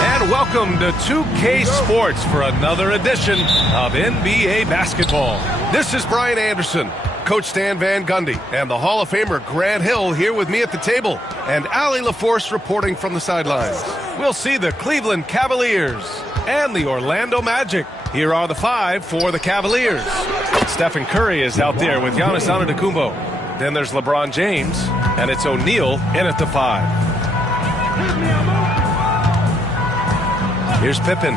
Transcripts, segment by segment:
And welcome to 2K Sports for another edition of NBA basketball. This is Brian Anderson, Coach Stan Van Gundy, and the Hall of Famer Grant Hill here with me at the table, and Allie LaForce reporting from the sidelines. We'll see the Cleveland Cavaliers and the Orlando Magic. Here are the five for the Cavaliers. Stephen Curry is out there with Giannis Antetokounmpo. Then there's LeBron James, and it's O'Neal in at the five. Here's Pippen.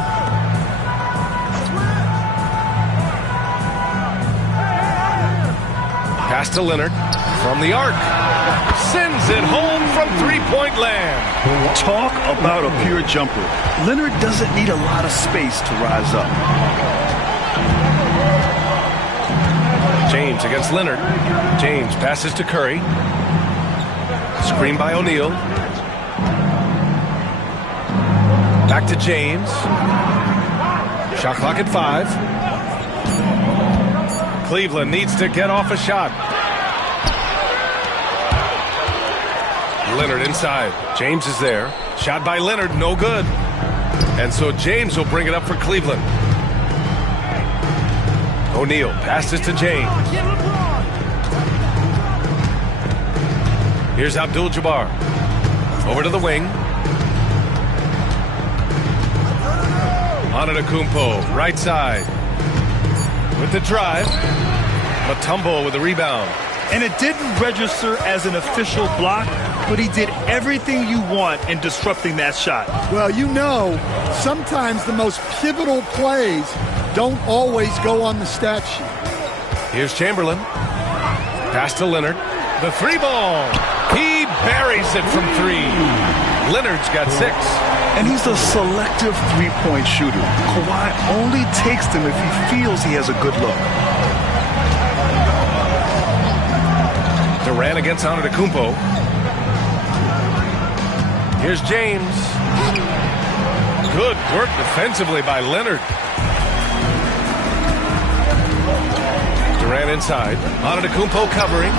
Pass to Leonard from the arc. Sends it home from three-point land. Talk about a pure jumper. Leonard doesn't need a lot of space to rise up. James against Leonard. James passes to Curry. Screen by O'Neal. Back to James. Shot clock at 5. Cleveland needs to get off a shot. Leonard inside. James is there. Shot by Leonard, no good. And so James will bring it up for Cleveland. O'Neal passes to James. Here's Abdul-Jabbar. Over to the wing. Antetokounmpo, right side. With the drive. Mutombo with the rebound. And it didn't register as an official block, but he did everything you want in disrupting that shot. Well, you know, sometimes the most pivotal plays don't always go on the stat sheet. Here's Chamberlain. Pass to Leonard. The three ball. He buries it from 3. Leonard's got 6. And he's a selective three-point shooter. Kawhi only takes them if he feels he has a good look. Durant against Antetokounmpo. Here's James. Good work defensively by Leonard. Durant inside. Antetokounmpo covering.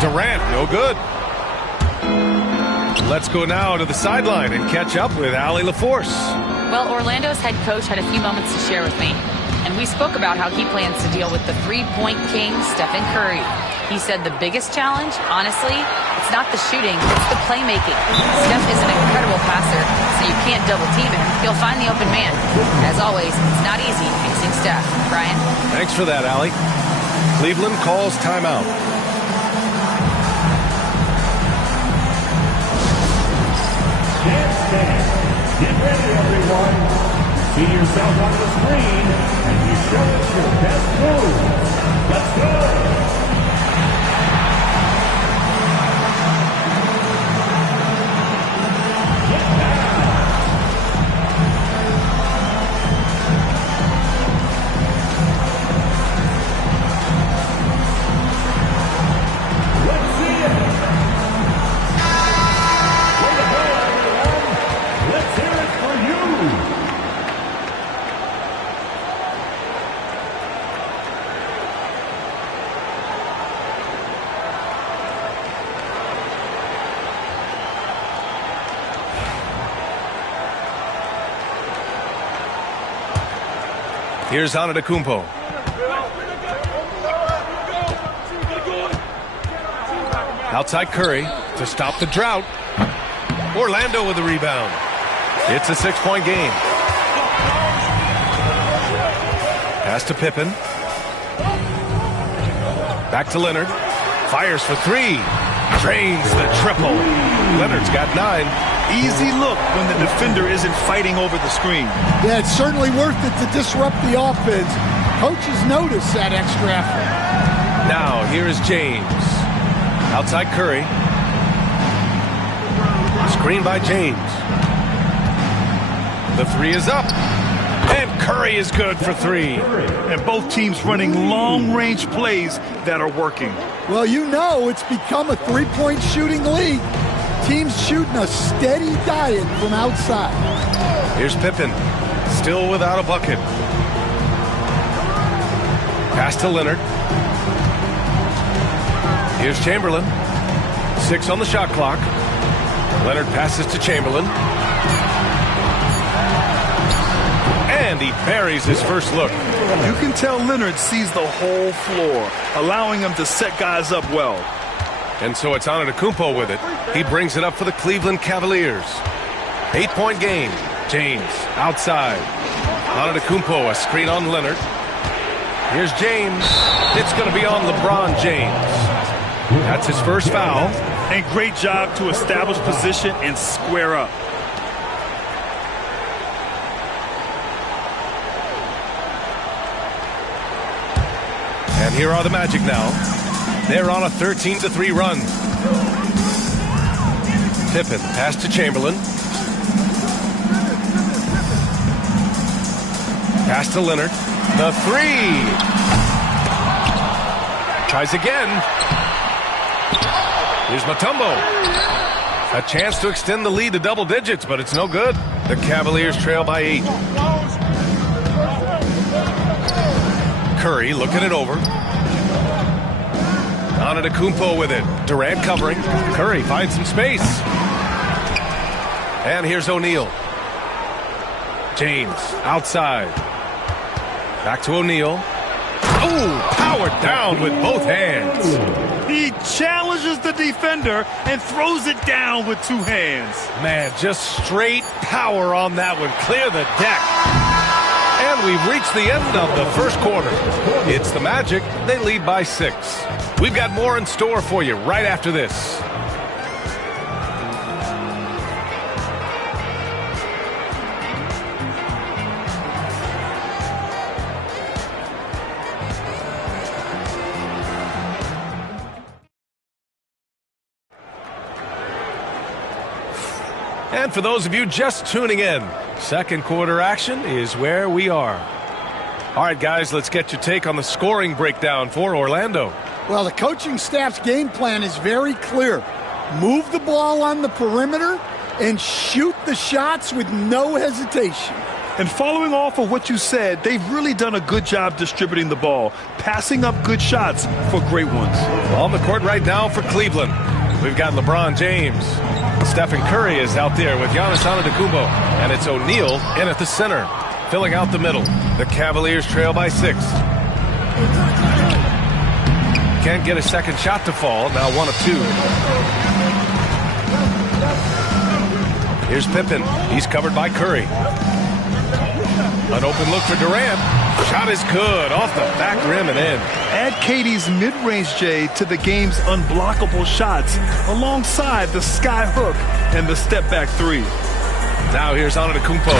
Durant, no good. Let's go now to the sideline and catch up with Allie LaForce. Well, Orlando's head coach had a few moments to share with me, and we spoke about how he plans to deal with the three-point king, Stephen Curry. He said the biggest challenge, honestly, it's not the shooting, it's the playmaking. Steph is an incredible passer, so you can't double-team him. He'll find the open man. As always, it's not easy facing Steph. Brian? Thanks for that, Allie. Cleveland calls timeout. Get ready, everyone. See yourself on the screen, and you show us your best moves. Let's go. Here's Antetokounmpo. Outside Curry to stop the drought. Orlando with the rebound. It's a 6-point game. Pass to Pippen. Back to Leonard. Fires for three. Drains the triple. Leonard's got 9. Easy look when the defender isn't fighting over the screen. Yeah, it's certainly worth it to disrupt the offense. Coaches notice that extra effort. Now, here is James. Outside Curry. Screen by James. The three is up. And Curry is good for 3. And both teams running long-range plays that are working. Well, you know it's become a three-point shooting league. Teams shooting a steady diet from outside. Here's Pippen, still without a bucket. Pass to Leonard. Here's Chamberlain. 6 on the shot clock. Leonard passes to Chamberlain. And he buries his first look. You can tell Leonard sees the whole floor, allowing him to set guys up well. And so it's Antetokounmpo with it. He brings it up for the Cleveland Cavaliers. 8-point game. James outside. Antetokounmpo, a screen on Leonard. Here's James. It's going to be on LeBron James. That's his first foul. And great job to establish position and square up. And here are the Magic now. They're on a 13-3 run. Pippen, pass to Chamberlain. Pass to Leonard. The 3. Tries again. Here's Mutombo. A chance to extend the lead to double digits, but it's no good. The Cavaliers trail by 8. Curry looking it over. Antetokounmpo with it. Durant covering. Curry finds some space. And here's O'Neal. James outside. Back to O'Neal. Oh, powered down with both hands. He challenges the defender and throws it down with 2 hands. Man, just straight power on that one. Clear the deck. And we've reached the end of the first quarter. It's the Magic. They lead by 6. We've got more in store for you right after this. And for those of you just tuning in, second quarter action is where we are. All right, guys, let's get your take on the scoring breakdown for Orlando. Well, the coaching staff's game plan is very clear. Move the ball on the perimeter and shoot the shots with no hesitation. And following off of what you said, they've really done a good job distributing the ball, passing up good shots for great ones. On the court right now for Cleveland, we've got LeBron James. Stephen Curry is out there with Giannis Antetokounmpo, and it's O'Neal in at the center, filling out the middle. The Cavaliers trail by 6. Can't get a second shot to fall, now 1 of 2. Here's Pippen. He's covered by Curry. An open look for Durant. Shot is good. Off the back rim and in. Add KD's mid-range, Jay, to the game's unblockable shots alongside the sky hook and the step-back 3. Now here's Antetokounmpo.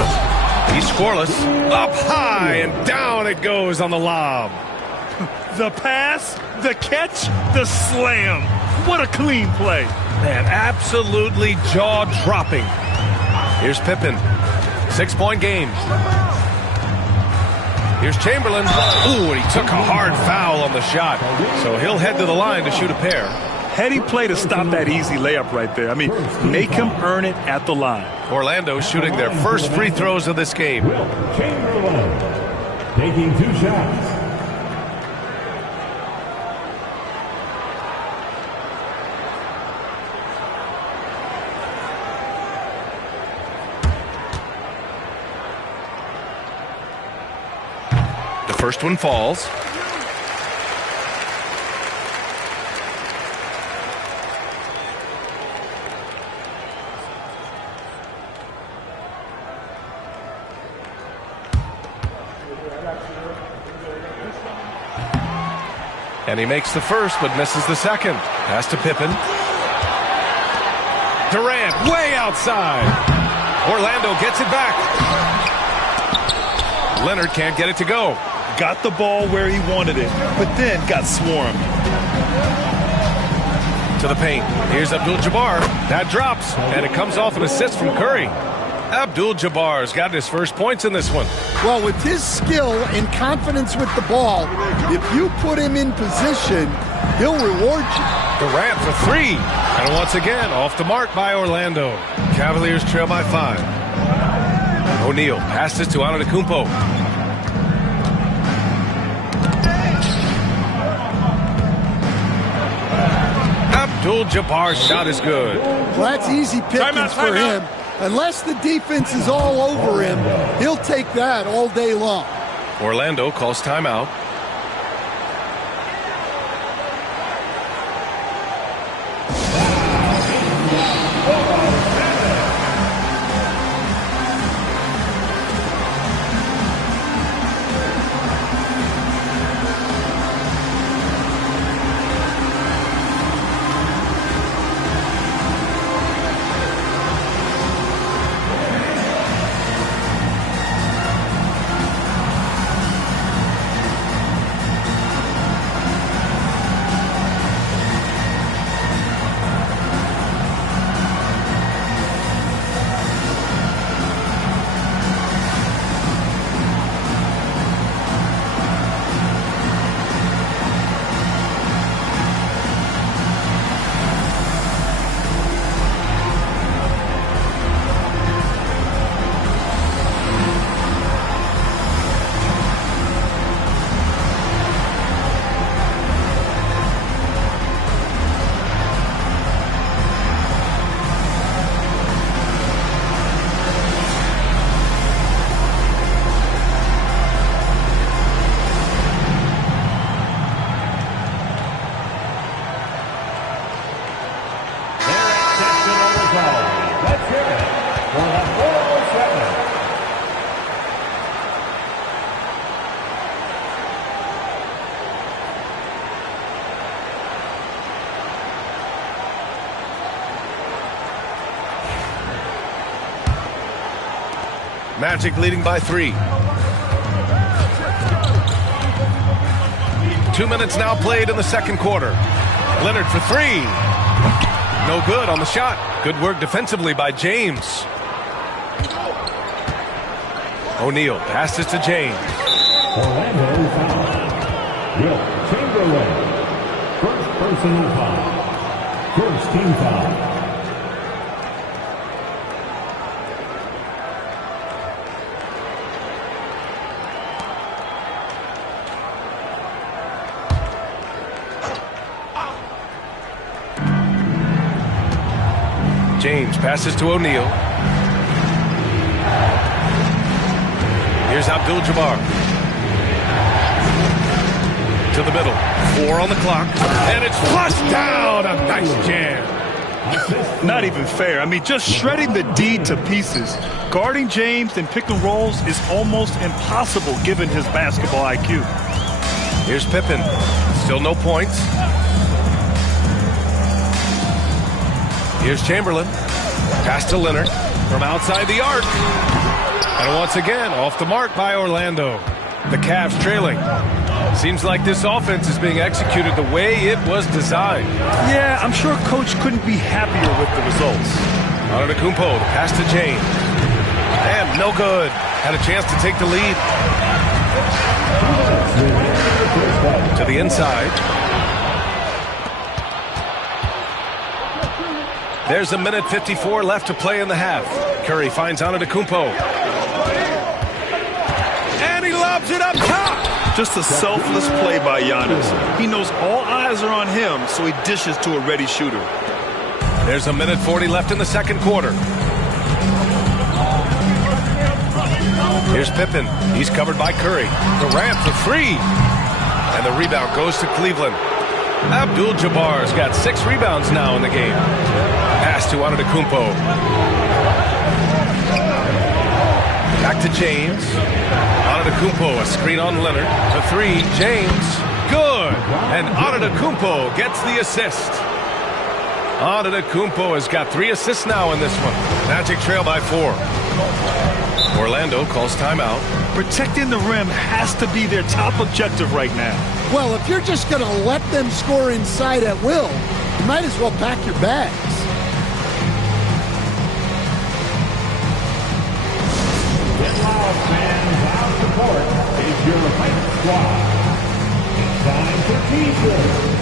He's scoreless. Up high and down it goes on the lob. The pass, the catch, the slam. What a clean play. Man, absolutely jaw-dropping. Here's Pippen. 6-point game. Here's Chamberlain. Ooh, and he took a hard foul on the shot. So he'll head to the line to shoot a pair. Heady play to stop that easy layup right there. I mean, make him earn it at the line. Orlando shooting their first free throws of this game. Chamberlain taking 2 shots. First one falls. And he makes the first but misses the second. Pass to Pippen. Durant way outside. Orlando gets it back. Leonard can't get it to go. Got the ball where he wanted it, but then got swarmed. To the paint. Here's Abdul-Jabbar. That drops, and it comes off an assist from Curry. Abdul-Jabbar's got his first points in this one. Well, with his skill and confidence with the ball, if you put him in position, he'll reward you. Durant for 3. And once again, off the mark by Orlando. Cavaliers trail by 5. O'Neal passes to Antetokounmpo. Abdul-Jabbar's shot is good. Well, that's easy pickings for him. Unless the defense is all over him, he'll take that all day long. Orlando calls timeout. Magic leading by 3. 2 minutes now played in the second quarter. Leonard for 3. No good on the shot. Good work defensively by James. O'Neal passes to James. Orlando foul. Will Chamberlain. personal foul. First team foul. James passes to O'Neal. Here's Abdul-Jabbar. To the middle. 4 on the clock. And it's flushed down. A nice jam. Not even fair. I mean, just shredding the D to pieces. Guarding James in pick and rolls is almost impossible given his basketball IQ. Here's Pippen. Still no points. Here's Chamberlain. Pass to Leonard from outside the arc. And once again, off the mark by Orlando. The Cavs trailing. Seems like this offense is being executed the way it was designed. Yeah, I'm sure Coach couldn't be happier with the results. Antetokounmpo, the pass to James. And no good. Had a chance to take the lead. To the inside. There's a minute 54 left to play in the half. Curry finds Antetokounmpo. And he lobs it up top. Just a selfless play by Giannis. He knows all eyes are on him, so he dishes to a ready shooter. There's a minute 40 left in the second quarter. Here's Pippen. He's covered by Curry. Durant for 3. And the rebound goes to Cleveland. Abdul-Jabbar's got 6 rebounds now in the game. Pass to Antetokounmpo. Back to James. Antetokounmpo, a screen on Leonard. To 3, James. Good. And Antetokounmpo gets the assist. Antetokounmpo has got 3 assists now in this one. Magic trail by 4. Orlando calls timeout. Protecting the rim has to be their top objective right now. Well, if you're just going to let them score inside at will, you might as well pack your bags. Get loud, fans. Out the court is your Fight Squad. It's time for teamwork.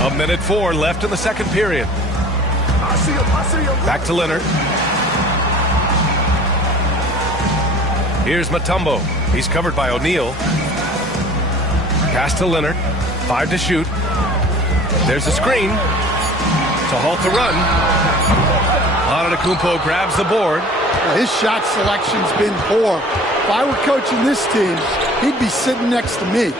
A minute 4 left in the second period. Back to Leonard. Here's Mutombo. He's covered by O'Neal. Pass to Leonard. 5 to shoot. There's a screen to halt the run. Antetokounmpo grabs the board. Well, his shot selection's been poor. If I were coaching this team, he'd be sitting next to me.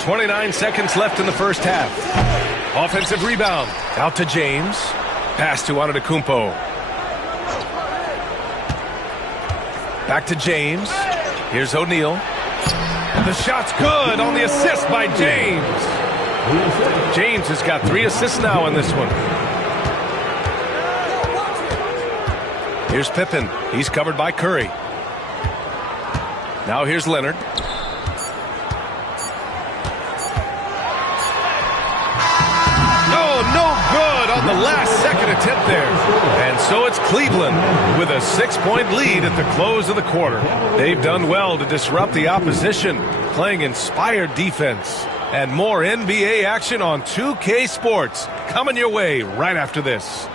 29 seconds left in the first half. Offensive rebound. Out to James. Pass to Antetokounmpo. Back to James. Here's O'Neal. The shot's good on the assist by James. James has got 3 assists now in this one. Here's Pippen. He's covered by Curry. Now here's Leonard. Oh, no good on the last-second attempt there. And so it's Cleveland with a 6-point lead at the close of the quarter. They've done well to disrupt the opposition, playing inspired defense. And more NBA action on 2K Sports coming your way right after this.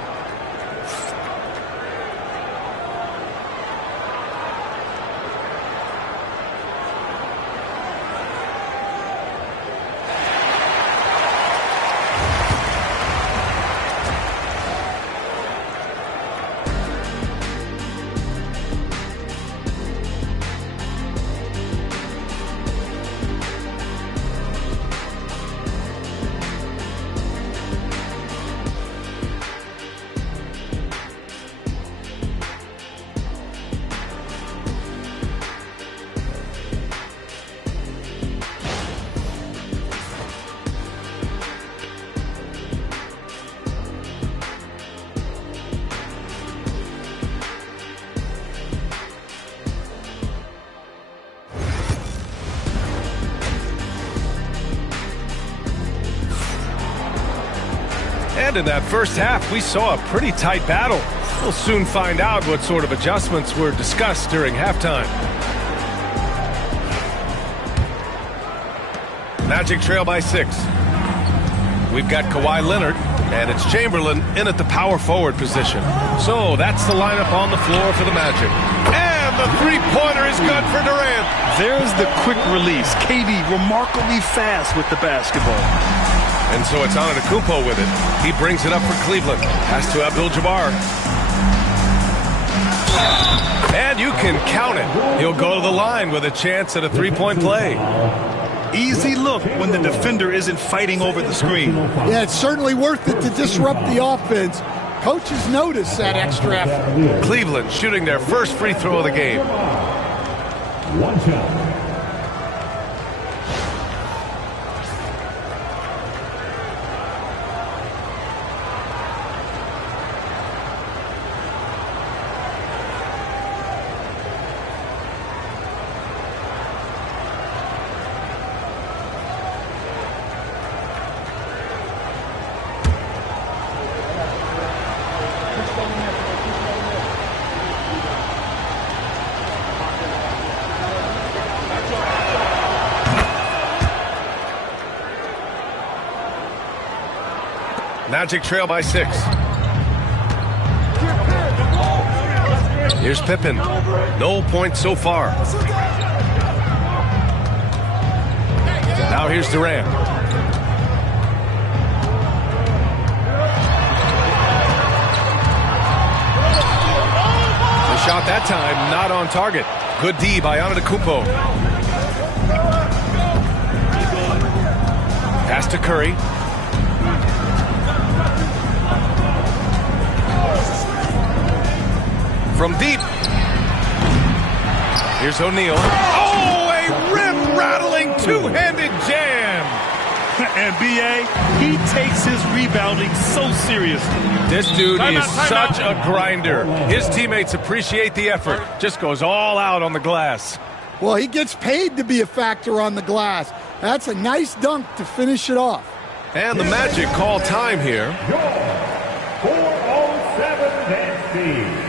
And in that first half, we saw a pretty tight battle. We'll soon find out what sort of adjustments were discussed during halftime. Magic trail by 6. We've got Kawhi Leonard, and it's Chamberlain in at the power forward position. So that's the lineup on the floor for the Magic. And the three-pointer is good for Durant. There's the quick release. KD remarkably fast with the basketball. And so it's Antetokounmpo with it. He brings it up for Cleveland. Pass to Abdul-Jabbar. And you can count it. He'll go to the line with a chance at a three-point play. Easy look when the defender isn't fighting over the screen. Yeah, it's certainly worth it to disrupt the offense. Coaches notice that extra effort. Cleveland shooting their first free throw of the game. One shot. Magic trail by 6. Here's Pippen. No points so far. Now here's Durant. The shot that time not on target. Good D by Antetokounmpo. Pass to Curry. From deep. Here's O'Neal. Oh, a rim-rattling two-handed jam. And B.A., he takes his rebounding so seriously. This dude is such a grinder. His teammates appreciate the effort. Just goes all out on the glass. Well, he gets paid to be a factor on the glass. That's a nice dunk to finish it off. And the Magic call time here. 4:07 Nancy.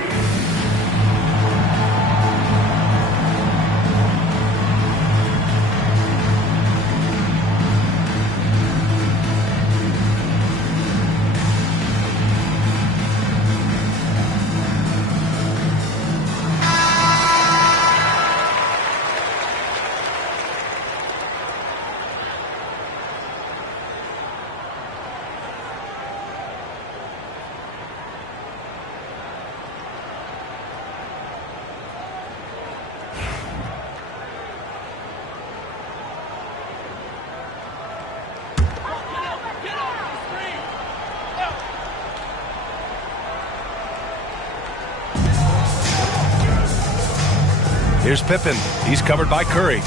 Here's Pippen. He's covered by Curry.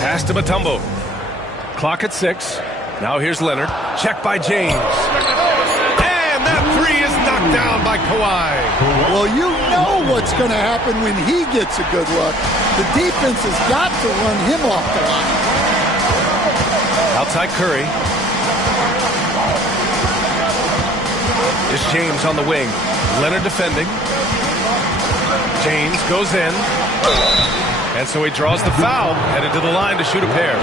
Pass to Mutombo. Clock at 6. Now here's Leonard. Check by James. And that three is knocked down by Kawhi. Well, you know what's going to happen when he gets a good look. The defense has got to run him off the line. Outside Curry. Is James on the wing. Leonard defending. James goes in. And so he draws the foul, headed to the line to shoot a pair.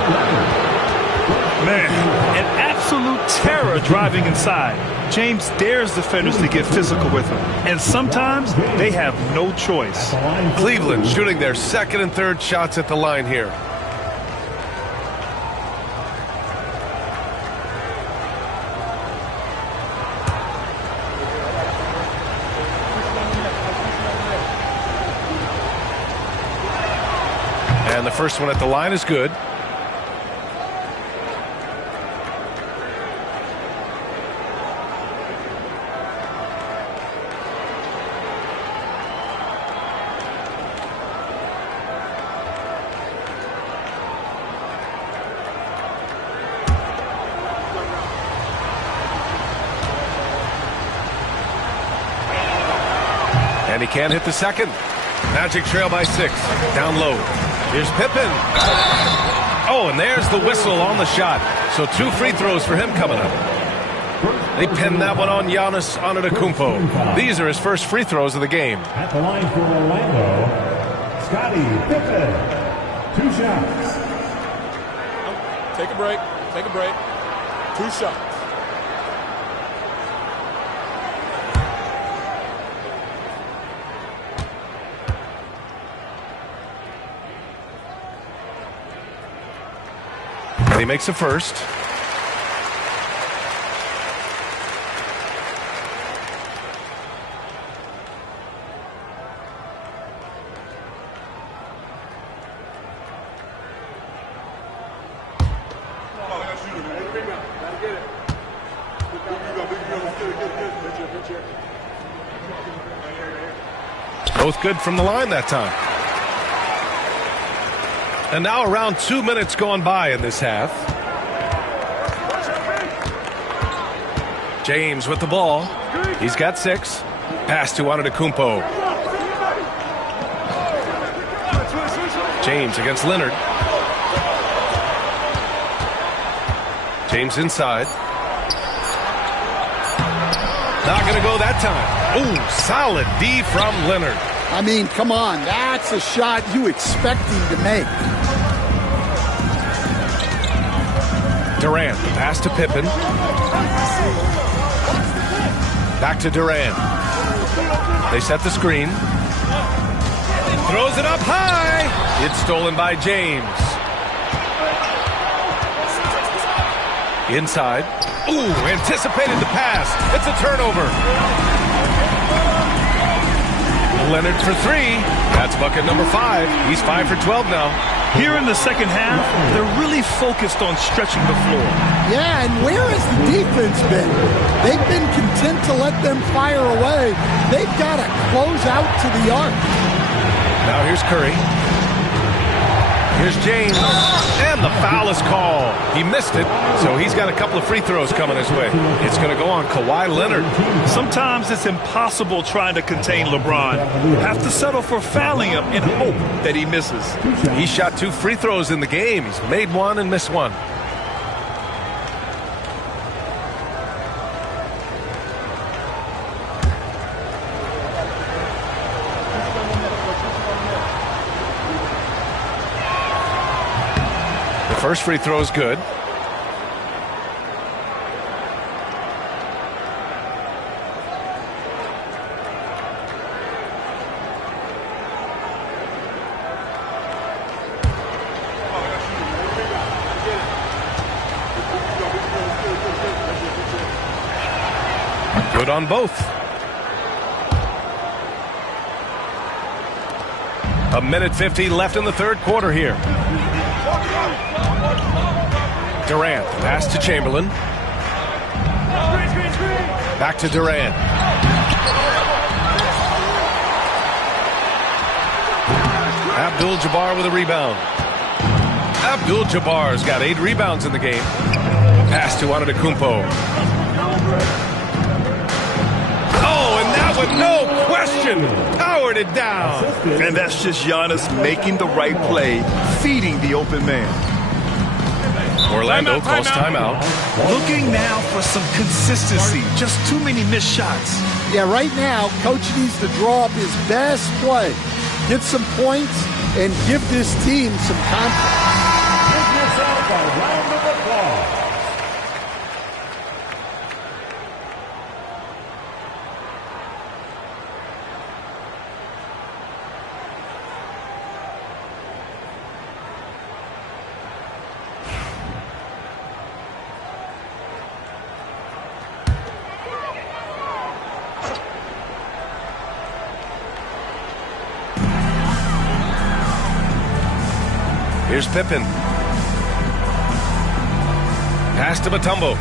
Man, an absolute terror driving inside. James dares defenders to get physical with him. And sometimes they have no choice. Cleveland shooting their second and third shots at the line here. And the first one at the line is good. And he can't hit the second. Magic trail by 6. Down low. Here's Pippen. Oh, and there's the whistle on the shot. So 2 free throws for him coming up. They pinned that one on Giannis Antetokounmpo. These are his first free throws of the game. At the line for Orlando, Scottie Pippen. 2 shots. Take a break. Take a break. 2 shots. And he makes a first. Both good from the line that time. And now around 2 minutes gone by in this half. James with the ball. He's got 6. Pass to Antetokounmpo. James against Leonard. James inside. Not going to go that time. Ooh, solid D from Leonard. I mean, come on. That's a shot you expect him to make. Durant, pass to Pippen. Back to Durant. They set the screen. Throws it up high. It's stolen by James. Inside. Ooh, anticipated the pass. It's a turnover. Leonard for 3. That's bucket number 5. He's 5 for 12 now. Here in the second half, they're really focused on stretching the floor. Yeah, and where has the defense been? They've been content to let them fire away. They've got to close out to the arc. Now here's Curry. Here's James. And the foul is called. He missed it, so he's got a couple of free throws coming his way. It's going to go on Kawhi Leonard. Sometimes it's impossible trying to contain LeBron. You have to settle for fouling him and hope that he misses. He shot 2 free throws in the game. He's made 1 and missed 1. First free throw is good. Good on both. A minute 50 left in the third quarter here. Durant, pass to Chamberlain. Back to Durant. Abdul-Jabbar with a rebound. Abdul-Jabbar's got 8 rebounds in the game. Pass to Antetokounmpo. Oh, and that one, no question, powered it down. And that's just Giannis making the right play, feeding the open man. Orlando calls timeout. Looking now for some consistency. Just too many missed shots. Yeah, right now, Coach needs to draw up his best play, get some points, and give this team some confidence. Give yourself a round of applause. Here's Pippen. Pass to Mutombo.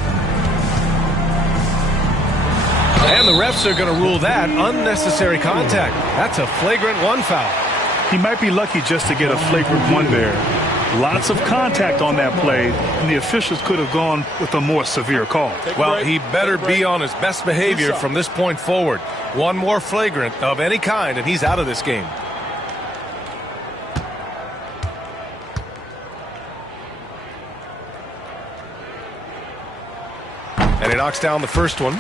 And the refs are going to rule that unnecessary contact. That's a flagrant 1 foul. He might be lucky just to get a flagrant 1 there. Lots of contact on that play, and the officials could have gone with a more severe call. Well, he better be on his best behavior from this point forward. One more flagrant of any kind, and he's out of this game. And he knocks down the first one.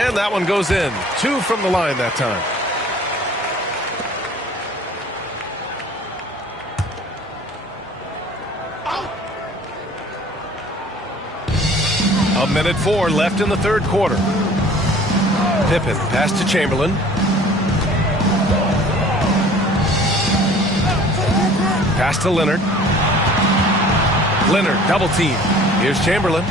And that one goes in. 2 from the line that time. A minute 4 left in the third quarter. Pippen, pass to Chamberlain. Pass to Leonard. Leonard, double team. Here's Chamberlain.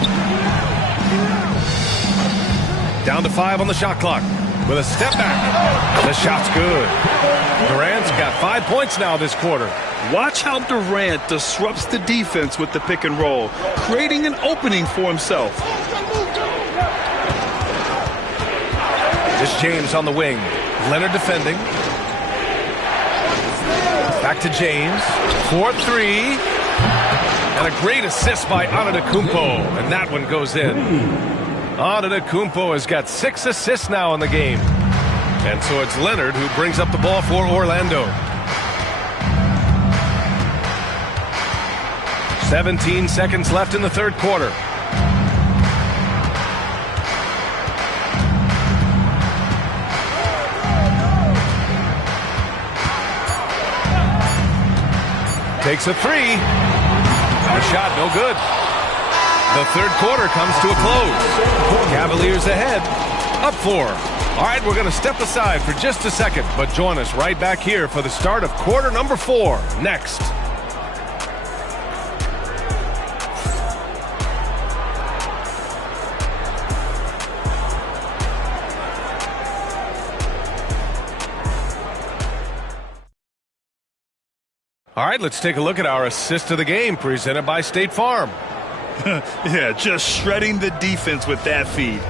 Down to 5 on the shot clock. With a step back. The shot's good. Durant's got 5 points now this quarter. Watch how Durant disrupts the defense with the pick and roll, creating an opening for himself. This James on the wing. Leonard defending. Back to James. 4-3. And a great assist by Antetokounmpo. And that one goes in. Antetokounmpo has got 6 assists now in the game. And so it's Leonard who brings up the ball for Orlando. 17 seconds left in the third quarter. Takes a 3. The shot no good. The third quarter comes to a close. Cavaliers ahead. Up 4. All right, we're going to step aside for just a second, but join us right back here for the start of quarter number 4 next. All right, let's take a look at our assist of the game presented by State Farm. Yeah, just shredding the defense with that feed.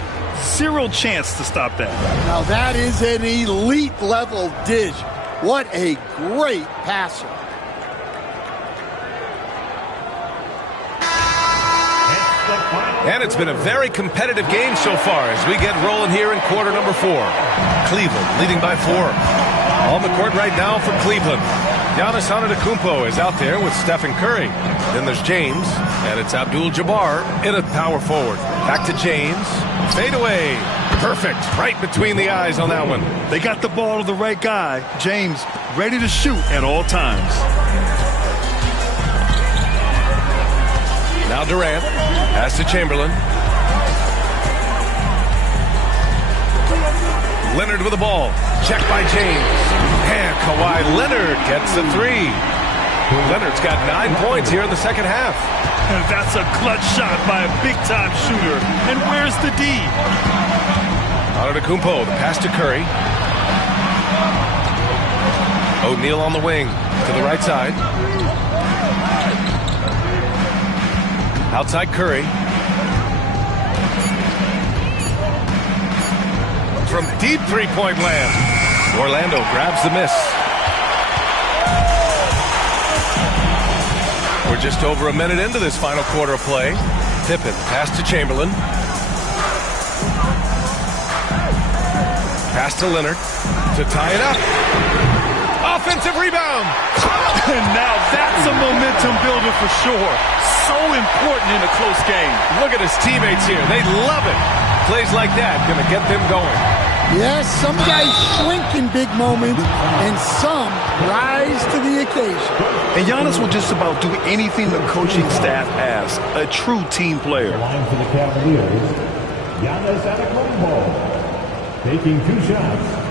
0 chance to stop that. Now that is an elite level dish. What a great passer. And it's been a very competitive game so far as we get rolling here in quarter number 4. Cleveland leading by 4. On the court right now for Cleveland. Giannis Antetokounmpo is out there with Stephen Curry. Then there's James, and it's Abdul-Jabbar in a power forward. Back to James. Fade away. Perfect. Right between the eyes on that one. They got the ball to the right guy. James ready to shoot at all times. Now Durant. Pass to Chamberlain. Leonard with the ball. Checked by James. And Kawhi Leonard gets a 3. Leonard's got 9 points here in the second half. And that's a clutch shot by a big-time shooter. And where's the D? Antetokounmpo, the pass to Curry. O'Neal on the wing to the right side. Outside Curry. from deep three-point land. Orlando grabs the miss. We're just over a minute into this final quarter of play. Pippen, pass to Chamberlain. Pass to Leonard to tie it up. Offensive rebound. And now that's a momentum builder for sure. So important in a close game. Look at his teammates here. They love it. Plays like that going to get them going. Yes, some guys shrink in big moments, and some rise to the occasion. And Giannis will just about do anything the coaching staff asks. A true team player. Line for the Cavaliers, Giannis Antetokounmpo. Taking 2 shots.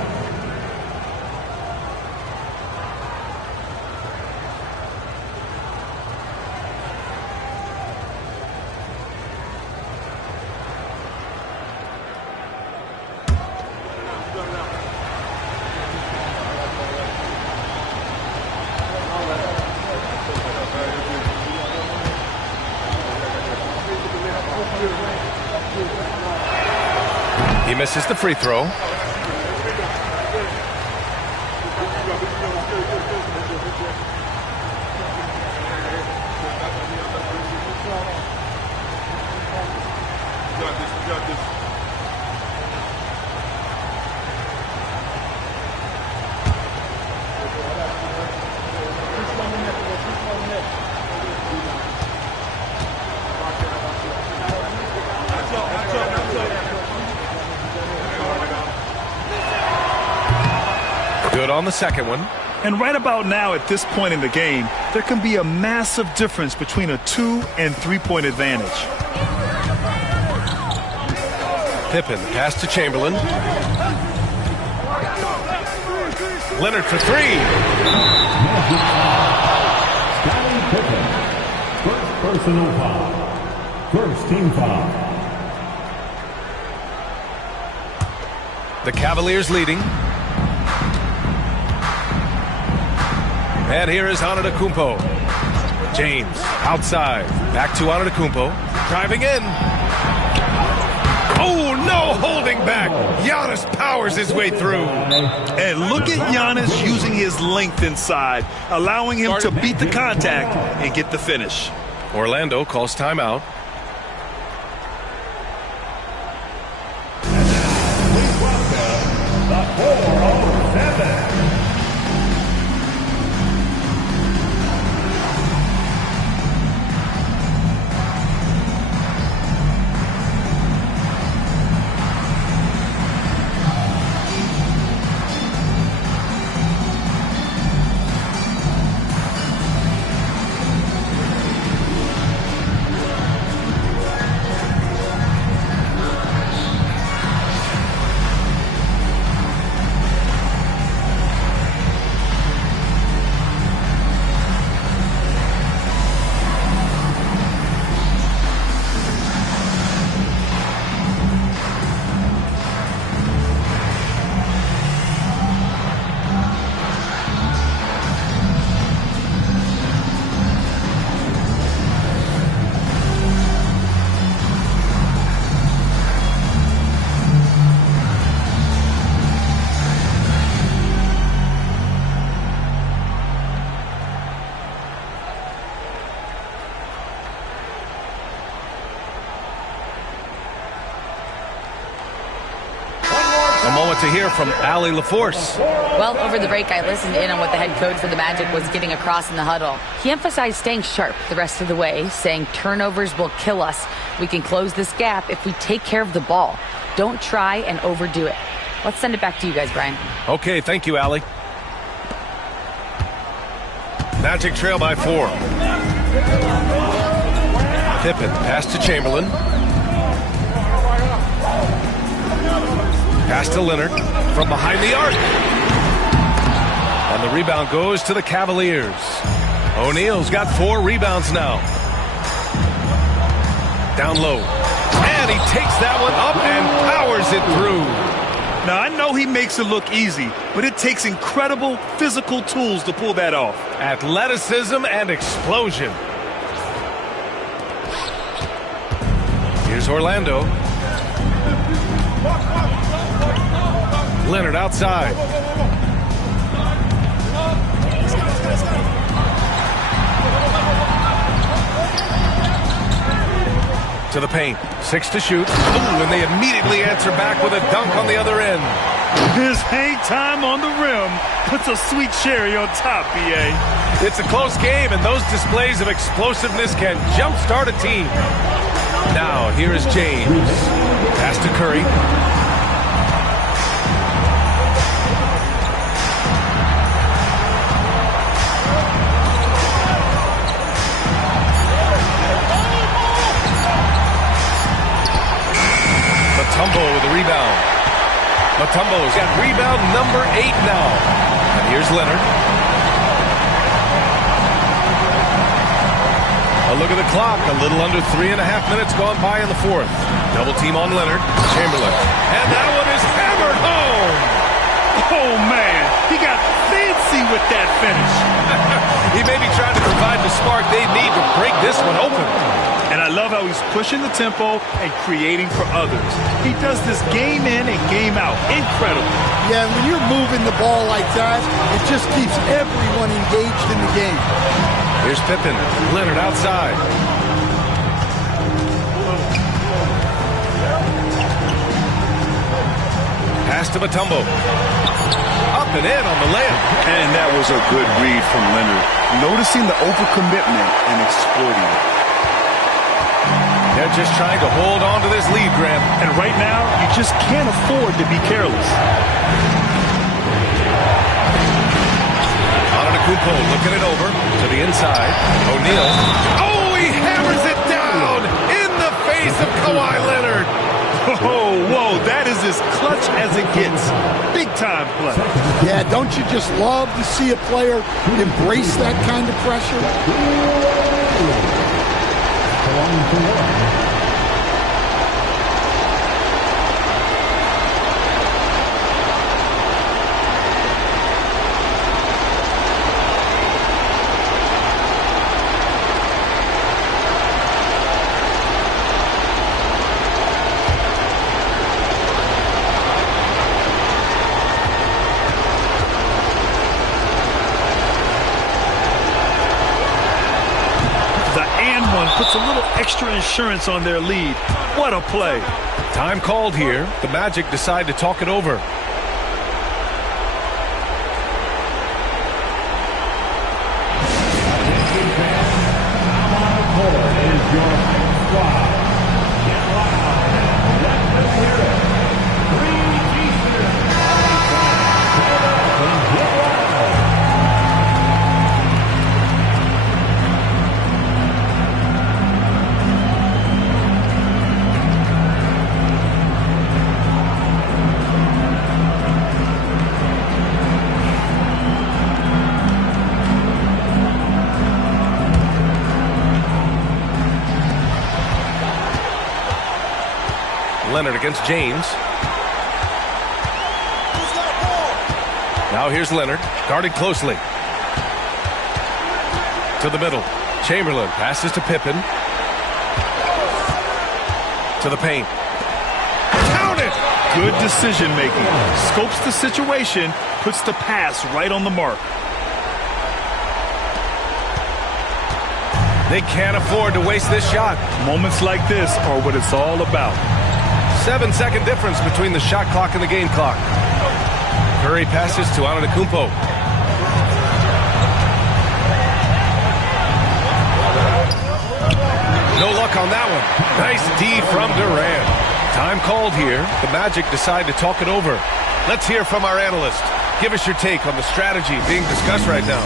He misses the free throw. Good on the second one. And right about now at this point in the game, there can be a massive difference between a 2- and 3-point advantage. Pippen, pass to Chamberlain. Leonard for 3. Scottie Pippen. First personal foul. First team foul. The Cavaliers leading. And here is Antetokounmpo. James outside. Back to Antetokounmpo. Driving in. Oh, no holding back. Giannis powers his way through. And look at Giannis using his length inside, allowing him to beat the contact and get the finish. Orlando calls timeout. The 407. A moment to hear from Allie LaForce. Well, over the break, I listened in on what the head coach for the Magic was getting across in the huddle. He emphasized staying sharp the rest of the way, saying turnovers will kill us. We can close this gap if we take care of the ball. Don't try and overdo it. Let's send it back to you guys, Brian. Okay, thank you, Allie. Magic trail by 4. Pippen, pass to Chamberlain. Pass to Leonard from behind the arc. And the rebound goes to the Cavaliers. O'Neal's got 4 rebounds now. Down low. And he takes that one up and powers it through. Now, I know he makes it look easy, but it takes incredible physical tools to pull that off. Athleticism and explosion. Here's Orlando. Leonard outside. To the paint. 6 to shoot. Ooh, and they immediately answer back with a dunk on the other end. His hang time on the rim puts a sweet cherry on top, B.A. It's a close game, and those displays of explosiveness can jumpstart a team. Now, here is James. Pass to Curry. Mutombo with a rebound. Mutombo's got rebound number 8 now. And here's Leonard. A look at the clock. A little under 3.5 minutes gone by in the fourth. Double team on Leonard. Chamberlain. And that one is hammered home. Oh, man. He got fancy with that finish. He may be trying to provide the spark they need to break this one open. And I love how he's pushing the tempo and creating for others. He does this game in and game out. Incredible. Yeah, when you're moving the ball like that, it just keeps everyone engaged in the game. Here's Pippen. Leonard outside. Pass to Mutombo. Up and in on the layup. And that was a good read from Leonard. Noticing the overcommitment and exploiting it. They're just trying to hold on to this lead, Graham. And right now, you just can't afford to be careless. Antetokounmpo looking it over to the inside. O'Neal. Oh, he hammers it down in the face of Kawhi Leonard. Oh, whoa, that is as clutch as it gets. Big time play. Yeah, don't you just love to see a player embrace that kind of pressure? Puts a little extra insurance on their lead. What a play. Time called here. The Magic decide to talk it over. Leonard against James. Now here's Leonard, guarded closely. To the middle. Chamberlain passes to Pippen. To the paint. Count it! Good decision making. Scopes the situation, puts the pass right on the mark. They can't afford to waste this shot. Moments like this are what it's all about. 7-second difference between the shot clock and the game clock. Curry passes to Antetokounmpo. No luck on that one. Nice D from Durant. Time called here. The Magic decide to talk it over. Let's hear from our analyst. Give us your take on the strategy being discussed right now.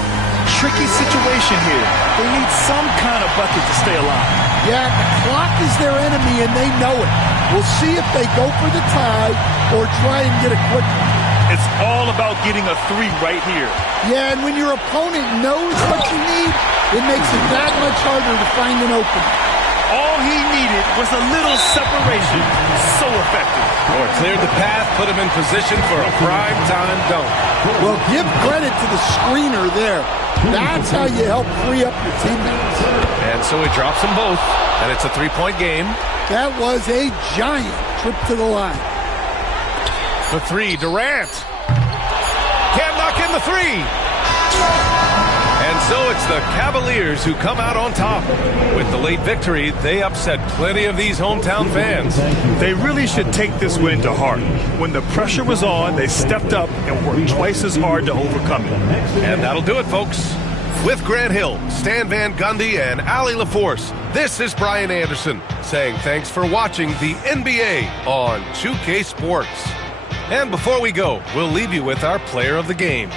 Tricky situation here. They need some kind of bucket to stay alive. Yeah, the clock is their enemy, and they know it. We'll see if they go for the tie or try and get a quick one. It's all about getting a three right here. Yeah, and when your opponent knows what you need, it makes it that much harder to find an opening. All he needed was a little separation. So effective. Or cleared the path, put him in position for a prime-time dunk. Well, give credit to the screener there. That's how you help free up your teammates. And so he drops them both, and it's a three-point game. That was a giant trip to the line. The three, Durant. Can't knock in the three. And so it's the Cavaliers who come out on top. With the late victory, they upset plenty of these hometown fans. They really should take this win to heart. When the pressure was on, they stepped up and worked twice as hard to overcome it. And that'll do it, folks. With Grant Hill, Stan Van Gundy, and Allie LaForce, this is Brian Anderson saying thanks for watching the NBA on 2K Sports. And before we go, we'll leave you with our player of the game.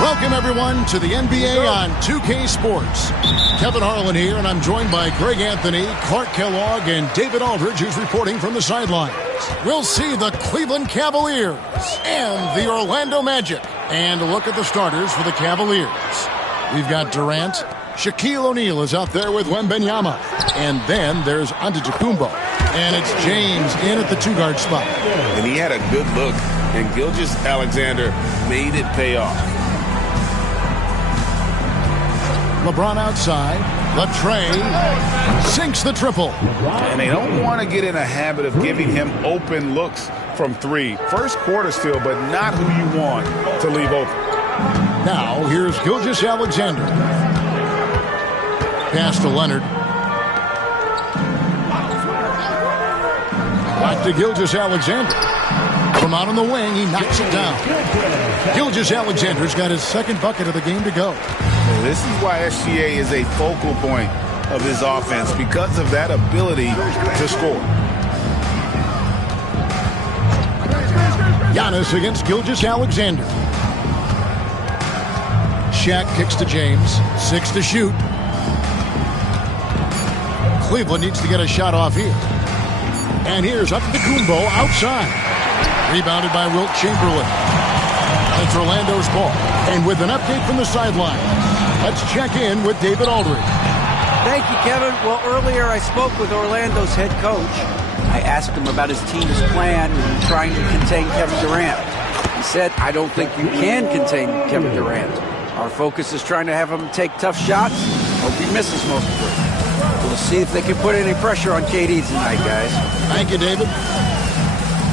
Welcome, everyone, to the NBA on 2K Sports. Kevin Harlan here, and I'm joined by Greg Anthony, Clark Kellogg, and David Aldridge, who's reporting from the sidelines. We'll see the Cleveland Cavaliers and the Orlando Magic. And a look at the starters for the Cavaliers. We've got Durant. Shaquille O'Neal is out there with Wembanyama. And then there's Antetokounmpo. And it's James in at the two-guard spot. And he had a good look, and Gilgeous-Alexander made it pay off. LeBron outside. Latrey sinks the triple. And they don't want to get in a habit of giving him open looks from three. First quarter still, but not who you want to leave open. Now, here's Gilgeous-Alexander. Pass to Leonard. Back to Gilgeous-Alexander. From out on the wing, he knocks it down. Gilgeous-Alexander's got his second bucket of the game to go. This is why SGA is a focal point of his offense, because of that ability to score. Giannis against Gilgeous-Alexander. Shaq kicks to James. 6 to shoot. Cleveland needs to get a shot off here. And here's Antetokounmpo outside. Rebounded by Wilt Chamberlain. It's Orlando's ball. And with an update from the sideline, let's check in with David Aldridge. Thank you, Kevin. Well, earlier I spoke with Orlando's head coach. I asked him about his team's plan in trying to contain Kevin Durant. He said, I don't think you can contain Kevin Durant. Our focus is trying to have him take tough shots. Hope he misses most of it. We'll see if they can put any pressure on KD tonight, guys. Thank you, David.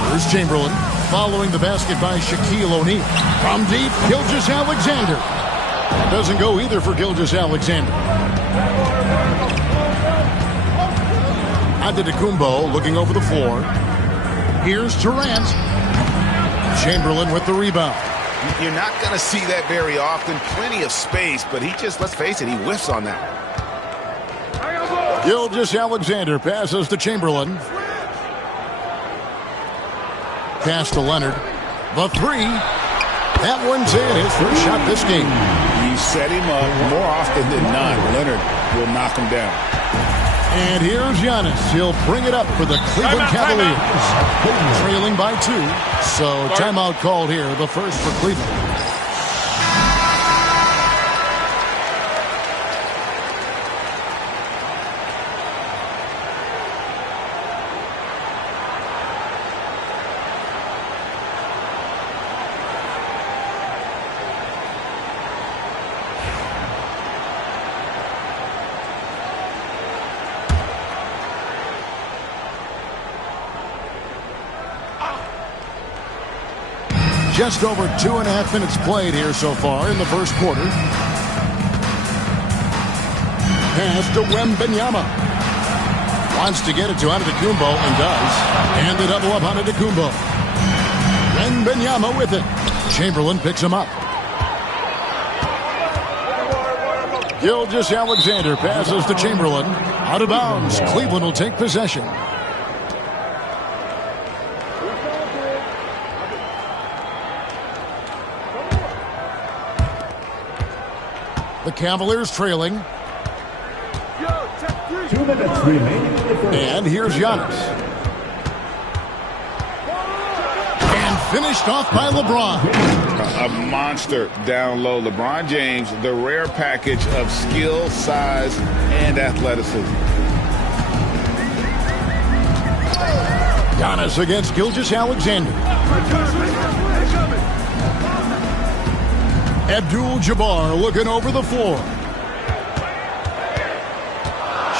Here's Chamberlain, following the basket by Shaquille O'Neal. From deep, Gilgeous-Alexander. Doesn't go either for Gilgeous-Alexander. Antetokounmpo looking over the floor. Here's Durant. Chamberlain with the rebound. You're not going to see that very often. Plenty of space, but he just, let's face it, he whiffs on that. Gilgeous-Alexander passes to Chamberlain. Pass to Leonard. The three. That one's in. His first shot this game. You set him up more often than not. Leonard will knock him down. And here's Giannis. He'll bring it up for the Cleveland Cavaliers. Trailing by 2. So timeout called here. The first for Cleveland. Just over 2.5 minutes played here so far in the first quarter. Pass to Wembanyama. Wants to get it to Antetokounmpo and does. And the double up Antetokounmpo. Wembanyama with it. Chamberlain picks him up. Gilgeous-Alexander passes to Chamberlain. Out of bounds. Cleveland will take possession. The Cavaliers trailing. 2 minutes remaining in the first. And here's Giannis. And finished off by LeBron. A monster down low. LeBron James, the rare package of skill, size, and athleticism. Giannis against Gilgeous-Alexander. Abdul-Jabbar looking over the floor.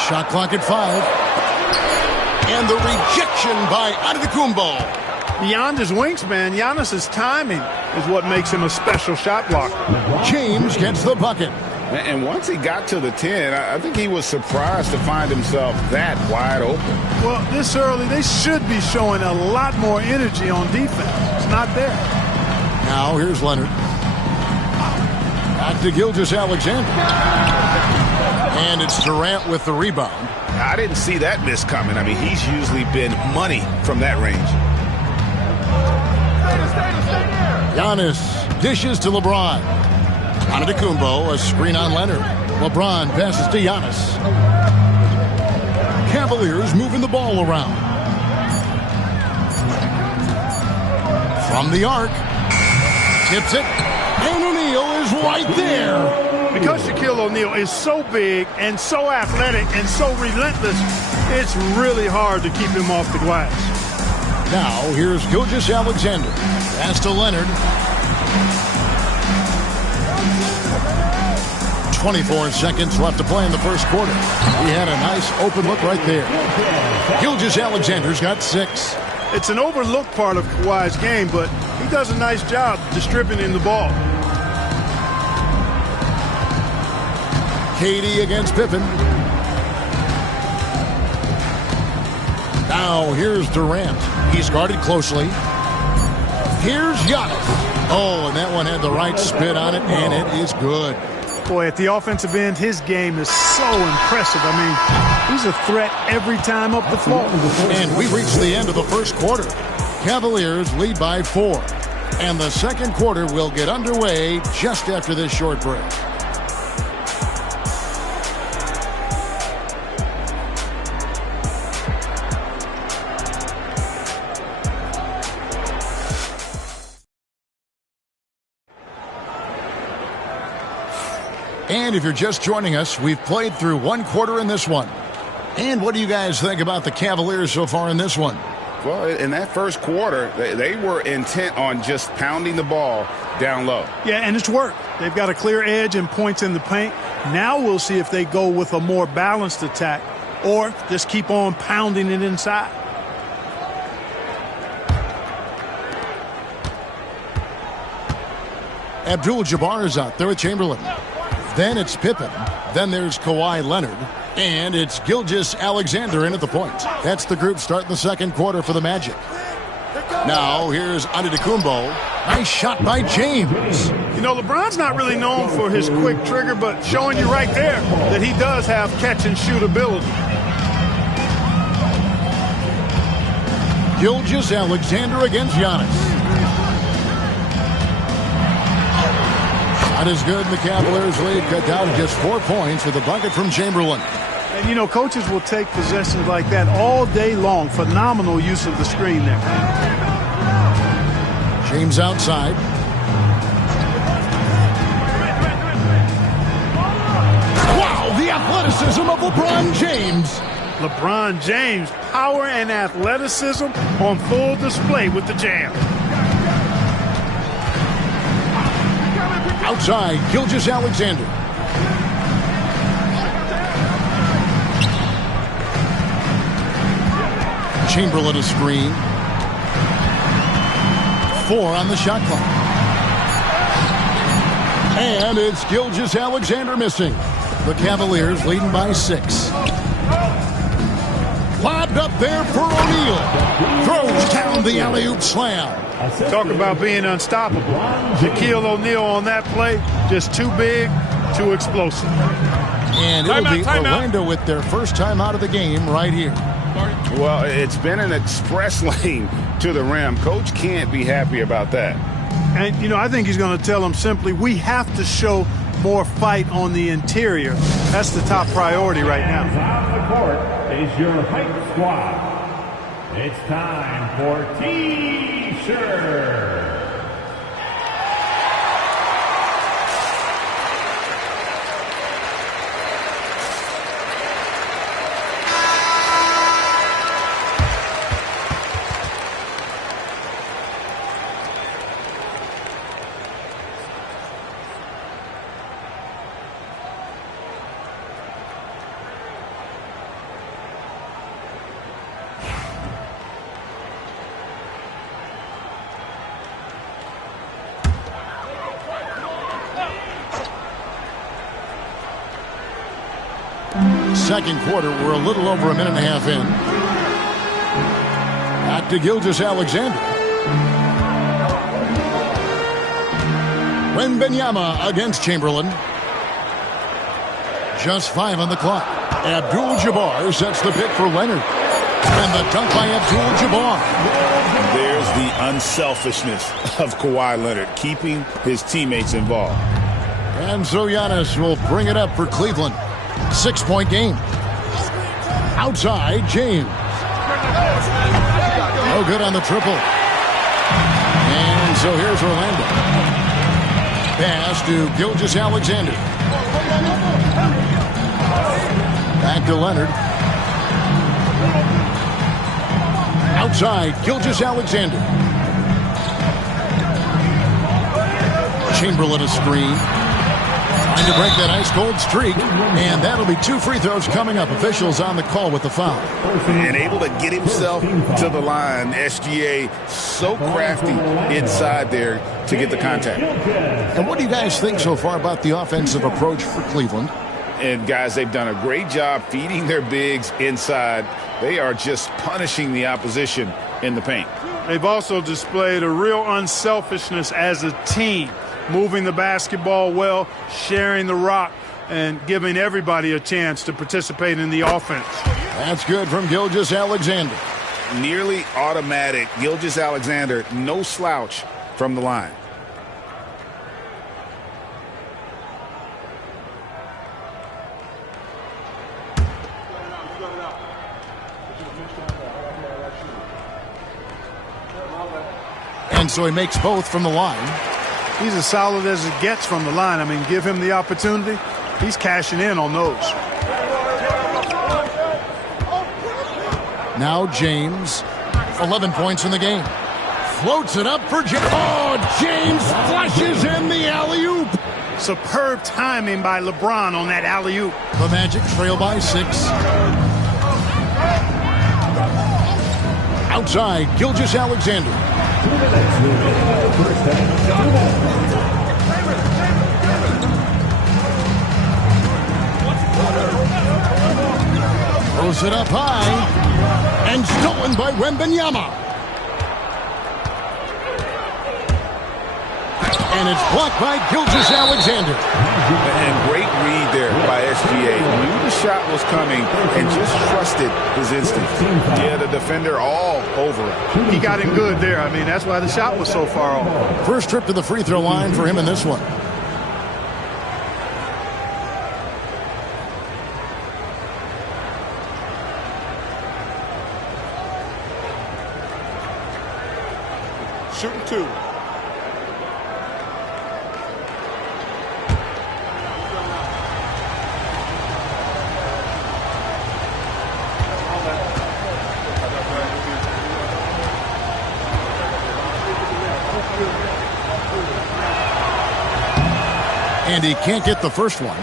Shot clock at 5. And the rejection by Antetokounmpo. Beyond his wingspan, Giannis's timing is what makes him a special shot blocker. James gets the bucket. And once he got to the 10, I think he was surprised to find himself that wide open. Well, this early, they should be showing a lot more energy on defense. It's not there. Now here's Leonard. Back to Gilgeous-Alexander. And it's Durant with the rebound. I didn't see that miss coming. I mean, he's usually been money from that range. Giannis dishes to LeBron. Antetokounmpo, a screen on Leonard. LeBron passes to Giannis. Cavaliers moving the ball around. From the arc. Tips it. And O'Neal is right there. Because Shaquille O'Neal is so big and so athletic and so relentless, it's really hard to keep him off the glass. Now, here's Gilgeous-Alexander. Pass to Leonard. 24 seconds left to play in the first quarter. He had a nice open look right there. Gilgeous-Alexander's got 6. It's an overlooked part of Kawhi's game, but he does a nice job distributing the ball. KD against Pippen. Now here's Durant. He's guarded closely. Here's Giannis. Oh, and that one had the right spin on it, and it is good. Boy, at the offensive end, his game is so impressive. I mean, he's a threat every time up the floor. And we reached the end of the first quarter. Cavaliers lead by 4. And the second quarter will get underway just after this short break. And if you're just joining us, we've played through one quarter in this one. And what do you guys think about the Cavaliers so far in this one? Well, in that first quarter, they were intent on just pounding the ball down low. Yeah, and it's worked. They've got a clear edge and points in the paint. Now we'll see if they go with a more balanced attack or just keep on pounding it inside. Abdul-Jabbar is out there with Chamberlain. Then it's Pippen. Then there's Kawhi Leonard. And it's Gilgeous-Alexander in at the point. That's the group starting the second quarter for the Magic. Now here's Antetokounmpo. Nice shot by James. You know, LeBron's not really known for his quick trigger, but showing you right there that he does have catch-and-shoot ability. Gilgeous-Alexander against Giannis. Shot is good, and the Cavaliers lead cut down to just 4 points with a bucket from Chamberlain. And, you know, coaches will take possessions like that all day long. Phenomenal use of the screen there. James outside. Wow, the athleticism of LeBron James. LeBron James, power and athleticism on full display with the jam. Outside, Gilgeous-Alexander. Chamberlain a screen. 4 on the shot clock. And it's Gilgeous-Alexander missing. The Cavaliers leading by 6. Lobbed up there for O'Neal. Throws down the alley-oop slam. Talk about being unstoppable. Shaquille O'Neal on that play, just too big, too explosive. And it'll be Orlando with their first time out of the game right here. Well, it's been an express lane to the rim. Coach can't be happy about that. And, you know, I think he's going to tell them simply, we have to show more fight on the interior. That's the top priority right now. On the court is your hype squad. It's time for T-shirt. Second quarter, we're a little over a minute and a half in. Back to Gilgeous-Alexander. Wembanyama against Chamberlain. Just 5 on the clock. Abdul-Jabbar sets the pick for Leonard. And the dunk by Abdul-Jabbar. There's the unselfishness of Kawhi Leonard, keeping his teammates involved. And so Giannis will bring it up for Cleveland. 6-point game. Outside, James. No good on the triple. And so here's Orlando. Pass to Gilgeous-Alexander. Back to Leonard. Outside, Gilgeous-Alexander. Chamberlain a screen. Trying to break that ice-cold streak. And that'll be 2 free throws coming up. Officials on the call with the foul. And able to get himself to the line. SGA so crafty inside there to get the contact. And what do you guys think so far about the offensive approach for Cleveland? And, guys, they've done a great job feeding their bigs inside. They are just punishing the opposition in the paint. They've also displayed a real unselfishness as a team, moving the basketball well, sharing the rock, and giving everybody a chance to participate in the offense. That's good from Gilgeous-Alexander. Nearly automatic. Gilgeous-Alexander, no slouch from the line. And so he makes both from the line. He's as solid as it gets from the line. I mean, give him the opportunity. He's cashing in on those. Now James, 11 points in the game. Floats it up for James. Oh, James flashes in the alley-oop. Superb timing by LeBron on that alley-oop. The Magic trail by 6. Outside, Gilgeous-Alexander. Throws it up high. And stolen by Wembanyama. And it's blocked by Gilgeous-Alexander. And great read there by SGA. Knew the shot was coming and just trusted his instinct. Yeah, the defender all over it. He got him good there. I mean, that's why the shot was so far off. First trip to the free throw line for him in this one. Shooting 2. And he can't get the first one.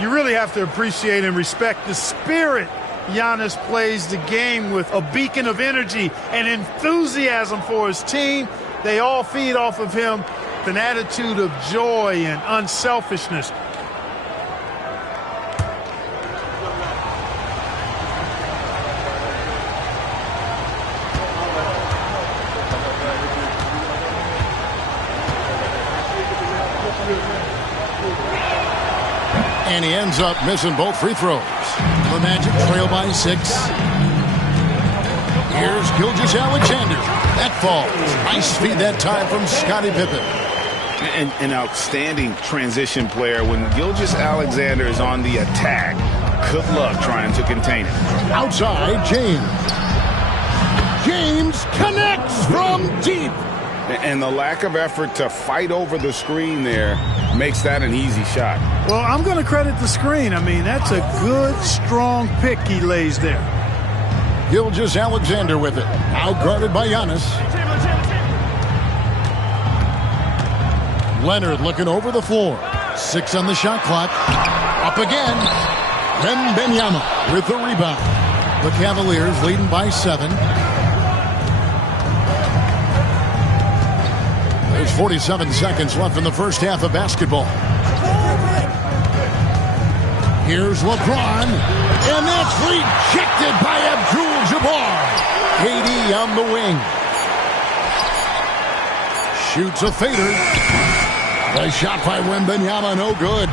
You really have to appreciate and respect the spirit Giannis plays the game with, a beacon of energy and enthusiasm for his team. They all feed off of him with an attitude of joy and unselfishness. And he ends up missing both free throws. The Magic trail by 6. Here's Gilgeous-Alexander. That falls. Nice feed that time from Scottie Pippen. An outstanding transition player. When Gilgeous-Alexander is on the attack, good luck trying to contain him. Outside, James. James connects from deep. And the lack of effort to fight over the screen there makes that an easy shot. Well, I'm going to credit the screen. I mean, that's a good, strong pick he lays there. Gilgeous-Alexander with it. Outguarded by Giannis. Leonard looking over the floor. 6 on the shot clock. Up again. Wembanyama with the rebound. The Cavaliers leading by 7. There's 47 seconds left in the first half of basketball. Here's LeBron, and that's rejected by Abdul-Jabbar. KD on the wing. Shoots a fader. The shot by Wembanyama, no good.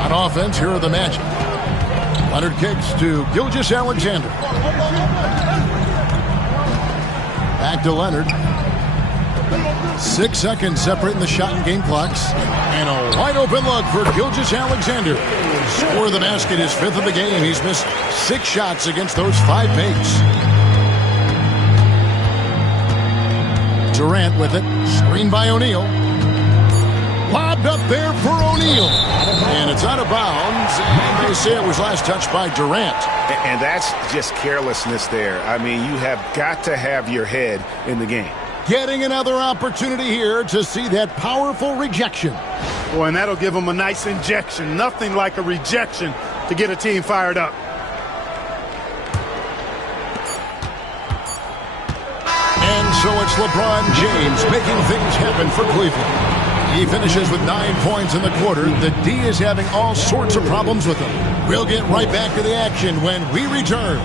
On offense, here are the Magic. Leonard kicks to Gilgeous-Alexander. Back to Leonard. 6 seconds separating the shot and game clocks. And a wide open look for Gilgeous-Alexander. Score of the basket, his 5th of the game. He's missed 6 shots against those 5 paints. Durant with it. Screened by O'Neal. Lobbed up there for O'Neal. And it's out of bounds. And they say it was last touched by Durant. And that's just carelessness there. I mean, you have got to have your head in the game. Getting another opportunity here to see that powerful rejection. Boy, and that'll give them a nice injection. Nothing like a rejection to get a team fired up. And so it's LeBron James making things happen for Cleveland. He finishes with 9 points in the quarter. The D is having all sorts of problems with him. We'll get right back to the action when we return.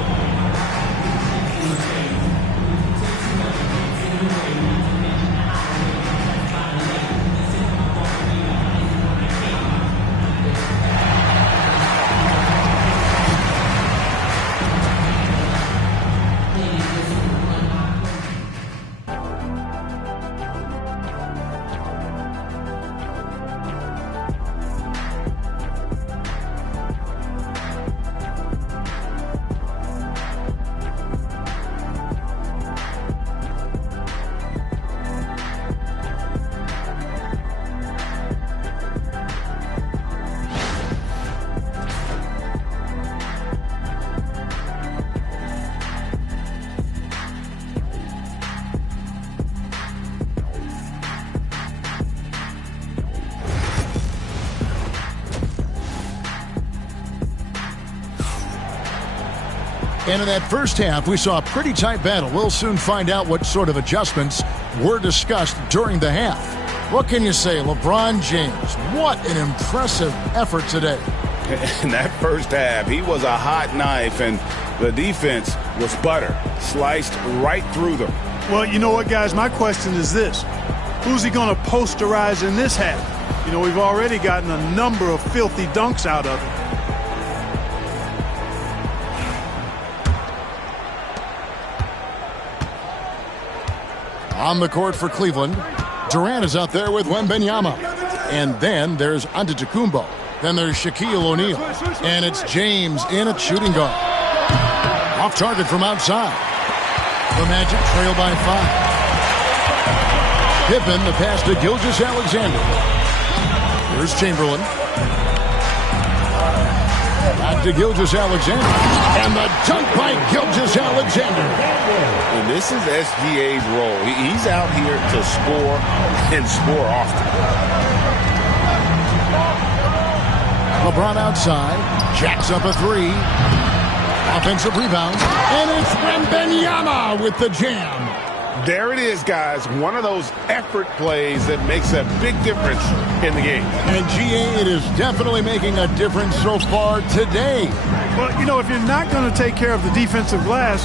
And in that first half, we saw a pretty tight battle. We'll soon find out what sort of adjustments were discussed during the half. What can you say, LeBron James? What an impressive effort today. In that first half, he was a hot knife, and the defense was butter, sliced right through them. Well, you know what, guys? My question is this. Who's he going to posterize in this half? You know, we've already gotten a number of filthy dunks out of him. On the court for Cleveland, Durant is out there with Wembanyama. And then there's Antetokounmpo. Then there's Shaquille O'Neal. And it's James in at shooting guard. Off target from outside. The Magic trail by 5. Pippen, the pass to Gilgeous-Alexander. Here's Chamberlain. Back to Gilgeous-Alexander. And the dunk by Gilgeous-Alexander. And this is SGA's role. He's out here to score and score often. LeBron outside. Jacks up a 3. Offensive rebound. And it's Wembanyama with the jam. There it is, guys. One of those effort plays that makes a big difference in the game. And GA, it is definitely making a difference so far today. Well, you know, if you're not going to take care of the defensive glass,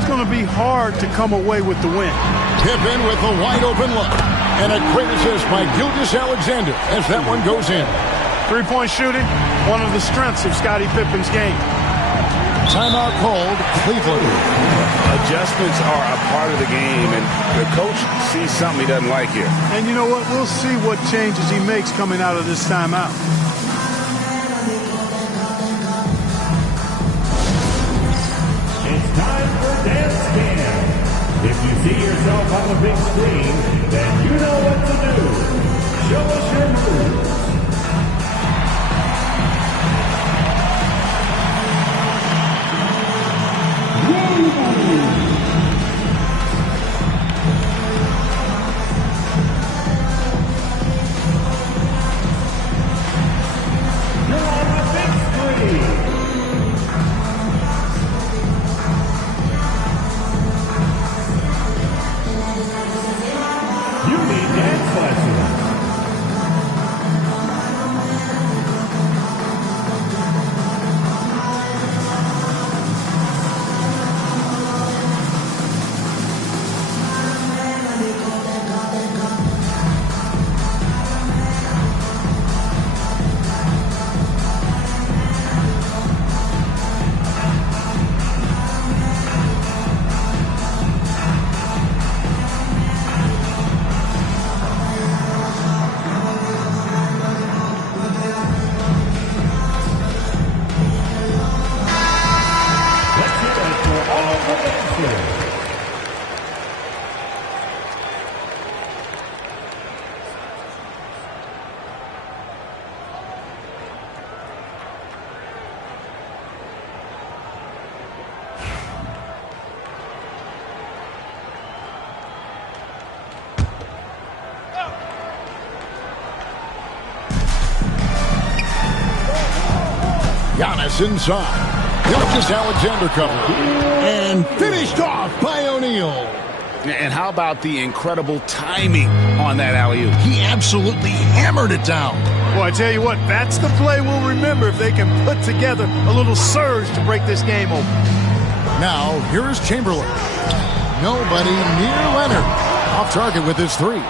it's going to be hard to come away with the win. Pippen with a wide open look. And a great assist by Gilgeous-Alexander as that one goes in. Three-point shooting, one of the strengths of Scottie Pippen's game. Timeout called, Cleveland. Adjustments are a part of the game, and the coach sees something he doesn't like here. And you know what? We'll see what changes he makes coming out of this timeout. It's time for Dance Cam. If you see yourself on the big screen, then you know what to do. Show us your moves. Giannis inside. Gilgeous-Alexander covered. And finished off by O'Neal. And how about the incredible timing on that alley-oop? He absolutely hammered it down. Well, I tell you what, that's the play we'll remember if they can put together a little surge to break this game open. Now, here is Chamberlain. Nobody near Leonard. Off target with his three.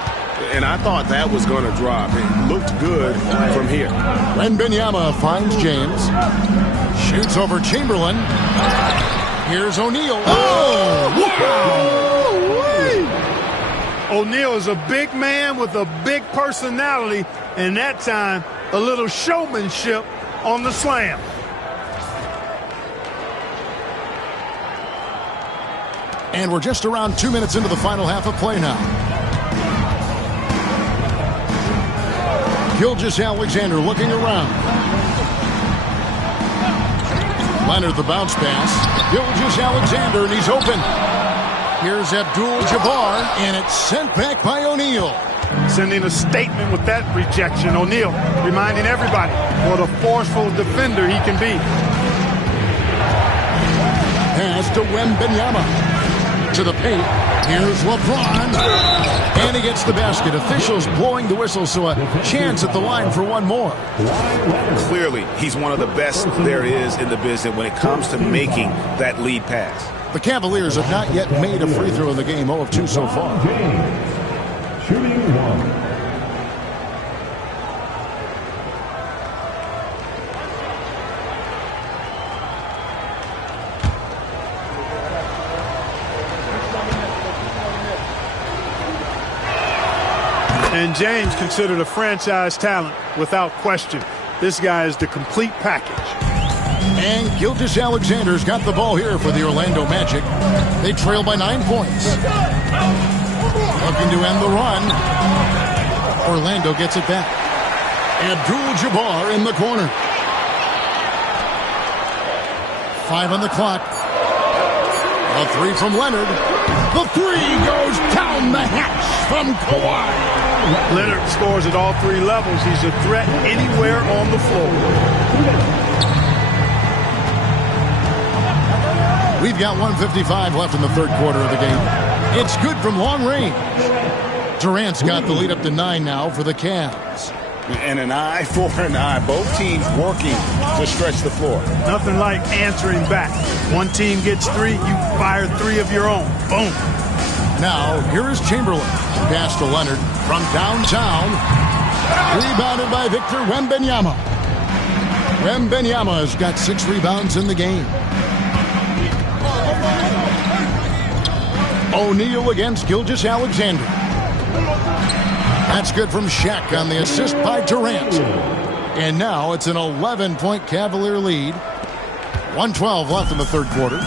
And I thought that was going to drop. It looked good from here. Wembanyama finds James. Shoots over Chamberlain. Here's O'Neal. Oh! Wow! O'Neal is a big man with a big personality, and that time, a little showmanship on the slam. And we're just around 2 minutes into the final half of play now. Gilgeous-Alexander looking around. Leonard the bounce pass. Gilgeous-Alexander, and he's open. Here's Abdul-Jabbar, and it's sent back by O'Neal. Sending a statement with that rejection. O'Neal reminding everybody what a forceful defender he can be. Pass to Wembanyama. To the paint. Here's LeBron. And he gets the basket. Officials blowing the whistle, so a chance at the line for one more. Clearly, he's one of the best there is in the business when it comes to making that lead pass. The Cavaliers have not yet made a free throw in the game, 0 of 2 so far. Shooting one. And James considered a franchise talent without question. This guy is the complete package. And Gilgeous-Alexander's got the ball here for the Orlando Magic. They trail by 9 points. Looking to end the run. Orlando gets it back. Abdul-Jabbar in the corner. 5 on the clock. A three from Leonard. The three goes down the hatch from Kawhi. Leonard scores at all 3 levels. He's a threat anywhere on the floor. We've got 1:55 left in the third quarter of the game. It's good from long range. Durant's got the lead up to 9 now for the Cavs. And an eye for an eye. Both teams working to stretch the floor. Nothing like answering back. One team gets 3, you fire 3 of your own. Boom. Now, here is Chamberlain. Pass to Leonard from downtown. Rebounded by Victor Wembanyama. Wembanyama has got 6 rebounds in the game. O'Neal against Gilgeous-Alexander. That's good from Shaq on the assist by Durant. And now it's an 11-point Cavalier lead. 1:12 left in the third quarter.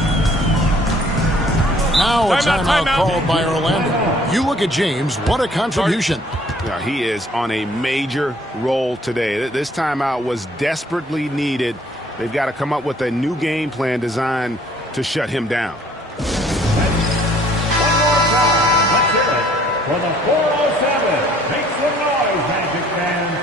Now a timeout called by Orlando. You look at James, what a contribution. Yeah, he is on a major role today. This timeout was desperately needed. They've got to come up with a new game plan designed to shut him down. Let's hear it for the 407. Make some noise, Magic fans.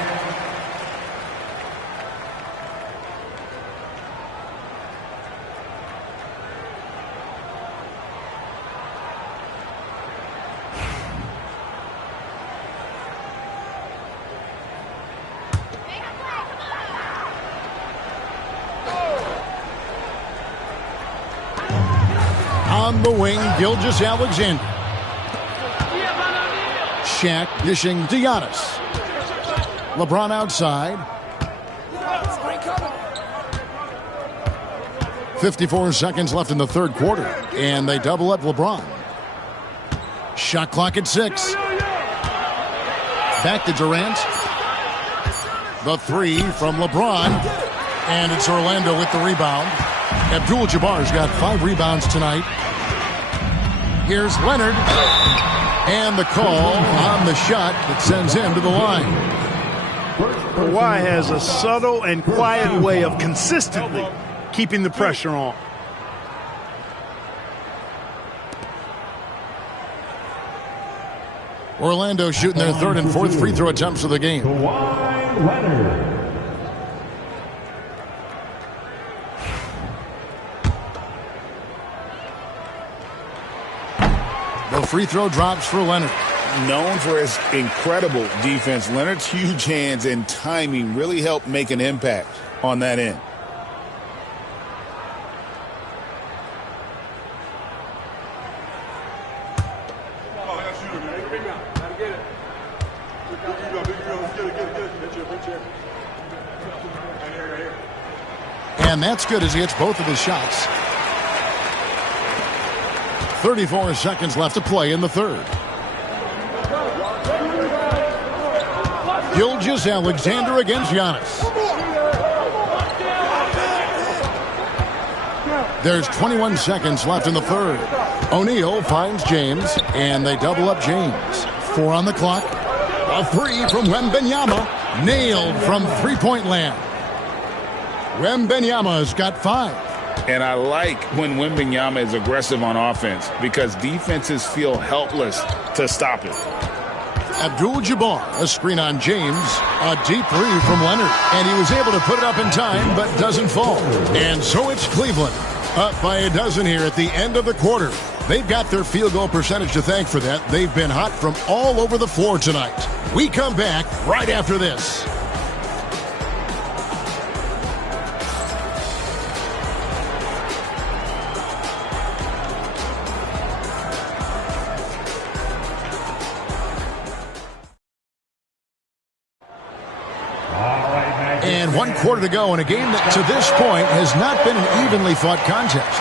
On the wing, Gilgeous-Alexander. Shaq dishing to Giannis. LeBron outside. 54 seconds left in the third quarter, and they double up LeBron. Shot clock at 6. Back to Durant. The 3 from LeBron, and it's Orlando with the rebound. Abdul-Jabbar's got 5 rebounds tonight. Here's Leonard. And the call on the shot that sends him to the line. Kawhi has a subtle and quiet way of consistently keeping the pressure on. Orlando shooting their third and fourth free throw attempts of the game. Kawhi Leonard. The free throw drops for Leonard. Known for his incredible defense, Leonard's huge hands and timing really helped make an impact on that end. And that's good as he hits both of his shots. 34 seconds left to play in the third. Gilgeous-Alexander against Giannis. There's 21 seconds left in the third. O'Neal finds James, and they double up James. 4 on the clock. A 3 from Wembanyama. Nailed from three-point land. Wembanyama's got 5. And I like when Wembanyama is aggressive on offense because defenses feel helpless to stop it. Abdul-Jabbar, a screen on James, a deep 3 from Leonard, and he was able to put it up in time but doesn't fall. And so it's Cleveland, up by a dozen here at the end of the quarter. They've got their field goal percentage to thank for that. They've been hot from all over the floor tonight. We come back right after this. And 1 quarter to go in a game that to this point has not been an evenly fought contest.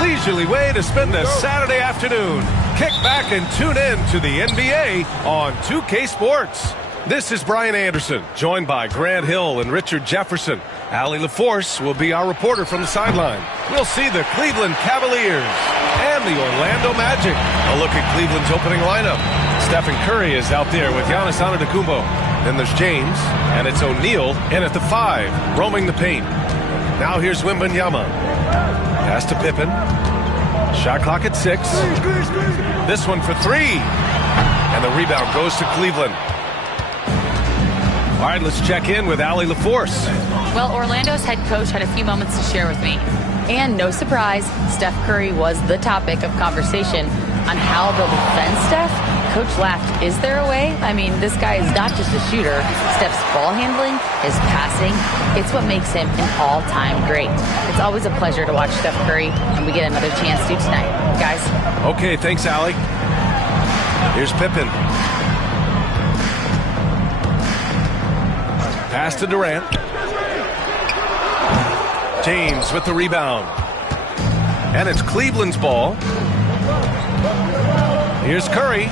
Leisurely way to spend a Saturday afternoon. Kick back and tune in to the NBA on 2K Sports. This is Brian Anderson, joined by Grant Hill and Richard Jefferson. Allie LaForce will be our reporter from the sideline. We'll see the Cleveland Cavaliers and the Orlando Magic. A look at Cleveland's opening lineup. Stephen Curry is out there with Giannis Antetokounmpo. Then there's James, and it's O'Neal in at the 5, roaming the paint. Now here's Wembanyama. Pass to Pippen. Shot clock at 6. This one for 3. And the rebound goes to Cleveland. All right, let's check in with Allie LaForce. Well, Orlando's head coach had a few moments to share with me. And no surprise, Steph Curry was the topic of conversation on how they'll defend Steph. Coach laughed, is there a way? I mean, this guy is not just a shooter. Steph's ball handling, his passing, it's what makes him an all-time great. It's always a pleasure to watch Steph Curry, and we get another chance to tonight. Guys. Okay, thanks, Allie. Here's Pippen. Pass to Durant. James with the rebound. And it's Cleveland's ball. Here's Curry.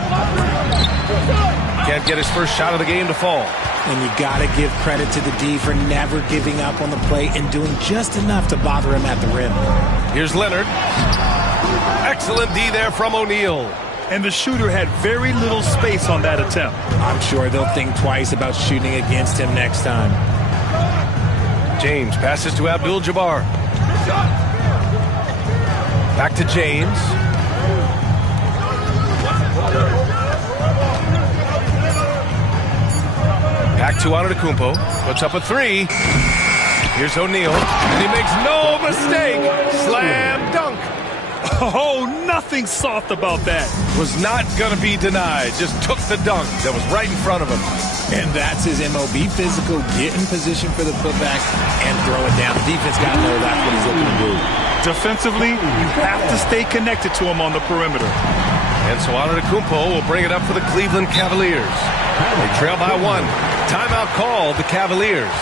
Can't get his first shot of the game to fall. And you got to give credit to the D for never giving up on the play and doing just enough to bother him at the rim. Here's Leonard. Excellent D there from O'Neal. And the shooter had very little space on that attempt. I'm sure they'll think twice about shooting against him next time. James passes to Abdul-Jabbar. Back to James. Back to Antetokounmpo. Puts up a 3. Here's O'Neal. And he makes no mistake. Slam dunk. Oh, nothing soft about that. Was not going to be denied. Just took the dunk that was right in front of him. And that's his MO. Be physical, get in position for the putback, and throw it down. The defense got to know that's what he's looking to do. Defensively, you have to stay connected to him on the perimeter. And so Antetokounmpo will bring it up for the Cleveland Cavaliers. They trail by 1. Timeout called the Cavaliers.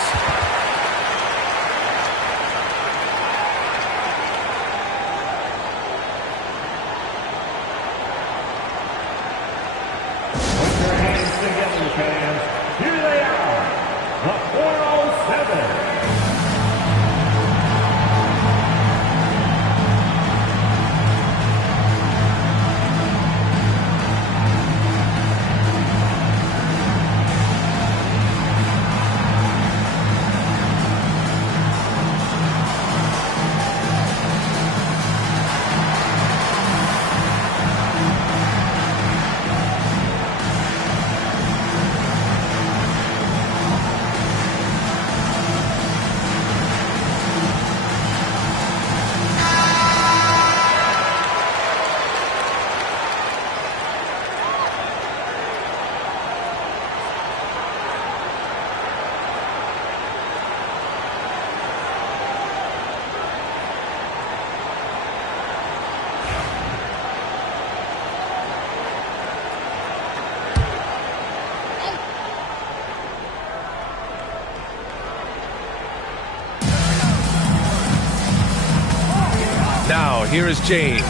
here is James.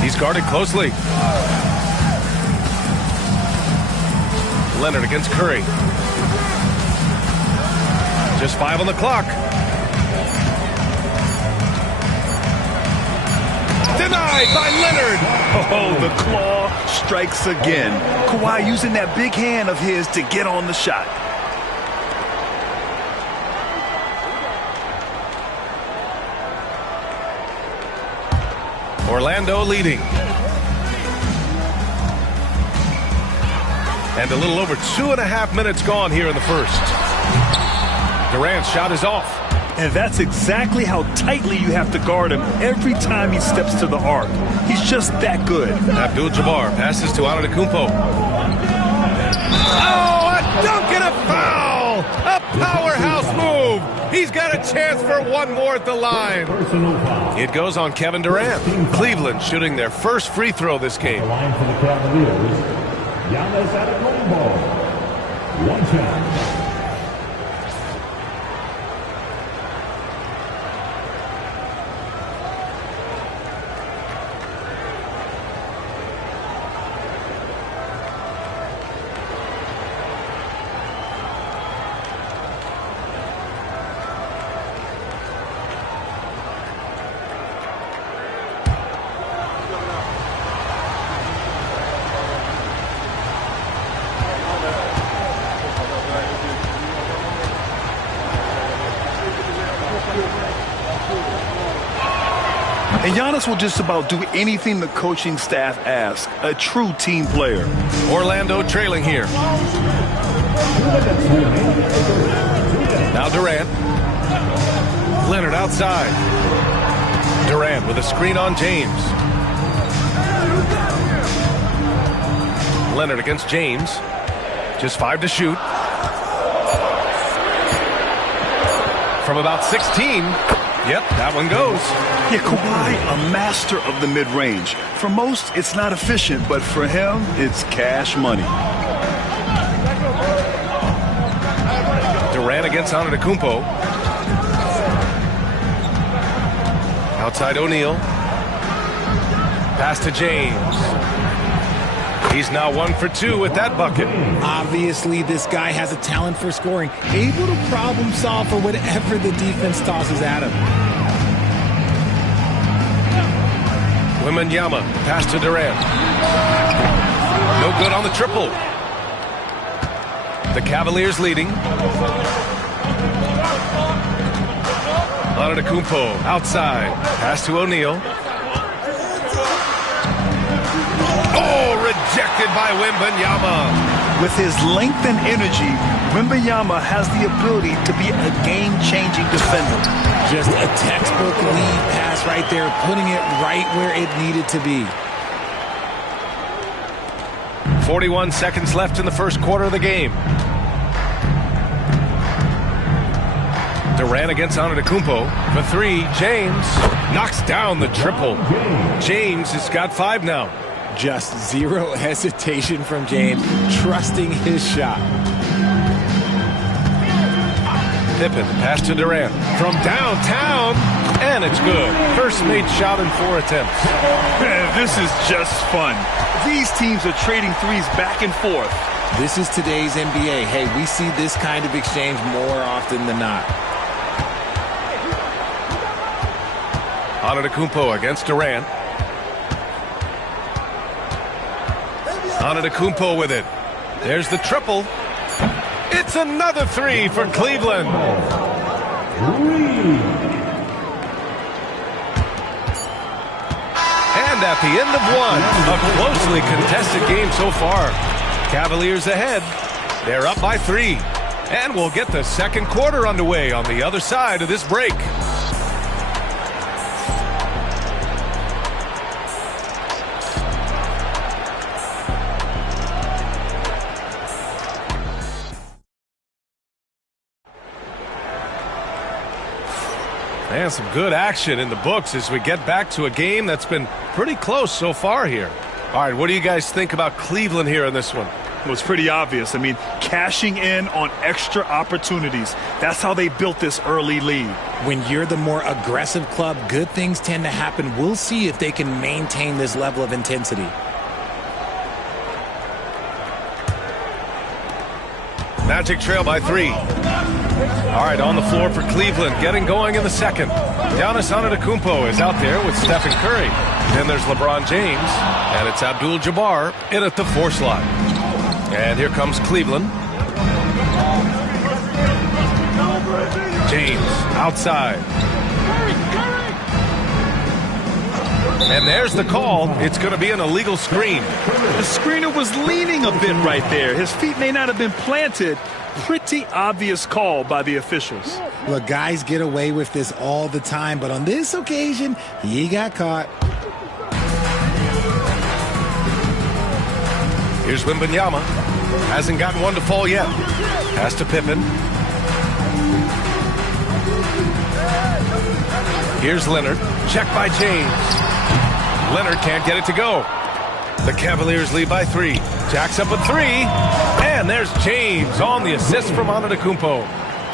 He's guarded closely. Leonard against Curry. Just 5 on the clock. Denied by Leonard. Oh, the claw strikes again. Kawhi using that big hand of his to get on the shot. Orlando leading. And a little over 2.5 minutes gone here in the first. Durant's shot is off. And that's exactly how tightly you have to guard him every time he steps to the arc. He's just that good. Abdul-Jabbar passes to Antetokounmpo. Oh, a dunk and a foul! A powerhouse move! He's got a chance for one more at the line. It goes on Kevin Durant. Cleveland shooting their first free throw this game. Line for the Cavaliers, Giannis Antetokounmpo. One shot. And Giannis will just about do anything the coaching staff asks. A true team player. Orlando trailing here. Now Durant. Leonard outside. Durant with a screen on James. Leonard against James. Just 5 to shoot. From about 16. Yep, that one goes. Yeah, Kawhi, a master of the mid-range. For most, it's not efficient, but for him, it's cash money. Durant against Antetokounmpo. Outside O'Neal. Pass to James. He's now 1 for 2 with that bucket. Obviously, this guy has a talent for scoring, able to problem solve for whatever the defense tosses at him. Wembanyama, pass to Durant. No good on the triple. The Cavaliers leading. Antetokounmpo outside. Pass to O'Neal. Oh, rejected by Wembanyama. With his length and energy, Wembanyama has the ability to be a game-changing defender. Just a textbook lead pass right there, putting it right where it needed to be. 41 seconds left in the first quarter of the game. Durant against Antetokounmpo. For 3, James knocks down the triple. James has got 5 now. Just zero hesitation from James, trusting his shot. Pippen, pass to Durant. From downtown, and it's good. First made shot in 4 attempts. Man, this is just fun. These teams are trading threes back and forth. This is today's NBA. Hey, we see this kind of exchange more often than not. Antetokounmpo against Durant. Antetokounmpo with it. There's the triple. It's another 3 for Cleveland. And at the end of 1, a closely contested game so far. Cavaliers ahead. They're up by 3. And we'll get the second quarter underway on the other side of this break. And some good action in the books as we get back to a game that's been pretty close so far here. All right, what do you guys think about Cleveland here in this one? It was pretty obvious. I mean, cashing in on extra opportunities. That's how they built this early lead. When you're the more aggressive club, good things tend to happen. We'll see if they can maintain this level of intensity. Magic trail by 3. All right, on the floor for Cleveland, getting going in the second. Giannis Antetokounmpo is out there with Stephen Curry. Then there's LeBron James, and it's Abdul-Jabbar in at the 4 slot. And here comes Cleveland. James outside. And there's the call. It's going to be an illegal screen. The screener was leaning a bit right there. His feet may not have been planted. Pretty obvious call by the officials. Look, guys get away with this all the time, but on this occasion, he got caught. Here's Wembanyama. Hasn't gotten one to fall yet. Pass to Pippen. Here's Leonard. Check by James. Leonard can't get it to go. The Cavaliers lead by 3. Jacks up a 3. And there's James on the assist from Antetokounmpo.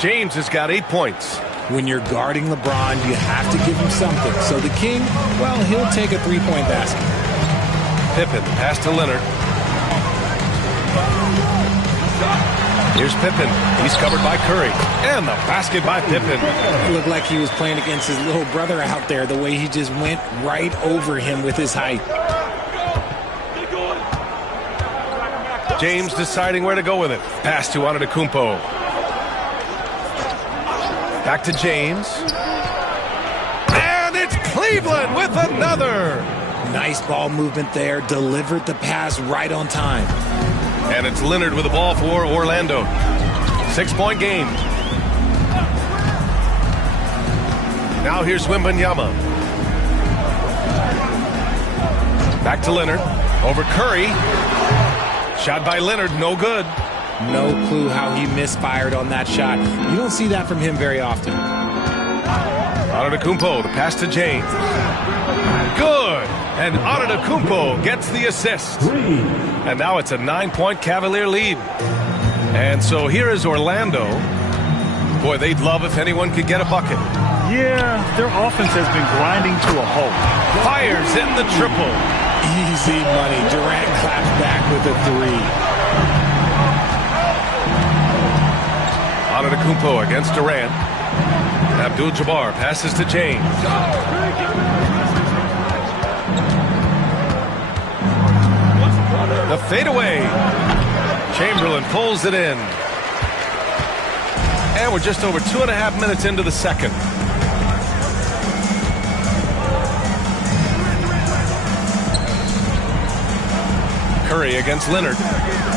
James has got 8 points. When you're guarding LeBron, you have to give him something. So the King, well, he'll take a 3-point basket. Pippen, pass to Leonard. Here's Pippen. He's covered by Curry. And the basket by Pippen. It looked like he was playing against his little brother out there, the way he just went right over him with his height. James deciding where to go with it. Pass to Antetokounmpo. Back to James. And it's Cleveland with another. Nice ball movement there. Delivered the pass right on time. And it's Leonard with the ball for Orlando. 6-point game. Now here's Wembanyama. Back to Leonard. Over Curry. Shot by Leonard, no good. No clue how he misfired on that shot. You don't see that from him very often. Antetokounmpo, the pass to James. Good. And Antetokounmpo gets the assist. And now it's a 9-point Cavalier lead. And so here is Orlando. Boy, they'd love if anyone could get a bucket. Yeah, their offense has been grinding to a halt. Fires in the triple. Easy money. Durant claps back with a 3. Antetokounmpo against Durant. Abdul-Jabbar passes to James. The fadeaway. Chamberlain pulls it in. And we're just over 2.5 minutes into the second. Curry against Leonard.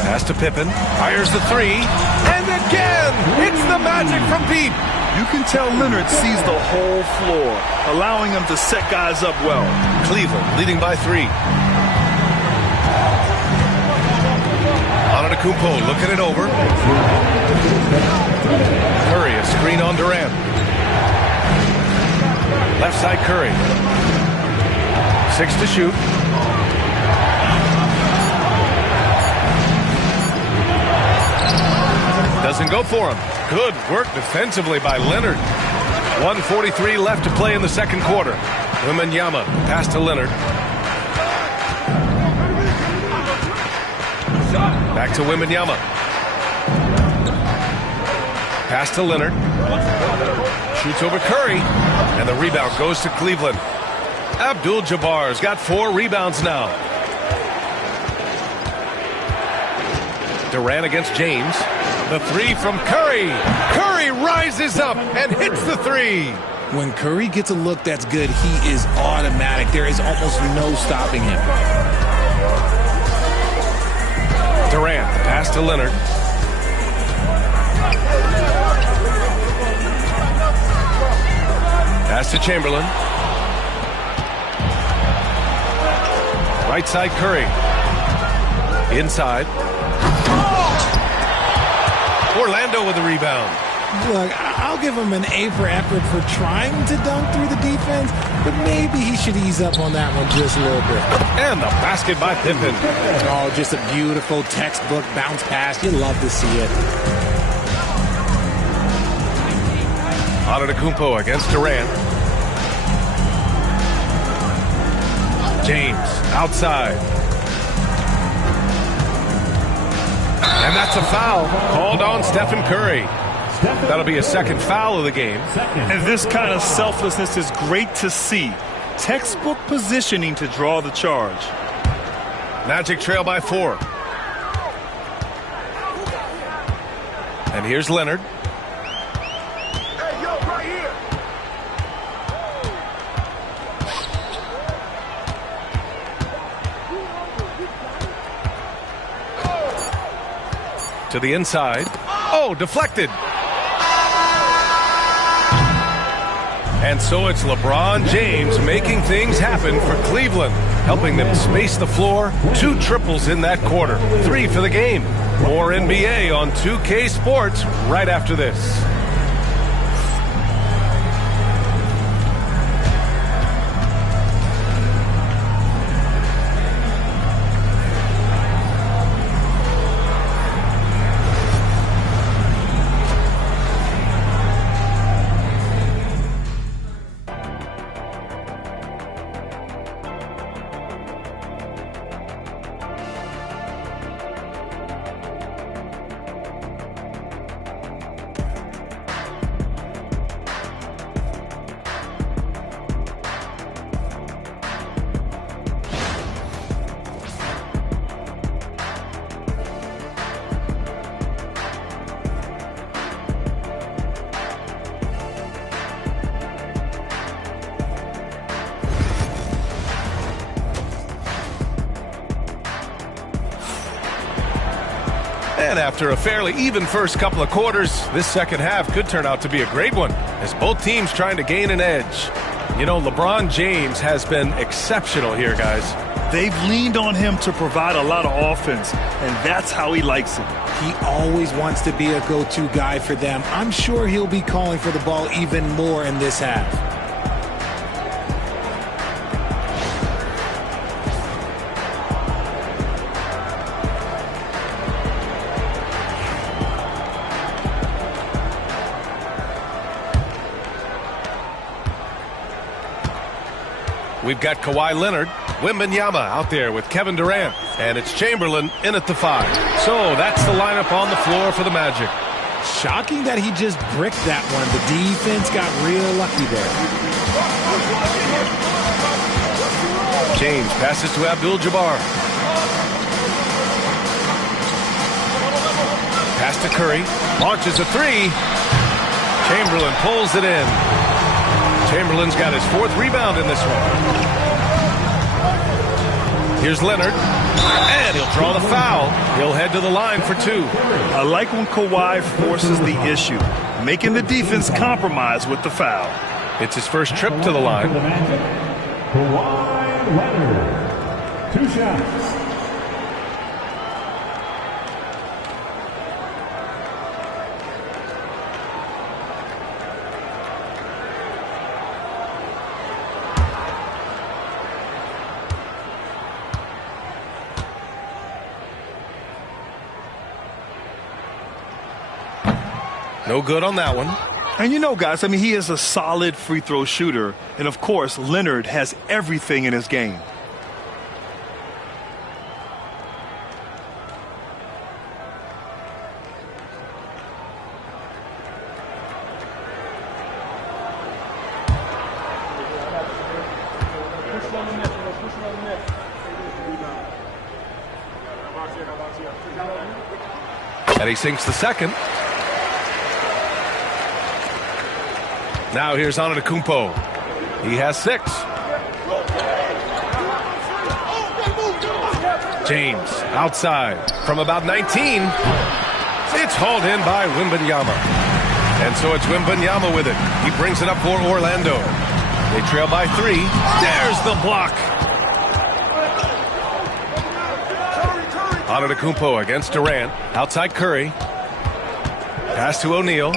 Pass to Pippen. Fires the 3. And again, it's the magic from deep. You can tell Leonard sees the whole floor, allowing him to set guys up well. Cleveland leading by 3. Antetokounmpo looking it over. Curry, a screen on Durant. Left side Curry. 6 to shoot. Doesn't go for him. Good work defensively by Leonard. 1:43 left to play in the second quarter. Wembanyama, pass to Leonard. Back to Wembanyama. Pass to Leonard. Shoots over Curry. And the rebound goes to Cleveland. Abdul-Jabbar's got 4 rebounds now. Durant against James. The 3 from Curry. Curry rises up and hits the 3. When Curry gets a look that's good, he is automatic. There is almost no stopping him. Durant, pass to Leonard. Pass to Chamberlain. Right side Curry. Inside. Orlando with the rebound. Look, I'll give him an A for effort for trying to dunk through the defense, but maybe he should ease up on that one just a little bit. And the basket by Pippen. Oh, just a beautiful textbook bounce pass. You love to see it. Antetokounmpo against Durant. James outside. And that's a foul called on Stephen Curry. That'll be a second foul of the game. And this kind of selflessness is great to see. Textbook positioning to draw the charge. Magic trail by 4. And here's Leonard. To the inside. Oh, deflected. And so it's LeBron James making things happen for Cleveland, helping them space the floor. 2 triples in that quarter. 3 for the game. More NBA on 2K Sports right after this. And after a fairly even first couple of quarters, this second half could turn out to be a great one, as both teams trying to gain an edge. You know, LeBron James has been exceptional here, guys. They've leaned on him to provide a lot of offense, and that's how he likes it. He always wants to be a go-to guy for them. I'm sure he'll be calling for the ball even more in this half. We've got Kawhi Leonard, Wembanyama out there with Kevin Durant, and it's Chamberlain in at the 5. So that's the lineup on the floor for the Magic. Shocking that he just bricked that one. The defense got real lucky there. James passes to Abdul-Jabbar. Pass to Curry, launches a 3. Chamberlain pulls it in. Chamberlain's got his 4th rebound in this one. Here's Leonard, and he'll draw the foul. He'll head to the line for 2. I like when Kawhi forces the issue, making the defense compromise with the foul. It's his first trip to the line. Kawhi Leonard, 2 shots. No good on that one. And you know, guys, I mean, he is a solid free throw shooter. And, of course, Leonard has everything in his game. And he sinks the second. Now here's Antetokounmpo. He has 6. James outside from about 19. It's hauled in by Wembanyama. And so it's Wembanyama with it. He brings it up for Orlando. They trail by 3. There's the block. Antetokounmpo against Durant. Outside Curry. Pass to O'Neal.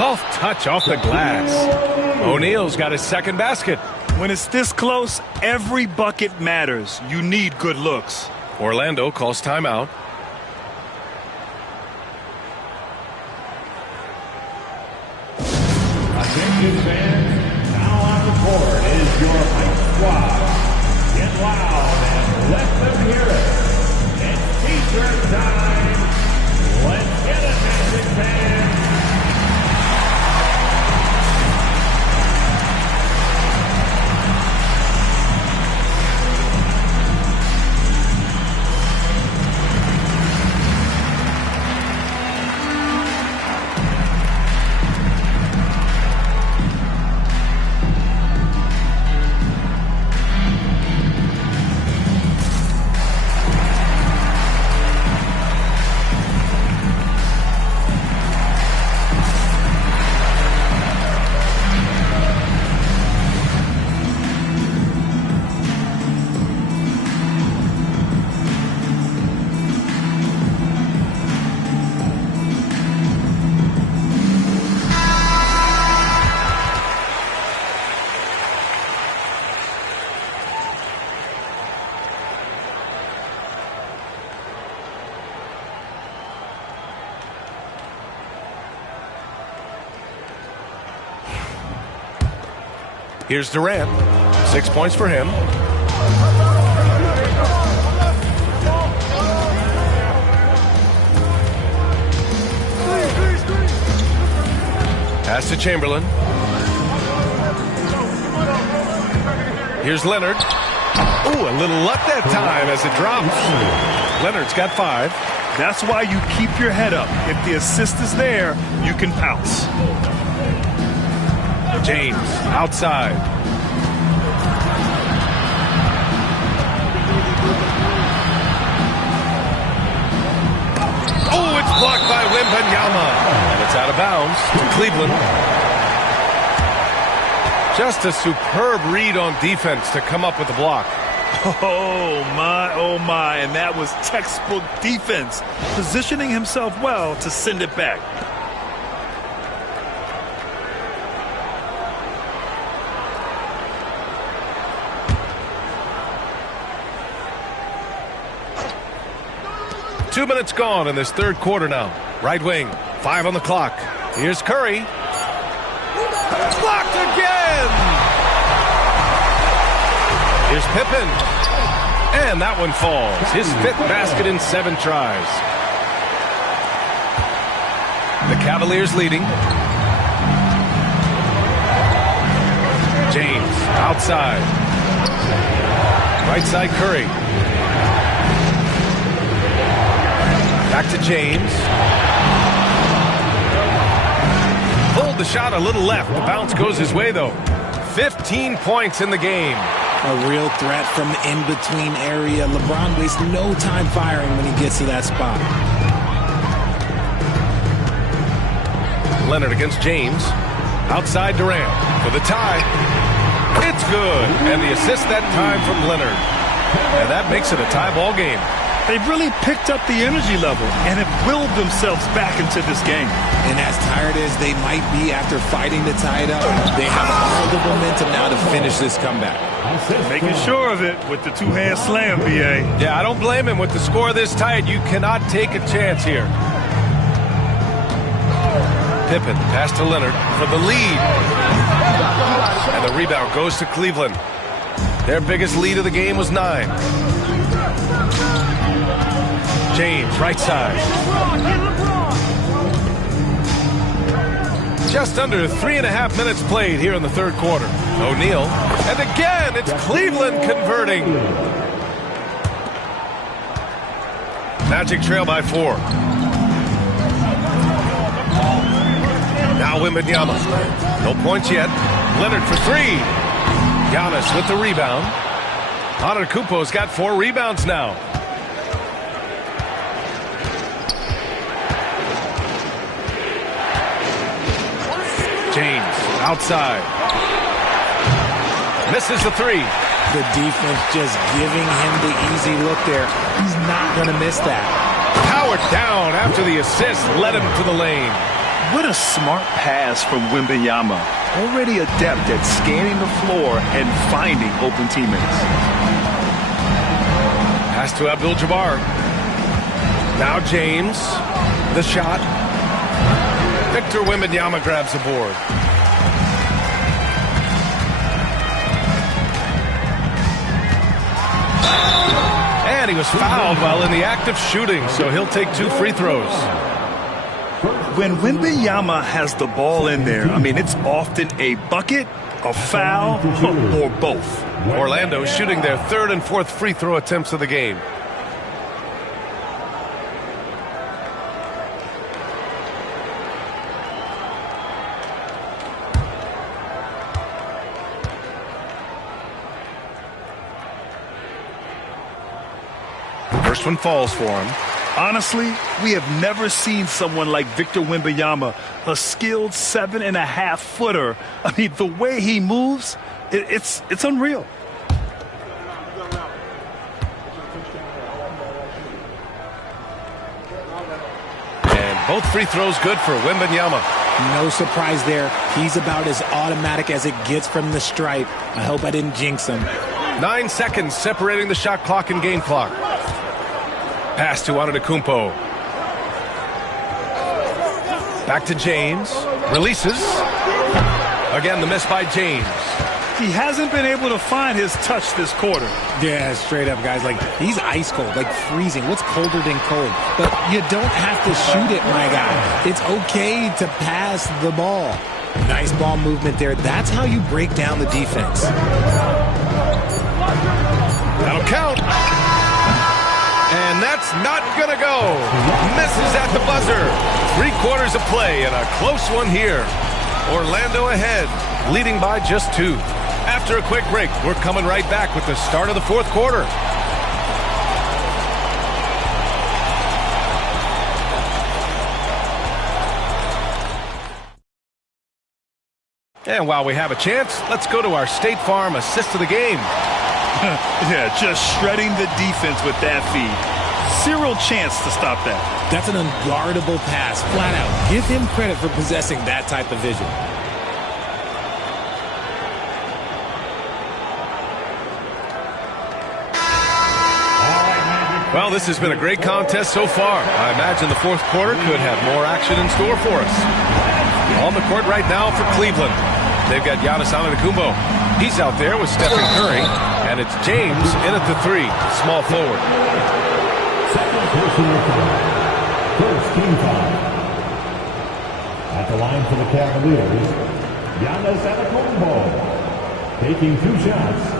Soft touch off the glass. O'Neal's got his second basket. When it's this close, every bucket matters. You need good looks. Orlando calls timeout. Attention fans, now on the court is your hype squad. Get loud and let them hear it. It's t-shirt time. Let's get it, Magic fans. Here's Durant. 6 points for him. Pass to Chamberlain. Here's Leonard. Ooh, a little luck that time as it drops. Leonard's got 5. That's why you keep your head up. If the assist is there, you can pounce. James outside. Oh, it's blocked by Wembanyama. And it's out of bounds to Cleveland. Just a superb read on defense to come up with the block. Oh my, and that was textbook defense. Positioning himself well to send it back. Two minutes gone in this third quarter now. Right wing, 5 on the clock. Here's Curry. Blocked again! Here's Pippen. And that one falls. His 5th basket in 7 tries. The Cavaliers leading. James outside. Right side Curry. Back to James. Pulled the shot a little left. The bounce goes his way, though. 15 points in the game. A real threat from the in-between area. LeBron wastes no time firing when he gets to that spot. Leonard against James. Outside Durant for the tie. It's good. And the assist that time from Leonard. And that makes it a tie ball game. They've really picked up the energy level and have willed themselves back into this game. And as tired as they might be after fighting to tie it up, they have all the momentum now to finish this comeback. Making sure of it with the two-hand slam, B.A. Yeah, I don't blame him. With the score this tight, you cannot take a chance here. Pippen, pass to Leonard for the lead. And the rebound goes to Cleveland. Their biggest lead of the game was 9. James, right side. Just under 3.5 minutes played here in the third quarter. O'Neal, and again, it's Cleveland converting. Magic trail by 4. Now Wembanyama. No points yet. Leonard for 3. Giannis with the rebound. Antetokounmpo's got 4 rebounds now. James outside. Misses the 3. The defense just giving him the easy look there. He's not going to miss that. Powered down after the assist led him to the lane. What a smart pass from Wembanyama. Already adept at scanning the floor and finding open teammates. Pass to Abdul-Jabbar. Now James. The shot. Victor Wembanyama grabs the board. And he was fouled while in the act of shooting, so he'll take 2 free throws. When Wembanyama has the ball in there, I mean, it's often a bucket, a foul, or both. Orlando shooting their 3rd and 4th free throw attempts of the game. First one falls for him. Honestly, we have never seen someone like Victor Wembanyama, a skilled 7.5-footer. I mean, the way he moves, it's unreal. And both free throws good for Wembanyama. No surprise there. He's about as automatic as it gets from the stripe. I hope I didn't jinx him. 9 seconds separating the shot clock and game clock. Pass to Antetokounmpo. Back to James. Releases. Again, the miss by James. He hasn't been able to find his touch this quarter. Yeah, straight up, guys. Like, he's ice cold, like freezing. What's colder than cold? But you don't have to shoot it, my guy. It's okay to pass the ball. Nice ball movement there. That's how you break down the defense. That'll count. And that's not going to go. Misses at the buzzer. 3/4 of play and a close one here. Orlando ahead, leading by just 2. After a quick break, we're coming right back with the start of the 4th quarter. And while we have a chance, let's go to our State Farm assist of the game. Yeah, just shredding the defense with that feed. Zero chance to stop that. That's an unguardable pass, flat out. Give him credit for possessing that type of vision. Well, this has been a great contest so far. I imagine the 4th quarter could have more action in store for us. On the court right now for Cleveland, they've got Giannis Antetokounmpo. He's out there with Stephen Curry, and it's James in at the 3, small forward. Second personal foul. First team foul. At the line for the Cavaliers, Giannis Antetokounmpo taking 2 shots.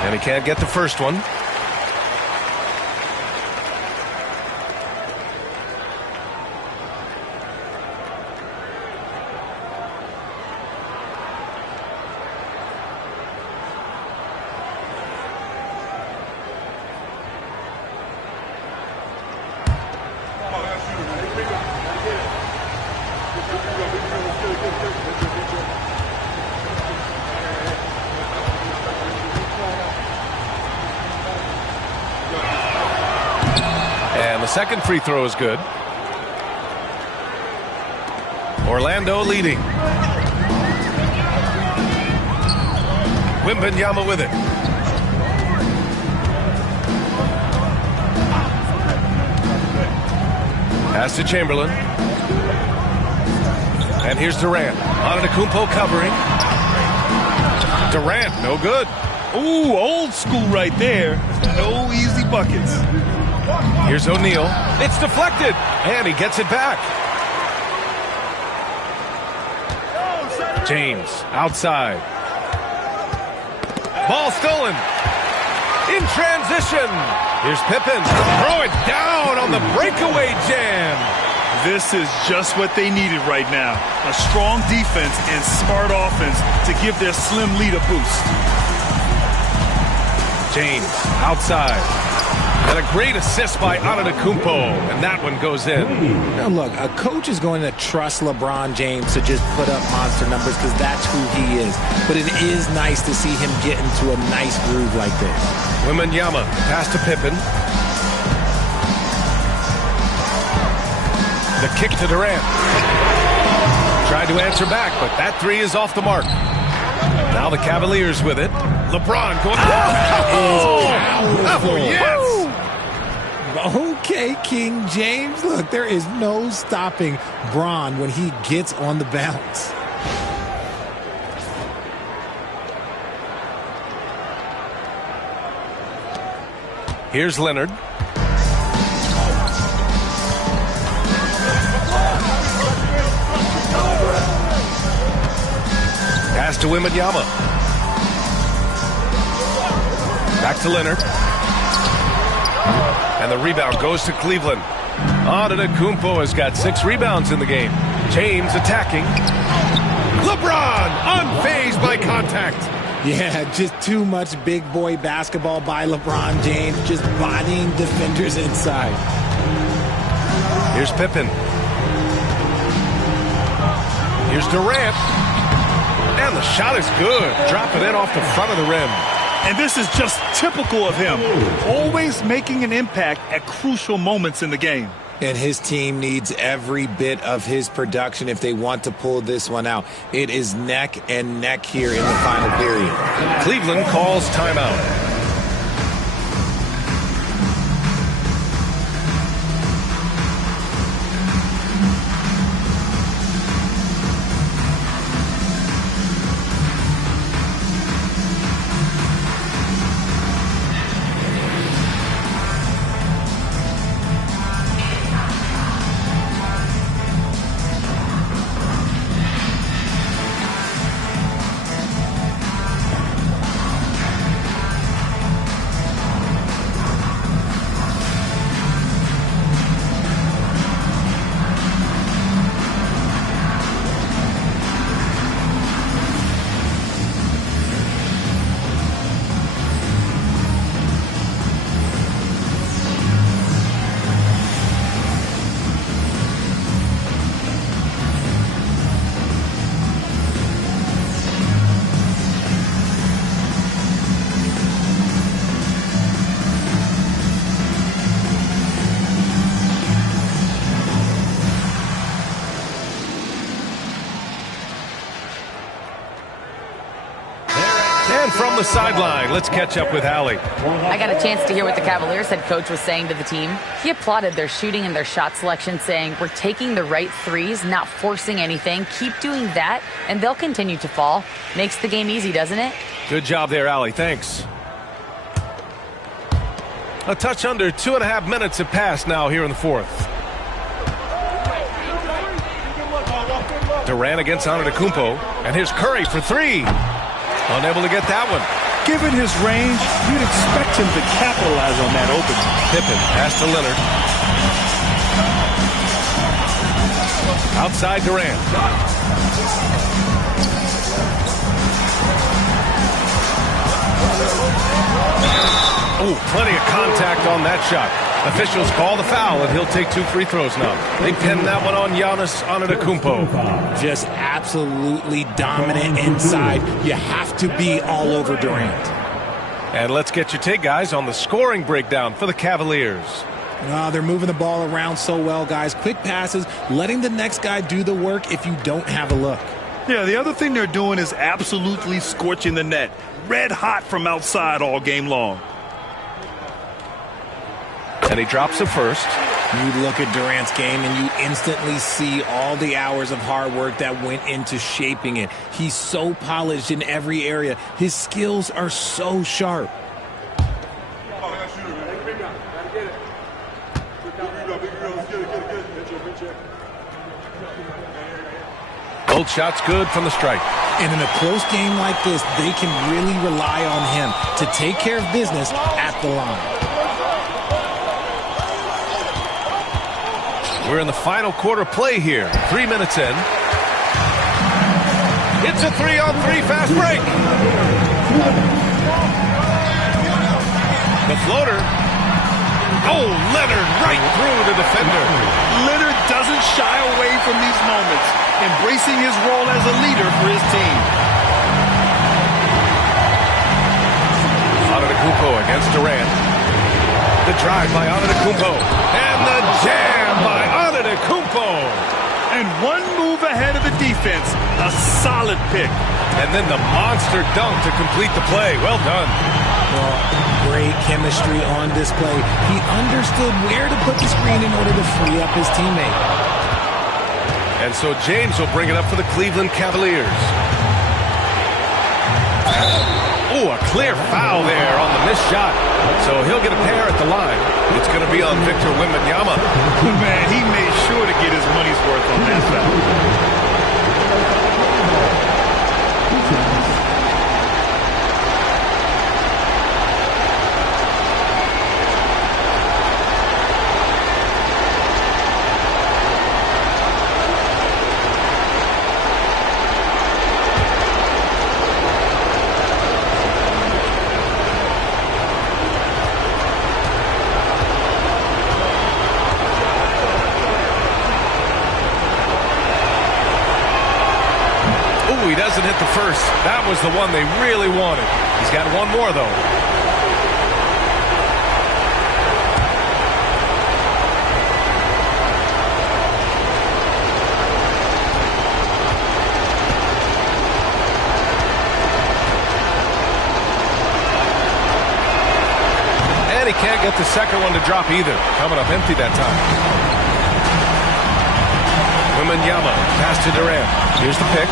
And he can't get the first one. Second free throw is good. Orlando leading. Wembanyama with it. Pass to Chamberlain. And here's Durant. Antetokounmpo covering. Durant, no good. Ooh, old school right there. No easy buckets. Here's O'Neal. It's deflected. And he gets it back. James outside. Ball stolen. In transition. Here's Pippen. Throw it down on the breakaway jam. This is just what they needed right now. A strong defense and smart offense to give their slim lead a boost. James outside. And a great assist by Antetokounmpo. And that one goes in. Now look, a coach is going to trust LeBron James to just put up monster numbers because that's who he is. But it is nice to see him get into a nice groove like this. Wembanyama pass to Pippen. The kick to Durant. Tried to answer back, but that three is off the mark. Now the Cavaliers with it. LeBron going. Oh, yes! Okay, King James. Look, there is no stopping Bron when he gets on the bounce. Here's Leonard. Pass to Wembanyama. Back to Leonard. And the rebound goes to Cleveland. Antetokounmpo has got 6 rebounds in the game. James attacking. LeBron unfazed by contact. Yeah, just too much big boy basketball by LeBron James, just bodying defenders inside. Here's Pippen. Here's Durant. And the shot is good. Dropping it off the front of the rim. And this is just typical of him. Always making an impact at crucial moments in the game. And his team needs every bit of his production if they want to pull this one out. It is neck and neck here in the final period. Cleveland calls timeout. From the sideline, let's catch up with Allie. I got a chance to hear what the Cavaliers head coach was saying to the team. He applauded their shooting and their shot selection, saying, "We're taking the right threes, not forcing anything. Keep doing that, and they'll continue to fall." Makes the game easy, doesn't it? Good job there, Allie. Thanks. A touch under 2.5 minutes have passed now here in the fourth. Durant against Antetokounmpo, and here's Curry for 3. Unable to get that one. Given his range, you'd expect him to capitalize on that opening. Pippen, pass to Leonard. Outside Durant. Oh, plenty of contact on that shot. Officials call the foul, and he'll take 2 free throws now. They pin that one on Giannis Antetokounmpo. Just absolutely dominant inside. You have to be all over Durant. And let's get your take, guys, on the scoring breakdown for the Cavaliers. They're moving the ball around so well, guys. Quick passes, letting the next guy do the work if you don't have a look. Yeah, the other thing they're doing is absolutely scorching the net. Red hot from outside all game long. And he drops it first. You look at Durant's game and you instantly see all the hours of hard work that went into shaping it. He's so polished in every area. His skills are so sharp. Both shots good from the strike. And in a close game like this, they can really rely on him to take care of business at the line. We're in the final quarter play here. 3 minutes in. It's a 3-on-3 fast break. The floater. Oh, Leonard right through the defender. Leonard doesn't shy away from these moments, embracing his role as a leader for his team. Antetokounmpo against Durant. The drive by Antetokounmpo. And the jam by Antetokounmpo. And one move ahead of the defense. A solid pick. And then the monster dunk to complete the play. Well done. Well, great chemistry on display. He understood where to put the screen in order to free up his teammate. And so James will bring it up for the Cleveland Cavaliers. Oh, a clear foul there on the missed shot. So he'll get a pair at the line. It's going to be on Victor Wembanyama. Man, he made sure to get his money's worth on that foul. He doesn't hit the first. That was the one they really wanted. He's got one more, though. And he can't get the second one to drop either. Coming up empty that time. Wembanyama, pass to Durant. Here's the pick.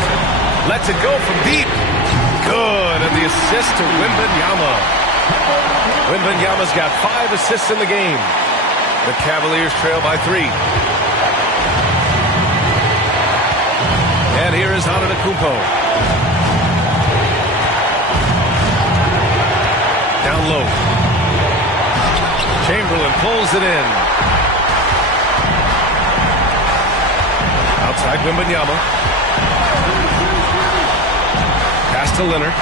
Lets it go from deep. Good. And the assist to Wembanyama. Wembanyama's got 5 assists in the game. The Cavaliers trail by 3. And here is Antetokounmpo. Down low. Chamberlain pulls it in. Outside Wembanyama. Pass to Leonard.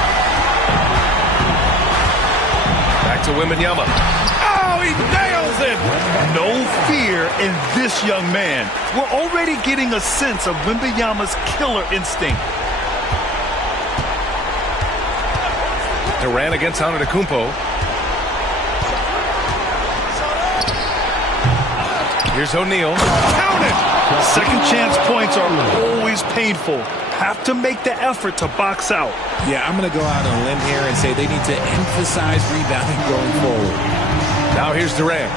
Back to Wembanyama. Oh, he nails it! No fear in this young man. We're already getting a sense of Wembanyama's killer instinct. Durant against Antetokounmpo. Here's O'Neal. Count it! Second chance points are always painful. Have to make the effort to box out. Yeah, I'm going to go out on a limb here and say they need to emphasize rebounding going forward. Now here's Durant.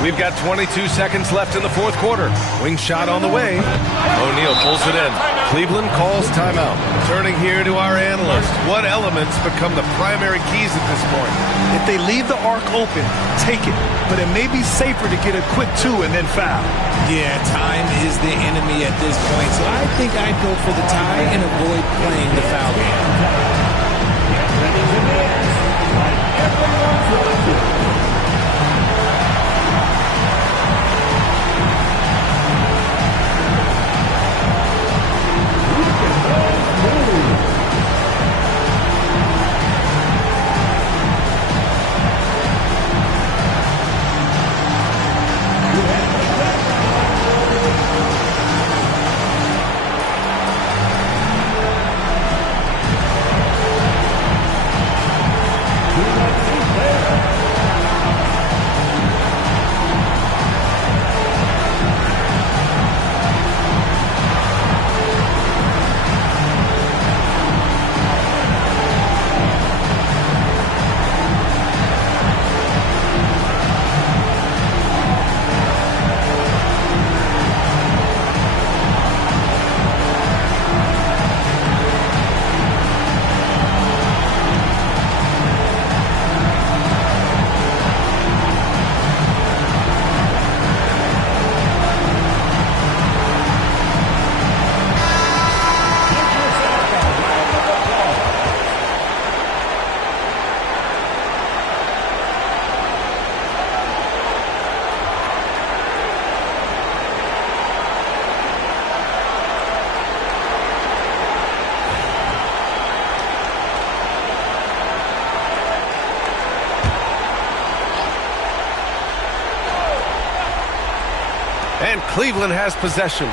We've got 22 seconds left in the fourth quarter. Wing shot on the way. O'Neal pulls it in. Cleveland calls timeout. Turning here to our analyst. What elements become the primary keys at this point? If they leave the arc open, take it. But it may be safer to get a quick 2 and then foul. Yeah, time is the enemy at this point. So I think I'd go for the tie and avoid playing the foul game. And Cleveland has possession.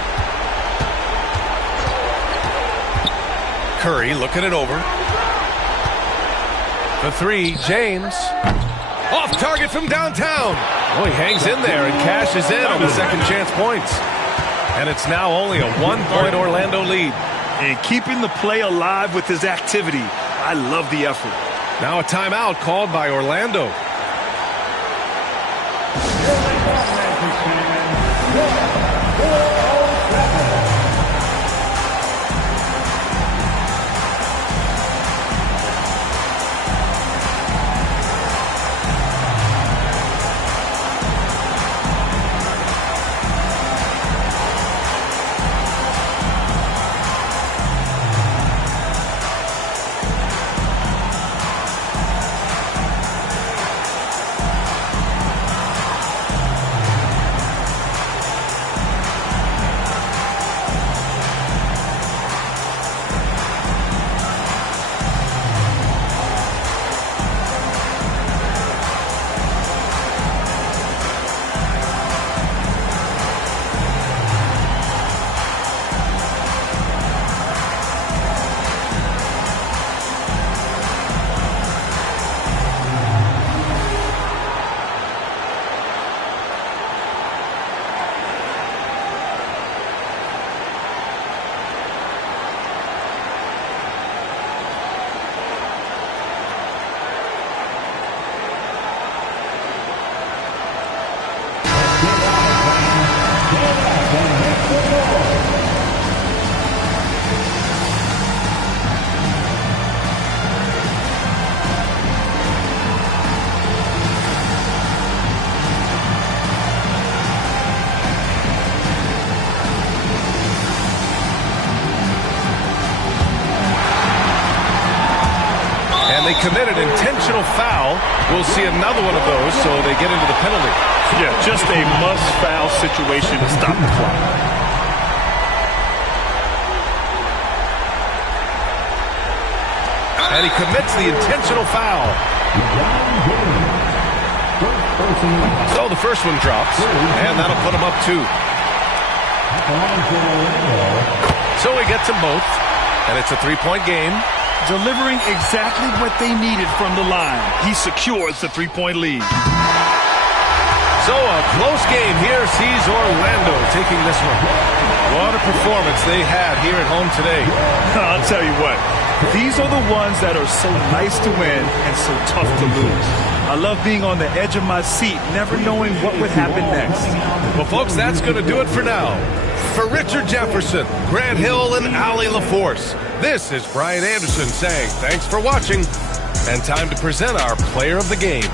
Curry looking it over. The three, James. Off target from downtown. Oh, he hangs in there and cashes in on the second chance points. And it's now only a 1-point Orlando lead. And keeping the play alive with his activity. I love the effort. Now a timeout called by Orlando. They committed intentional foul. We'll see another one of those, so they get into the penalty. Yeah, just a must-foul situation to stop the clock. And he commits the intentional foul. So the first one drops, and that'll put him up 2. So he gets them both, and it's a 3-point game. Delivering exactly what they needed from the line. He secures the 3-point lead. So a close game here sees Orlando taking this one. What a performance they had here at home today. I'll tell you what, these are the ones that are so nice to win and so tough to lose. I love being on the edge of my seat, never knowing what would happen next. Well, folks, that's going to do it for now. For Richard Jefferson, Grant Hill, and Allie LaForce, this is Brian Anderson saying thanks for watching, and time to present our player of the game.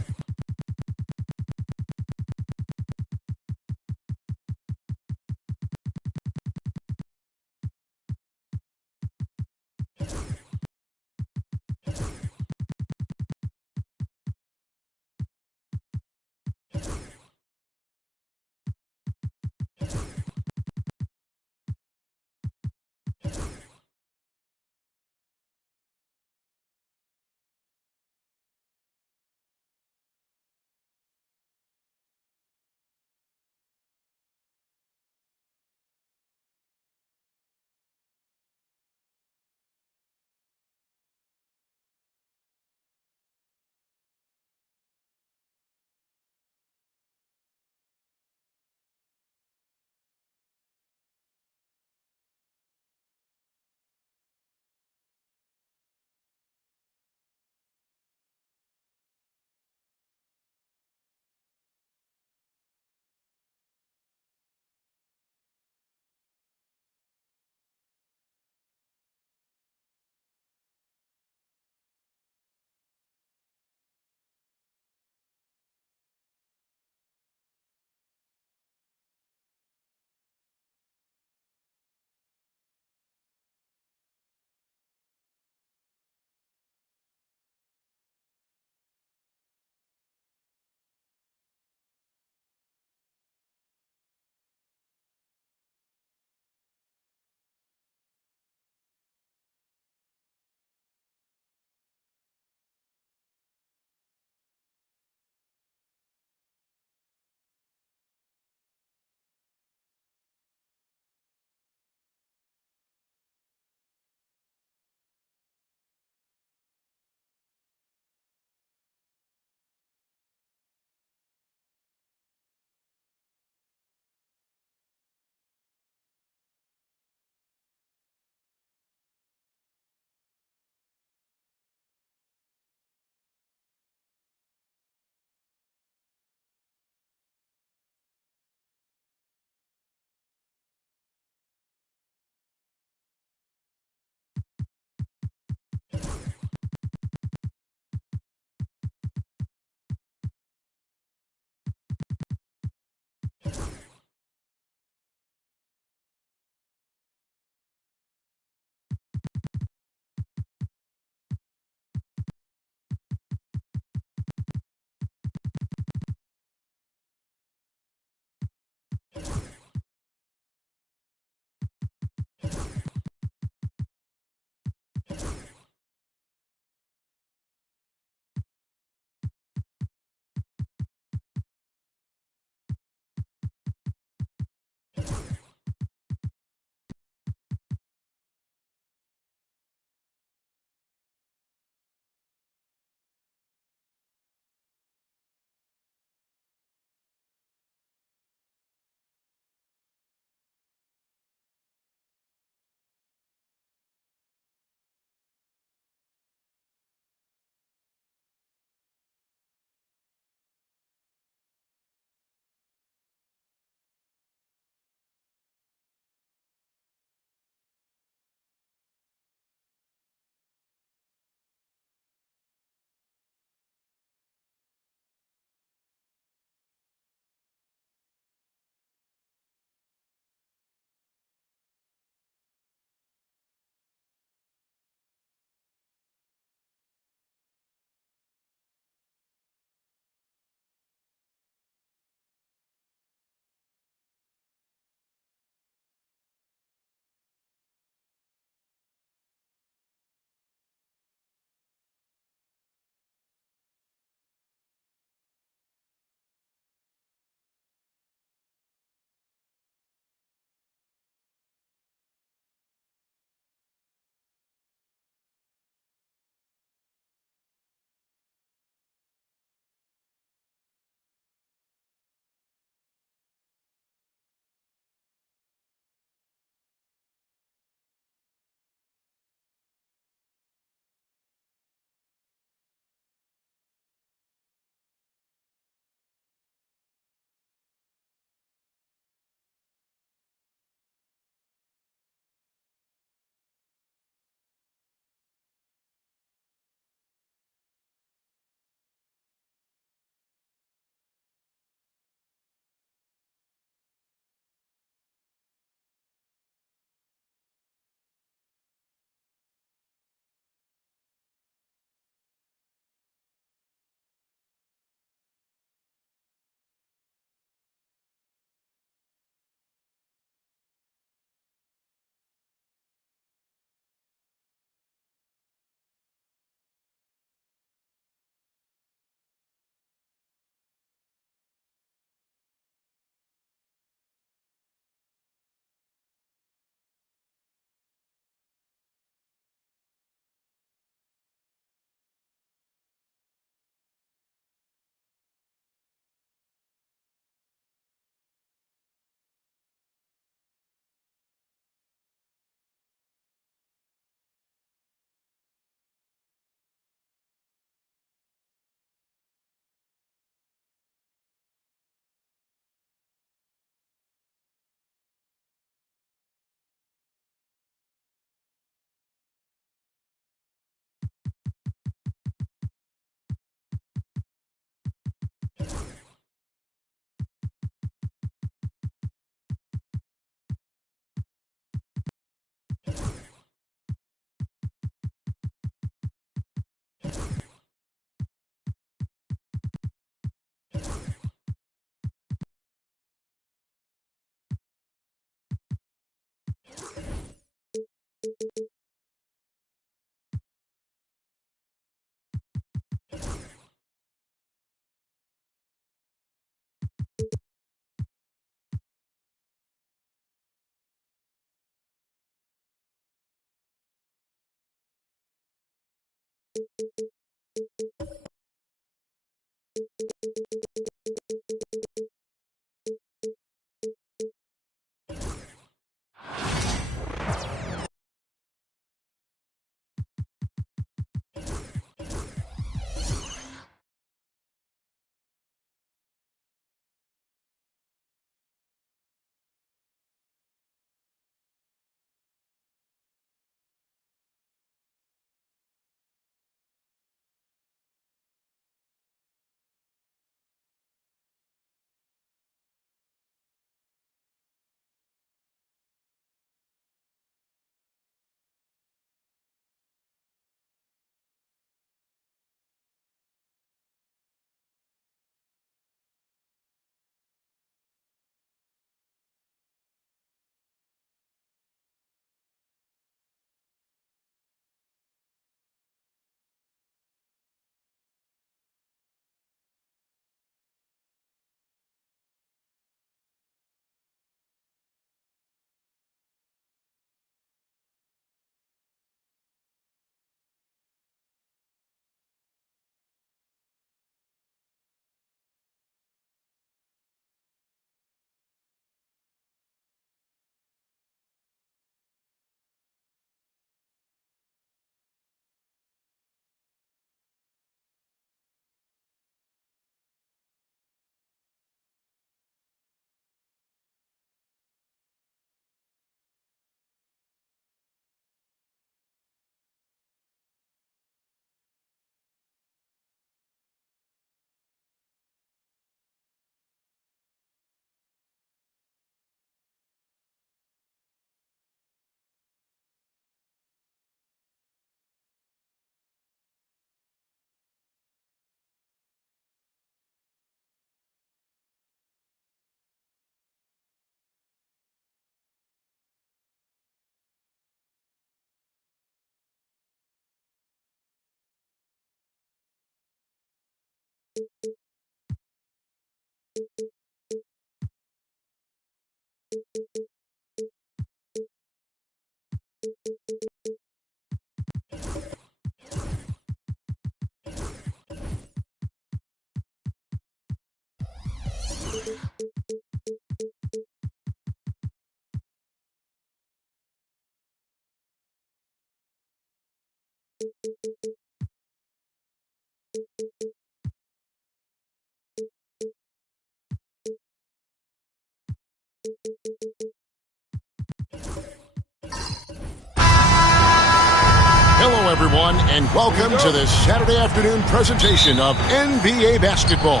Hello, everyone, and welcome to this Saturday afternoon presentation of NBA basketball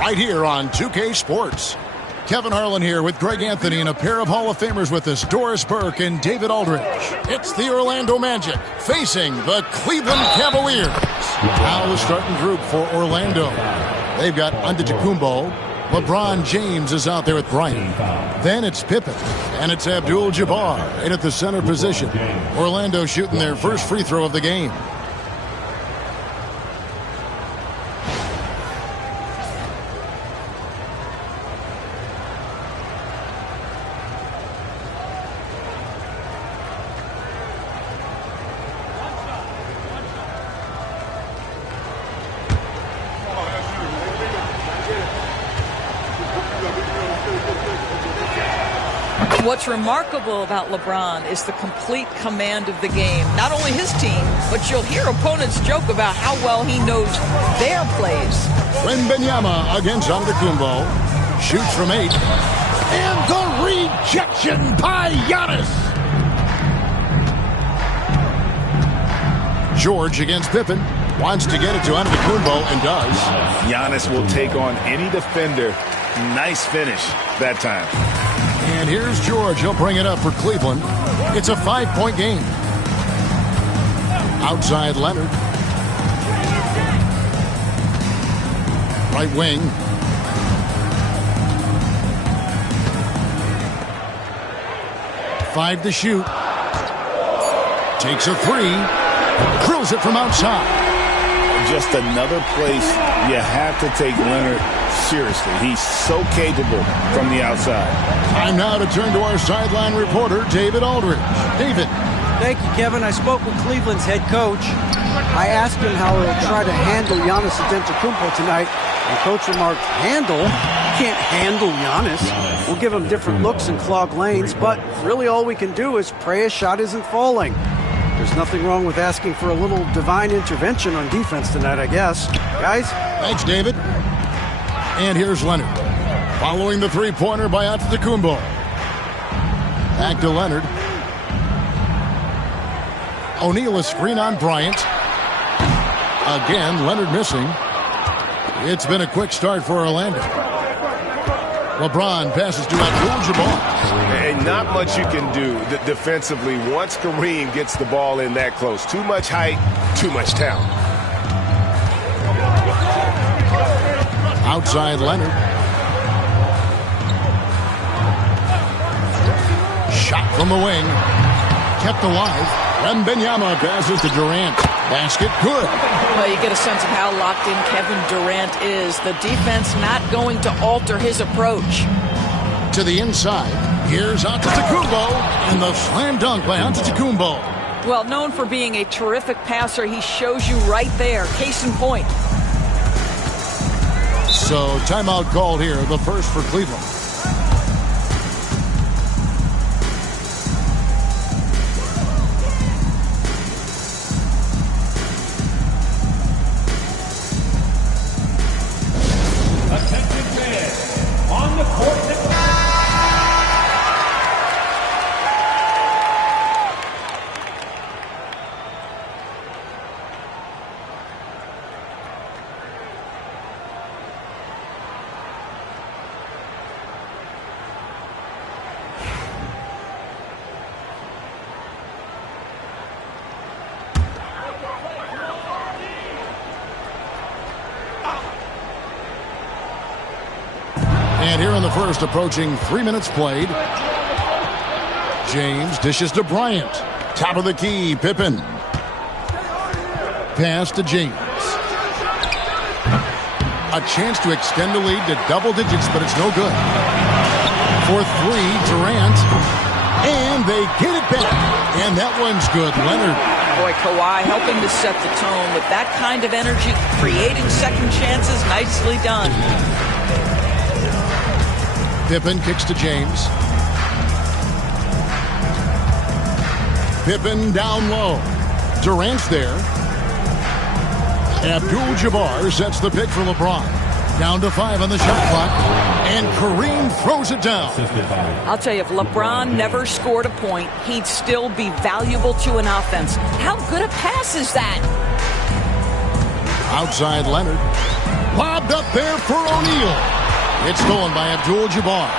right here on 2K Sports. Kevin Harlan here with Greg Anthony and a pair of Hall of Famers with us, Doris Burke and David Aldridge. It's the Orlando Magic facing the Cleveland Cavaliers. Now the starting group for Orlando. They've got Antetokounmpo. LeBron James is out there with Bryant. Then it's Pippen. And it's Abdul-Jabbar in at the center position. Orlando shooting their first free throw of the game. What's remarkable about LeBron is the complete command of the game. Not only his team, but you'll hear opponents joke about how well he knows their plays. Wembanyama against Antetokounmpo. Shoots from 8. And the rejection by Giannis. George against Pippen. Wants to get it to Antetokounmpo and does. Giannis will take on any defender. Nice finish that time. And here's George. He'll bring it up for Cleveland. It's a 5-point game. Outside Leonard. Right wing. Five to shoot. Takes a 3. Drills it from outside. Just another place you have to take Leonard seriously. He's so capable from the outside. Time now to turn to our sideline reporter, David Aldridge. David. Thank you, Kevin. I spoke with Cleveland's head coach. I asked him how he'll try to handle Giannis Antetokounmpo tonight, and Coach remarked, handle? You can't handle Giannis. We'll give him different looks and clog lanes, but really all we can do is pray his shot isn't falling. There's nothing wrong with asking for a little divine intervention on defense tonight, I guess. Guys? Thanks, David. And here's Leonard. Following the three-pointer by Antetokounmpo. Back to Leonard. O'Neal a screen on Bryant. Again, Leonard missing. It's been a quick start for Orlando. LeBron passes to Abdul-Jabbar. And not much you can do defensively once Kareem gets the ball in that close. Too much height, too much talent. Outside Leonard. Shot from the wing. Kept alive. Wembanyama passes to Durant. Basket good. Well, you get a sense of how locked in Kevin Durant is. The defense not going to alter his approach. To the inside. Here's Antetokounmpo. And the slam dunk by Antetokounmpo. Well, known for being a terrific passer, he shows you right there. Case in point. So timeout called here. The first for Cleveland. And here in the first, approaching 3 minutes played. James dishes to Bryant. Top of the key, Pippen. Pass to James. A chance to extend the lead to double digits, but it's no good. For three, Durant. And they get it back. And that one's good. Leonard. Boy, Kawhi helping to set the tone with that kind of energy, creating second chances. Nicely done. Pippen kicks to James. Pippen down low. Durant's there. Abdul-Jabbar sets the pick for LeBron. Down to 5 on the shot clock. And Kareem throws it down. I'll tell you, if LeBron never scored a point, he'd still be valuable to an offense. How good a pass is that? Outside Leonard. Lobbed up there for O'Neal. It's stolen by Abdul-Jabbar.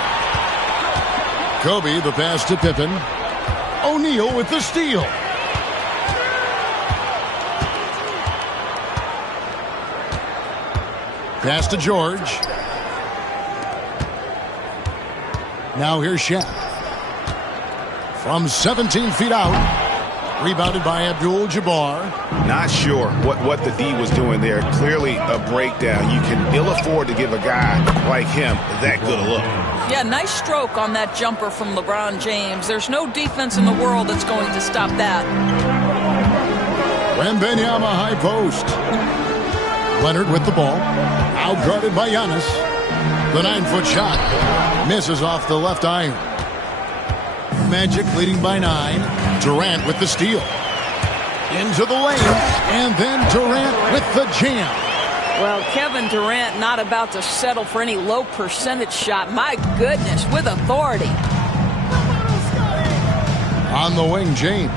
Kobe, the pass to Pippen. O'Neal with the steal. Pass to George. Now here's Shaq. From 17 feet out. Rebounded by Abdul-Jabbar. Not sure what the D was doing there. Clearly a breakdown. You can ill afford to give a guy like him that good a look. Yeah, nice stroke on that jumper from LeBron James. There's no defense in the world that's going to stop that. Wembanyama high post. Leonard with the ball. Outguarded by Giannis. The 9-foot shot. Misses off the left iron. Magic leading by 9. Durant with the steal. Into the lane. And then Durant with the jam. Well, Kevin Durant not about to settle for any low percentage shot. My goodness, with authority. On the wing, James.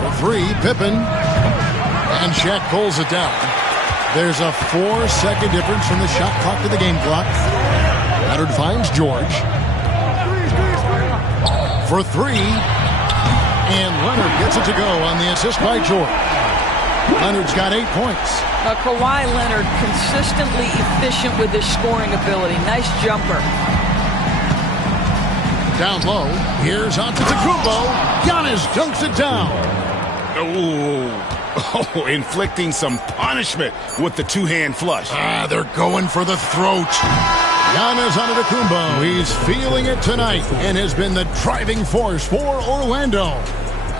For three, Pippen. And Shaq pulls it down. There's a 4-second difference from the shot clock to the game clock. Leonard finds George. For three. And Leonard gets it to go on the assist by George. Leonard's got 8 points. Kawhi Leonard consistently efficient with his scoring ability. Nice jumper. Down low. Here's Antetokounmpo. Giannis dunks it down. Oh, inflicting some punishment with the two-hand flush. They're going for the throat. Giannis Antetokounmpo, he's feeling it tonight and has been the driving force for Orlando.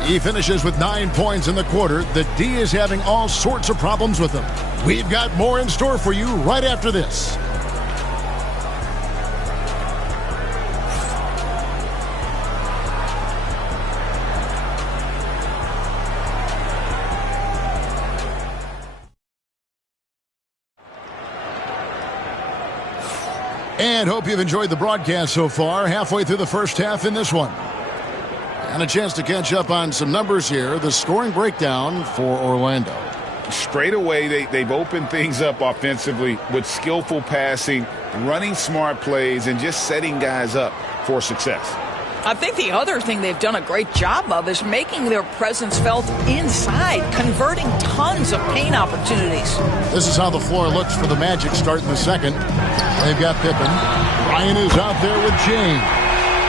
He finishes with 9 points in the quarter. The D is having all sorts of problems with him. We've got more in store for you right after this. And hope you've enjoyed the broadcast so far. Halfway through the first half in this one. And a chance to catch up on some numbers here. The scoring breakdown for Orlando. Straight away, they've opened things up offensively with skillful passing, running smart plays, and just setting guys up for success. I think the other thing they've done a great job of is making their presence felt inside, converting tons of paint opportunities. This is how the floor looks for the Magic starting the second. They've got Pippen. Ryan is out there with James.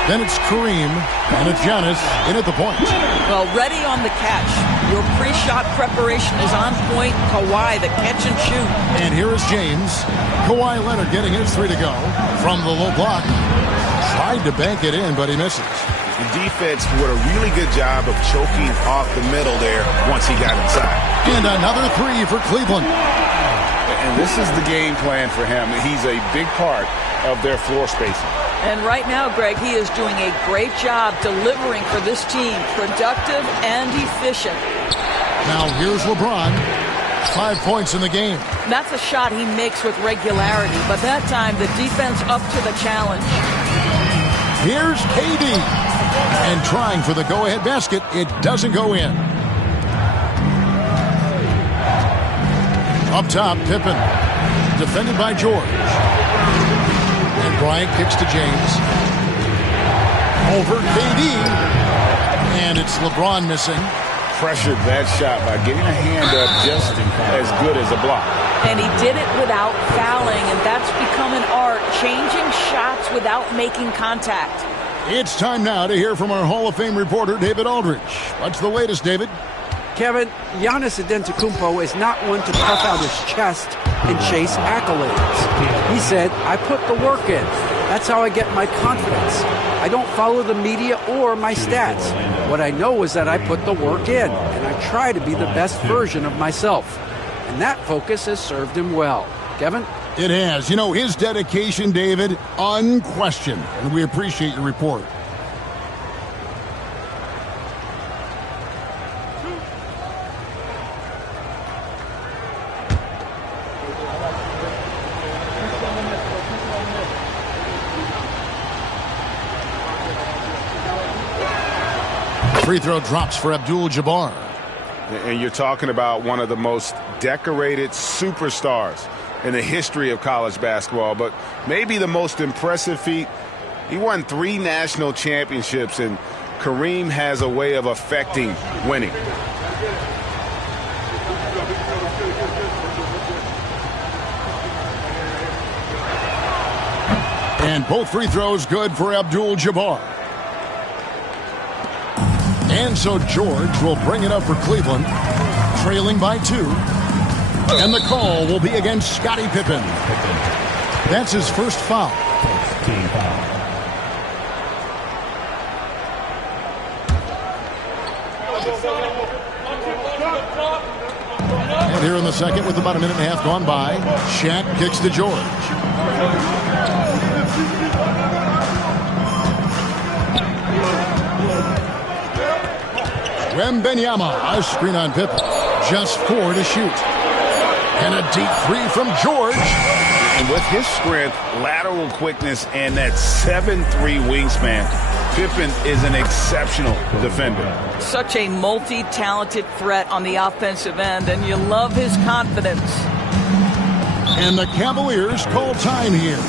Then it's Kareem, and it's Giannis in at the point. Well, ready on the catch. Your pre-shot preparation is on point. Kawhi, the catch and shoot. And here is James. Kawhi Leonard getting his three to go from the low block. Tried to bank it in, but he misses. The defense did a really good job of choking off the middle there once he got inside. And another three for Cleveland. And this is the game plan for him. He's a big part of their floor spacing. And right now, Greg, he is doing a great job delivering for this team. Productive and efficient. Now here's LeBron. 5 points in the game. That's a shot he makes with regularity, but that time the defense up to the challenge. Here's KD. And trying for the go-ahead basket. It doesn't go in. Up top, Pippen. Defended by George. And Bryant kicks to James. Over KD. And it's LeBron missing. Pressured that shot by getting a hand up just as good as a block. And he did it without fouling, and that's become an art, changing shots without making contact. It's time now to hear from our Hall of Fame reporter, David Aldridge. What's the latest, David? Kevin, Giannis Antetokounmpo is not one to puff out his chest and chase accolades. He said, I put the work in. That's how I get my confidence. I don't follow the media or my stats. What I know is that I put the work in, and I try to be the best version of myself. And that focus has served him well. Kevin? It has. You know, his dedication, David, unquestioned. And we appreciate your report. Free throw drops for Abdul-Jabbar. And you're talking about one of the most decorated superstars in the history of college basketball, but maybe the most impressive feat. He won 3 national championships, and Kareem has a way of affecting winning. And both free throws good for Abdul-Jabbar. And so George will bring it up for Cleveland, trailing by 2. And the call will be against Scottie Pippen. That's his first foul. And here in the second, with about a minute and a half gone by, Shaq kicks to George. Wembanyama, a screen on Pippen. Just 4 to shoot. And a deep 3 from George. And with his strength, lateral quickness, and that 7'3" wingspan, Pippen is an exceptional defender. Such a multi-talented threat on the offensive end, and you love his confidence. And the Cavaliers call time here.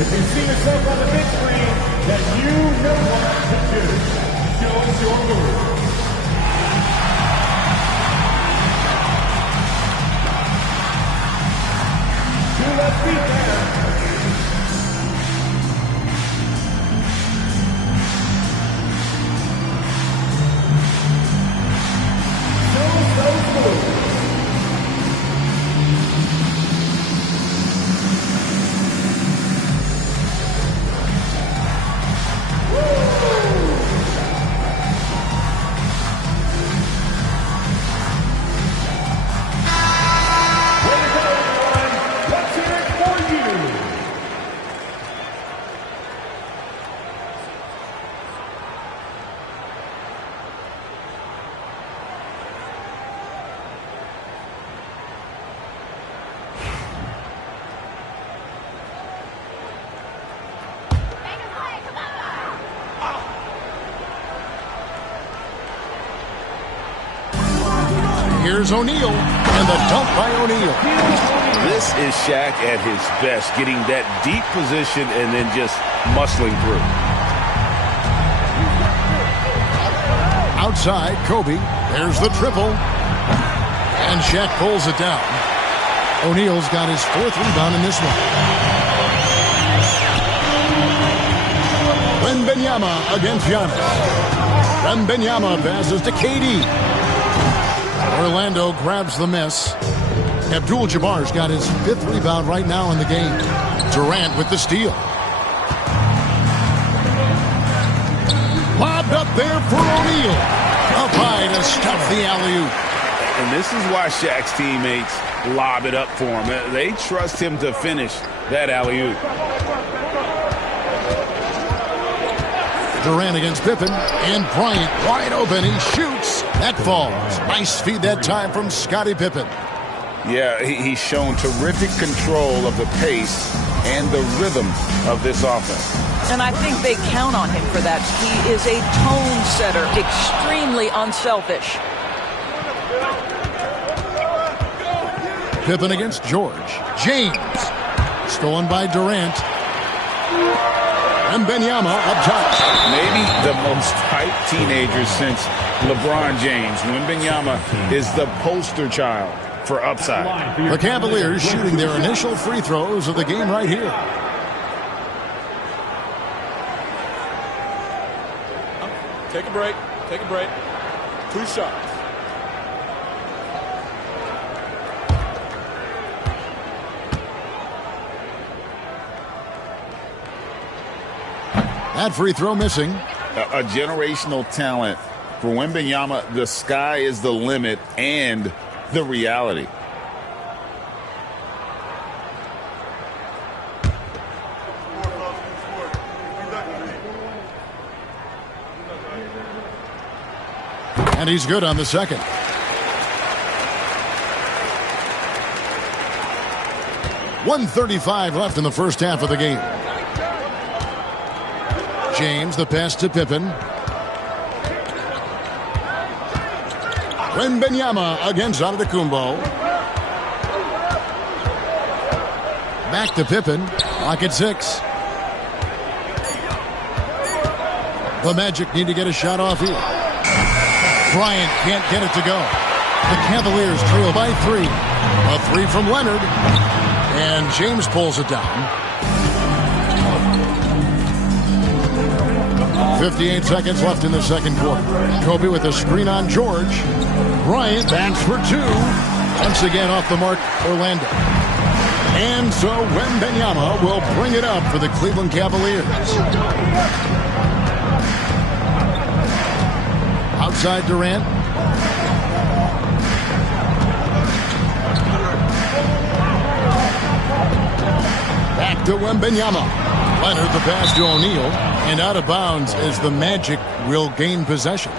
If you see yourself on the big screen, then you know what to do. Show us your move. To the feet there. Here's O'Neal, and the dunk by O'Neal. This is Shaq at his best, getting that deep position and then just muscling through. Outside, Kobe. There's the triple. And Shaq pulls it down. O'Neal's got his 4th rebound in this one. Wembanyama against Giannis. Wembanyama passes to KD. Orlando grabs the miss. Abdul-Jabbar's got his 5th rebound right now in the game. Durant with the steal. Lobbed up there for O'Neal. Up high to stuff the alley-oop. And this is why Shaq's teammates lob it up for him. They trust him to finish that alley-oop. Durant against Pippen, and Bryant wide open. He shoots. That falls. Nice feed that time from Scottie Pippen. Yeah, he's shown terrific control of the pace and the rhythm of this offense. And I think they count on him for that. He is a tone setter, extremely unselfish. Pippen against George. James. Stolen by Durant. And Wembanyama up top. Maybe the most hyped teenager since LeBron James. Wembanyama is the poster child for upside. The Cavaliers shooting their initial free throws of the game right here. Take a break. Take a break. 2 shots. That free throw missing. A generational talent. For Wembanyama, the sky is the limit and the reality. And he's good on the second. .135 left in the first half of the game. James, the pass to Pippen. Wembanyama against Antetokounmpo. Back to Pippen. Clock at 6. The Magic need to get a shot off here. Bryant can't get it to go. The Cavaliers trail by 3. A 3 from Leonard. And James pulls it down. 58 seconds left in the second quarter. Kobe with a screen on George. Bryant backs for 2. Once again off the mark, Orlando. And so Wembanyama will bring it up for the Cleveland Cavaliers. Outside Durant. Back to Wembanyama. Leonard the pass to O'Neal. And out of bounds as the Magic will gain possession.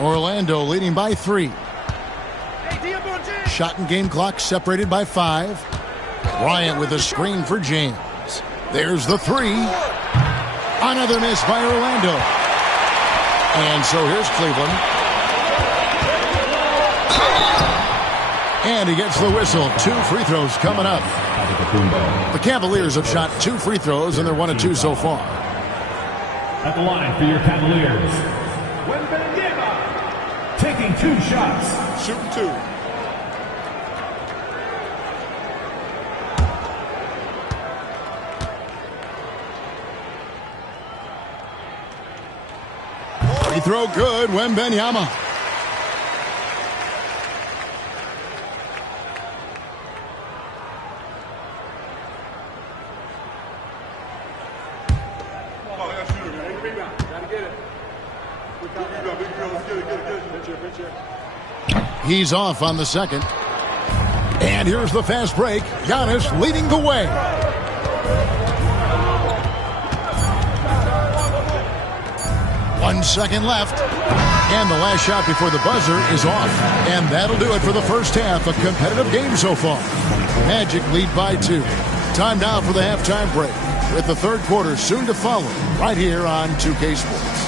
Orlando leading by 3. Shot and game clock separated by 5. Bryant with a screen for James. There's the 3. Another miss by Orlando. And so here's Cleveland. And he gets the whistle. 2 free throws coming up. The Cavaliers have shot 2 free throws, and they're 1 of 2 so far. At the line for your Cavaliers, Wembanyama taking 2 shots. Shooting 2. Free throw good, Wembanyama. He's off on the second. And here's the fast break. Giannis leading the way. One second left. And the last shot before the buzzer is off. And that'll do it for the first half. A competitive game so far. Magic lead by 2. Time now for the halftime break, with the third quarter soon to follow, right here on 2K Sports.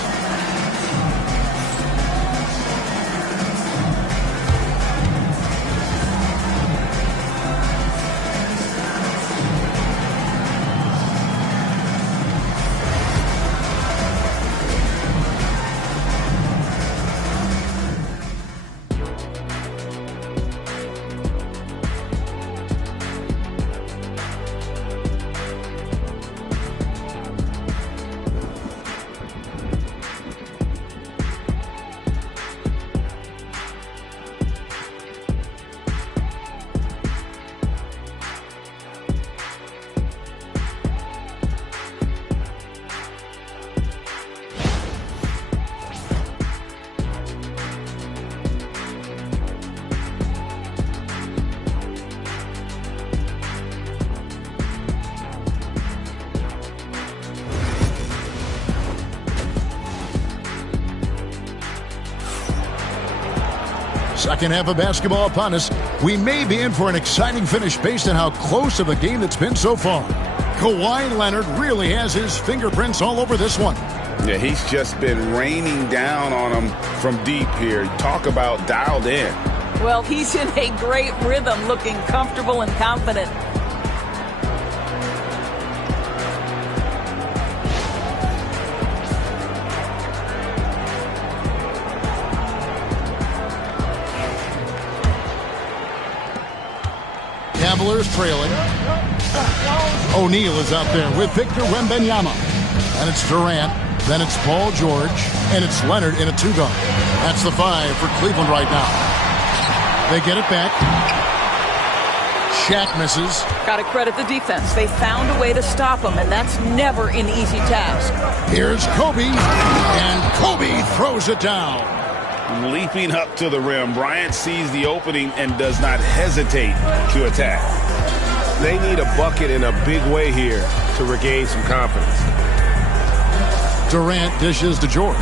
Second half of basketball upon us. We may be in for an exciting finish based on how close of a game it's been so far. Kawhi Leonard really has his fingerprints all over this one. Yeah, he's just been raining down on him from deep here. Talk about dialed in. Well, he's in a great rhythm, looking comfortable and confident. Cavaliers trailing. O'Neal is out there with Victor Wembanyama. And it's Durant. Then it's Paul George. And it's Leonard in a two-guard. That's the 5 for Cleveland right now. They get it back. Shaq misses. Got to credit the defense. They found a way to stop him, and that's never an easy task. Here's Kobe. And Kobe throws it down. Leaping up to the rim, Bryant sees the opening and does not hesitate to attack. They need a bucket in a big way here to regain some confidence. Durant dishes to George.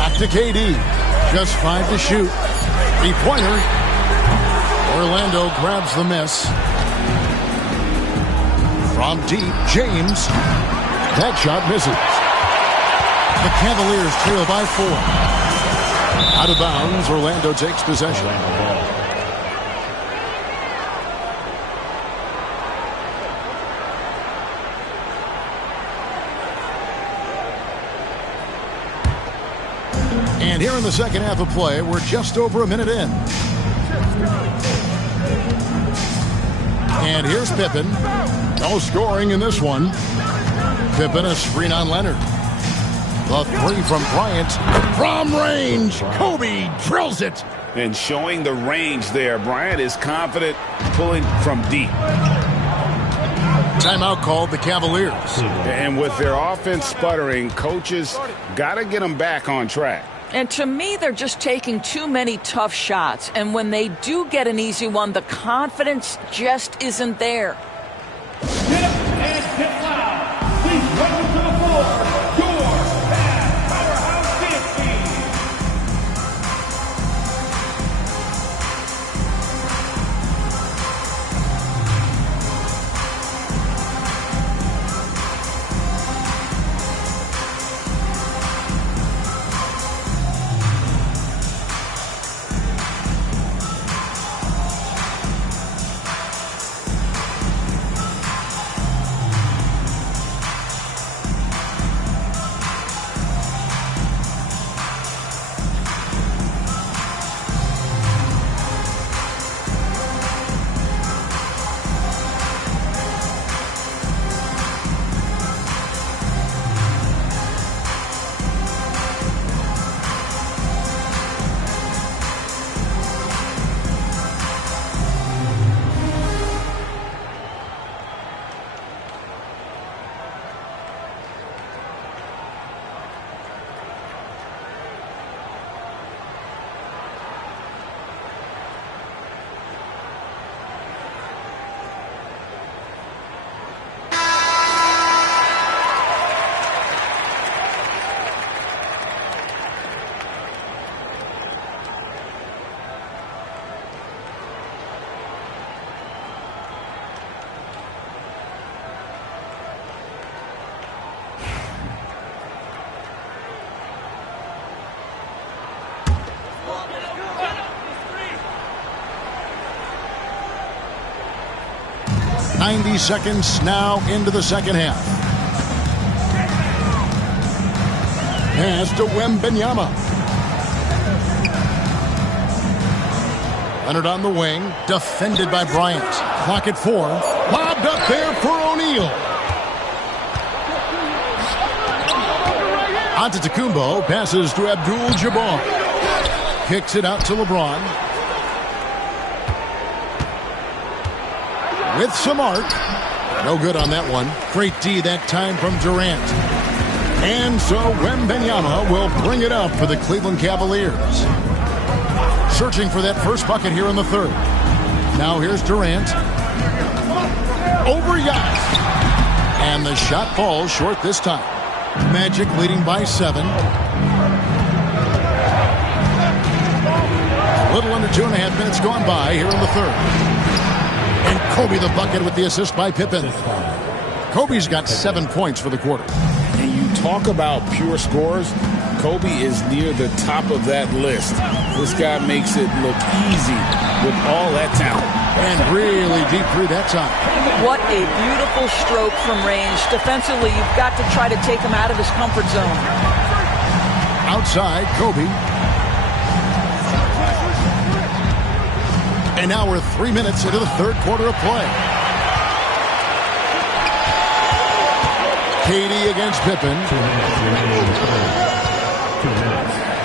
Back to KD. Just 5 to shoot. Three-pointer. Orlando grabs the miss. From deep, James. That shot misses. The Cavaliers trail by 4. Out of bounds, Orlando takes possession. And here in the second half of play, we're just over a minute in. And here's Pippen. No scoring in this one. Pippen a screen on Leonard. The 3 from Bryant. From range, Kobe drills it. And showing the range there, Bryant is confident pulling from deep. Timeout called the Cavaliers. And with their offense sputtering, coaches got to get them back on track. And to me, they're just taking too many tough shots. And when they do get an easy one, the confidence just isn't there. Get loud. Please welcome to the floor, your Mavs Powerhouse Dance Team. 90 seconds now into the second half. Pass to Wembanyama. Leonard on the wing, defended by Bryant. Clock at 4. Lobbed up there for O'Neal. Antetokounmpo passes to Abdul-Jabbar. Kicks it out to LeBron. With some arc. No good on that one. Great D that time from Durant. And so Wembanyama will bring it up for the Cleveland Cavaliers. Searching for that first bucket here in the third. Now here's Durant. Over Giannis. And the shot falls short this time. Magic leading by 7. A little under 2.5 minutes gone by here in the third. And Kobe the bucket with the assist by Pippen. Kobe's got 7 points for the quarter. And you talk about pure scores, Kobe is near the top of that list. This guy makes it look easy with all that talent. And really deep three that time. What a beautiful stroke from range. Defensively, you've got to try to take him out of his comfort zone. Outside, Kobe. And now we're 3 minutes into the third quarter of play. KD against Pippen.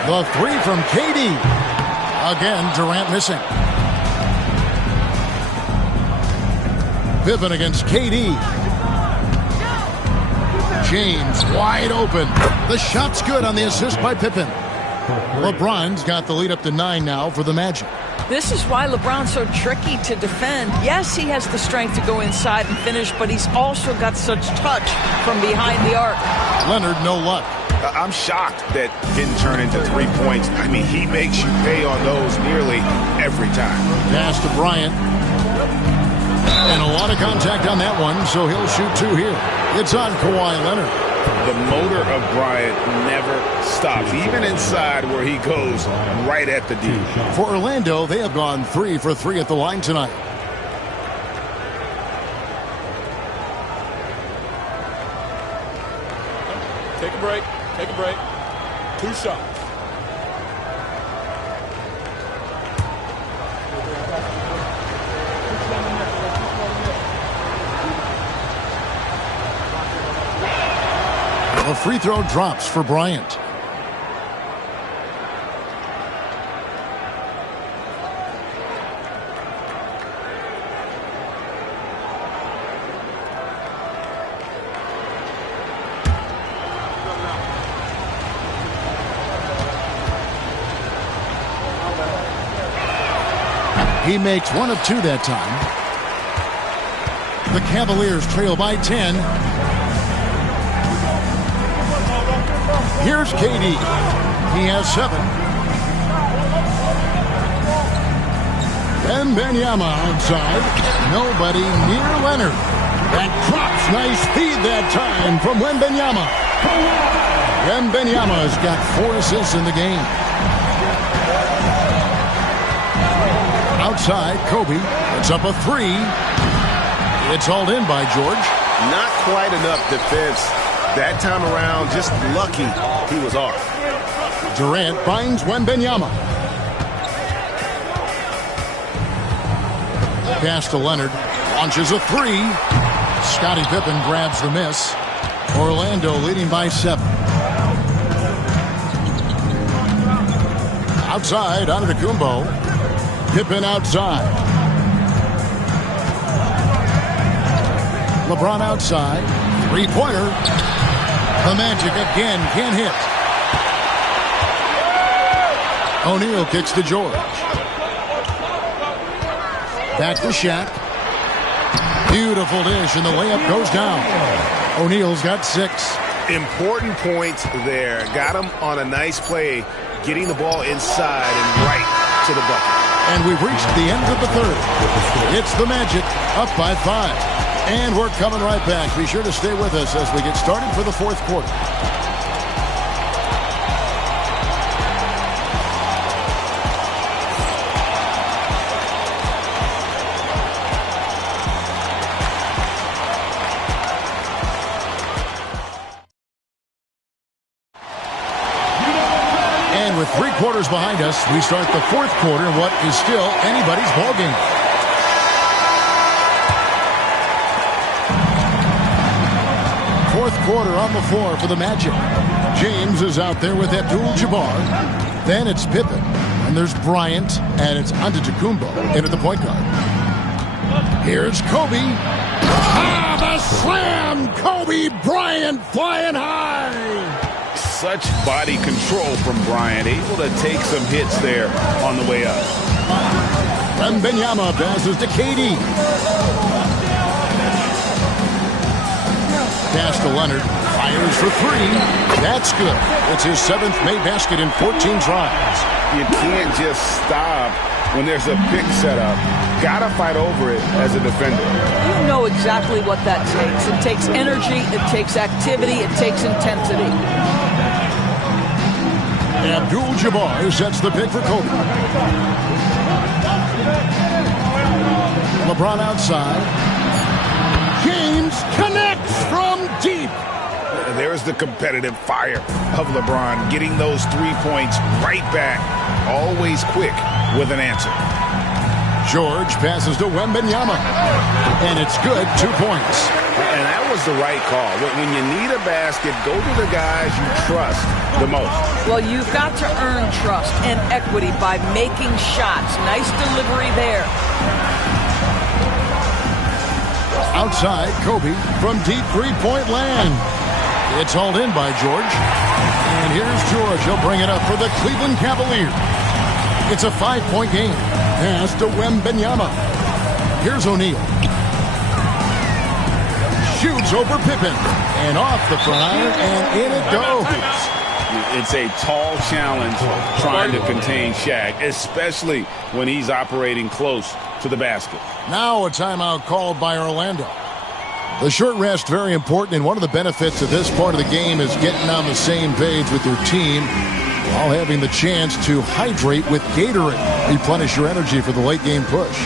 The three from KD. Again, Durant missing. Pippen against KD. James wide open. The shot's good on the assist by Pippen. LeBron's got the lead up to 9 now for the Magic. This is why LeBron's so tricky to defend. Yes, he has the strength to go inside and finish, but he's also got such touch from behind the arc. Leonard, no luck. I'm shocked that didn't turn into 3 points. I mean, he makes you pay on those nearly every time. Pass to Bryant. And a lot of contact on that one, so he'll shoot 2 here. It's on Kawhi Leonard. The motor of Bryant never stops, even inside where he goes right at the D. For Orlando, they have gone 3 for 3 at the line tonight. Take a break. Take a break. 2 shots. A free throw drops for Bryant. He makes 1 of 2 that time. The Cavaliers trail by 10. Here's KD. He has 7. Wembanyama outside. Nobody near Leonard. That drops. Nice feed that time from Wembanyama. Wembanyama's got 4 assists in the game. Outside, Kobe. It's up a 3. It's hauled in by George. Not quite enough defense that time around. Just lucky he was off. Durant finds Wembanyama. Pass to Leonard. Launches a 3. Scottie Pippen grabs the miss. Orlando leading by 7. Outside, Antetokounmpo. Pippen outside. LeBron outside. 3-pointer. The Magic again can't hit. O'Neal kicks to George. Back to Shaq. Beautiful dish, and the layup goes down. O'Neal's got 6. Important points there. Got him on a nice play, getting the ball inside and right to the bucket. And we've reached the end of the third. It's the Magic up by 5. And we're coming right back. Be sure to stay with us as we get started for the fourth quarter. quarter's behind us. We start the fourth quarter in what is still anybody's ballgame. Fourth quarter on the floor for the Magic. James is out there with Abdul-Jabbar. Then it's Pippen. And there's Bryant. And it's Antetokounmpo in at the point guard. Here's Kobe. Ah, the slam! Kobe Bryant flying high! Such body control from Bryant, able to take some hits there on the way up. Wembanyama passes to KD. Pass to Leonard. Fires for three. That's good. It's his 7th made basket in 14 tries. You can't just stop when there's a pick set up. Gotta fight over it as a defender. You know exactly what that takes. It takes energy, it takes activity, it takes intensity. Abdul-Jabbar sets the pick for Kobe. LeBron outside. James connects from deep. There's the competitive fire of LeBron, getting those 3 points right back. Always quick with an answer. George passes to Wembanyama. And it's good, 2 points. And that was the right call. When you need a basket, go to the guys you trust the most. Well, you've got to earn trust and equity by making shots. Nice delivery there. Outside, Kobe from deep three-point land. It's hauled in by George. And here's George. He'll bring it up for the Cleveland Cavaliers. It's a 5-point game. Pass to Wembanyama. Here's O'Neal. Shoots over Pippen. And off the front, and in it goes. It's a tall challenge trying to contain Shaq, especially when he's operating close to the basket. Now a timeout called by Orlando. The short rest, very important, and one of the benefits of this part of the game is getting on the same page with your team while having the chance to hydrate with Gatorade. Replenish your energy for the late game push.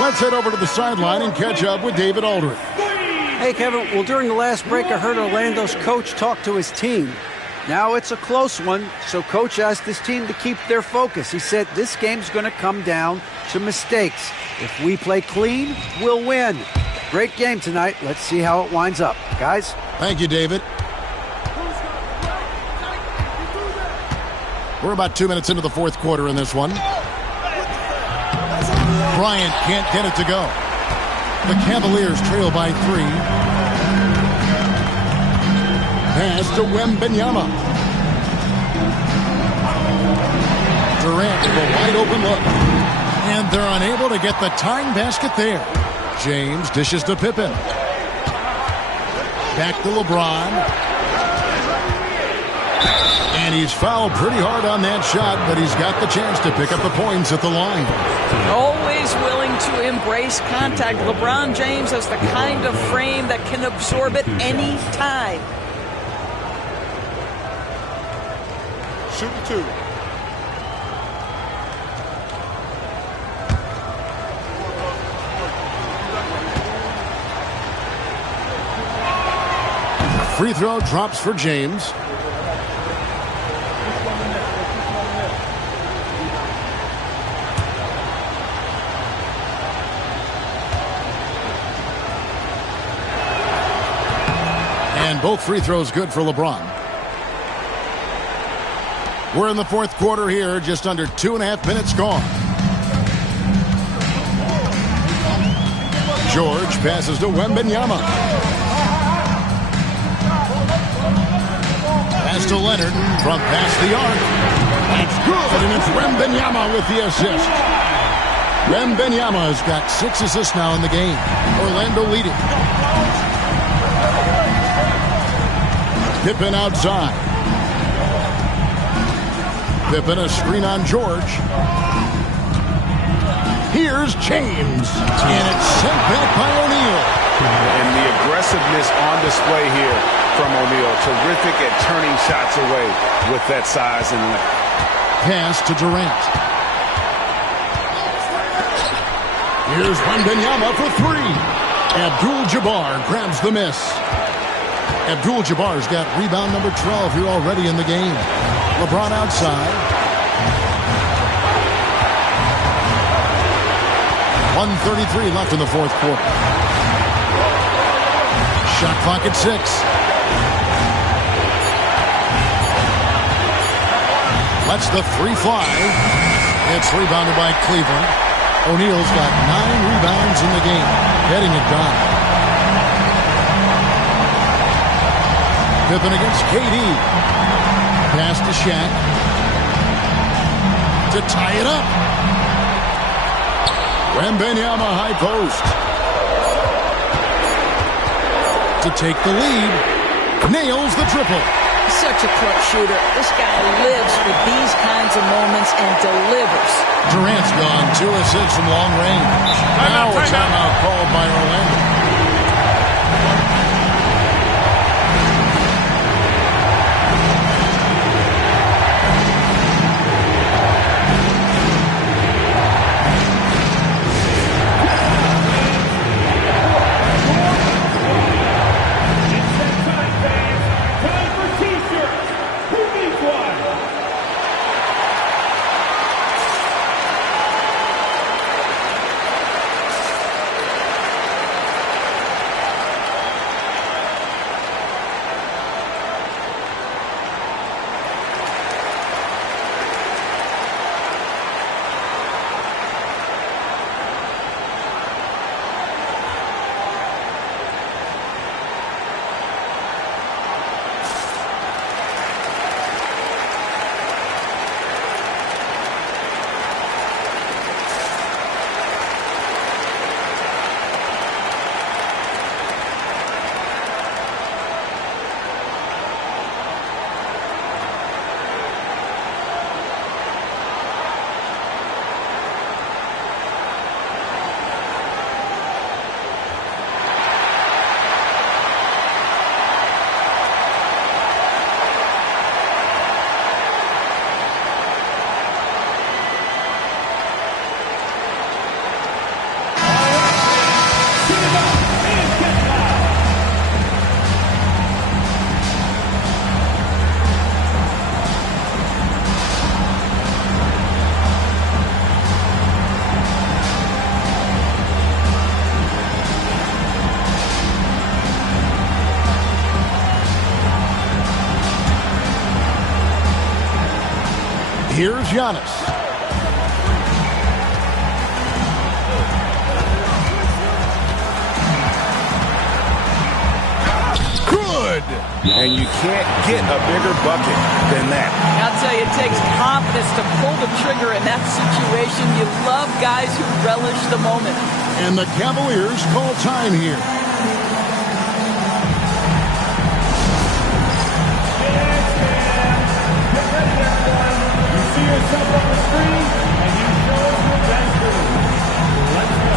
Let's head over to the sideline and catch up with David Aldridge. Hey, Kevin. Well, during the last break, I heard Orlando's coach talk to his team. Now it's a close one, so coach asked his team to keep their focus. He said this game's going to come down to mistakes. If we play clean, we'll win. Great game tonight. Let's see how it winds up. Guys? Thank you, David. We're about 2 minutes into the fourth quarter in this one. Bryant can't get it to go. The Cavaliers trail by 3. Pass to Wembanyama. Durant with a wide open look. And they're unable to get the tying basket there. James dishes to Pippen. Back to LeBron. And he's fouled pretty hard on that shot, but he's got the chance to pick up the points at the line. Always willing to embrace contact. LeBron James has the kind of frame that can absorb it any time. Shoot the 2. Free throw drops for James. Both free throws good for LeBron. We're in the fourth quarter here, just under 2.5 minutes gone. George passes to Wembanyama. Pass to Leonard from past the arc. That's good, and it's Wembanyama with the assist. Wembanyama has got 6 assists now in the game. Orlando leading. Pippen outside. Pippen a screen on George. Here's James. And it's sent back by O'Neal. And the aggressiveness on display here from O'Neal. Terrific at turning shots away with that size and length. Pass to Durant. Here's Wembanyama for 3. Abdul-Jabbar grabs the miss. Abdul-Jabbar's got rebound number 12 here already in the game. LeBron outside. 1:33 left in the fourth quarter. Shot clock at 6. Lets the 3 fly. It's rebounded by Cleveland. O'Neal's got 9 rebounds in the game. Getting it done. Pippen against KD. Pass to Shaq. To tie it up. Wembanyama high post. To take the lead. Nails the triple. Such a clutch shooter. This guy lives for these kinds of moments and delivers. Durant's gone 2 of 6 from long range. Now a timeout called by Orlando. Here's Giannis. Good. And you can't get a bigger bucket than that. I'll tell you, it takes confidence to pull the trigger in that situation. You love guys who relish the moment. And the Cavaliers call time here. See yourself on the screen, and you show us your best move. Let's go.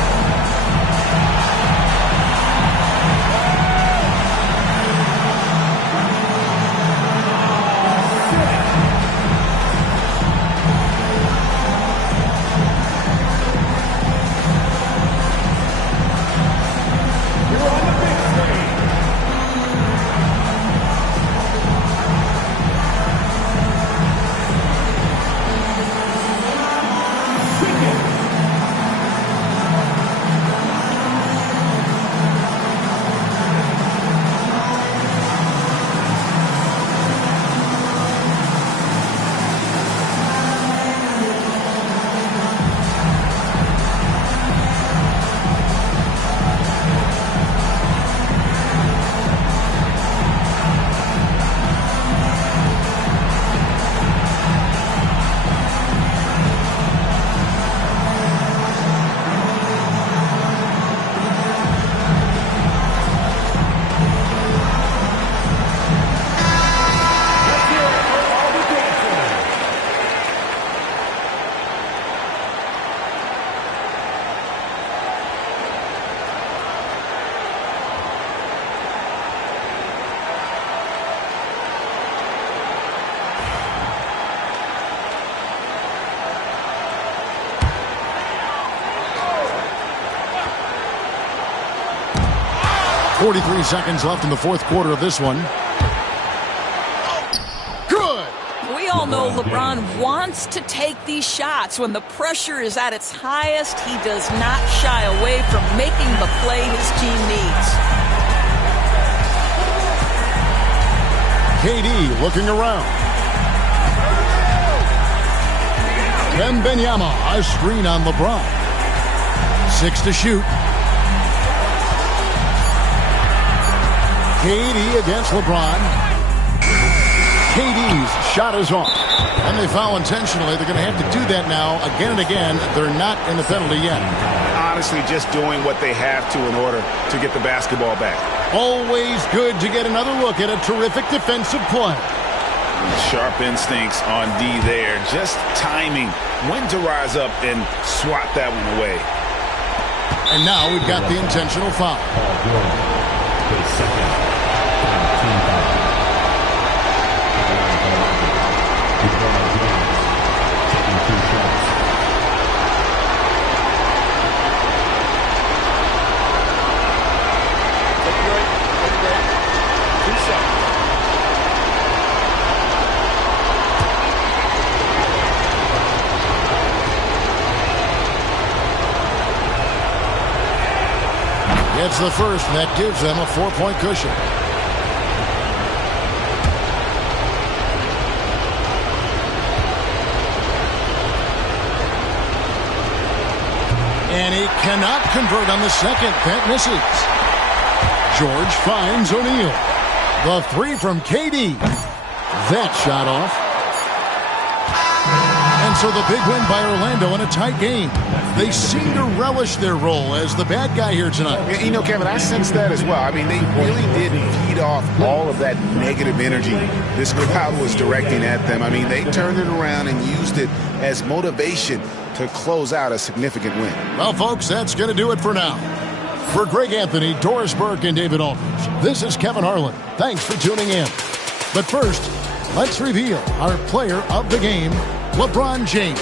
43 seconds left in the fourth quarter of this one. Good. We all know LeBron wants to take these shots. When the pressure is at its highest, he does not shy away from making the play his team needs. KD looking around. Wembanyama, a screen on LeBron. 6 to shoot. KD against LeBron. KD's shot is off. And they foul intentionally. They're going to have to do that now again and again. They're not in the penalty yet. Honestly, just doing what they have to in order to get the basketball back. Always good to get another look at a terrific defensive play. Sharp instincts on D there. Just timing when to rise up and swat that one away. And now we've got the intentional foul. It's the first, and that gives them a 4-point cushion. And he cannot convert on the second. That misses. George finds O'Neal. The 3 from KD. That shot off. And so the big win by Orlando in a tight game. They seem to relish their role as the bad guy here tonight. You know, Kevin, I sense that as well. I mean, they really did feed off all of that negative energy this crowd was directing at them. I mean, they turned it around and used it as motivation to close out a significant win. Well, folks, that's going to do it for now. For Greg Anthony, Doris Burke, and David Aldridge, this is Kevin Harlan. Thanks for tuning in. But first, let's reveal our player of the game, LeBron James.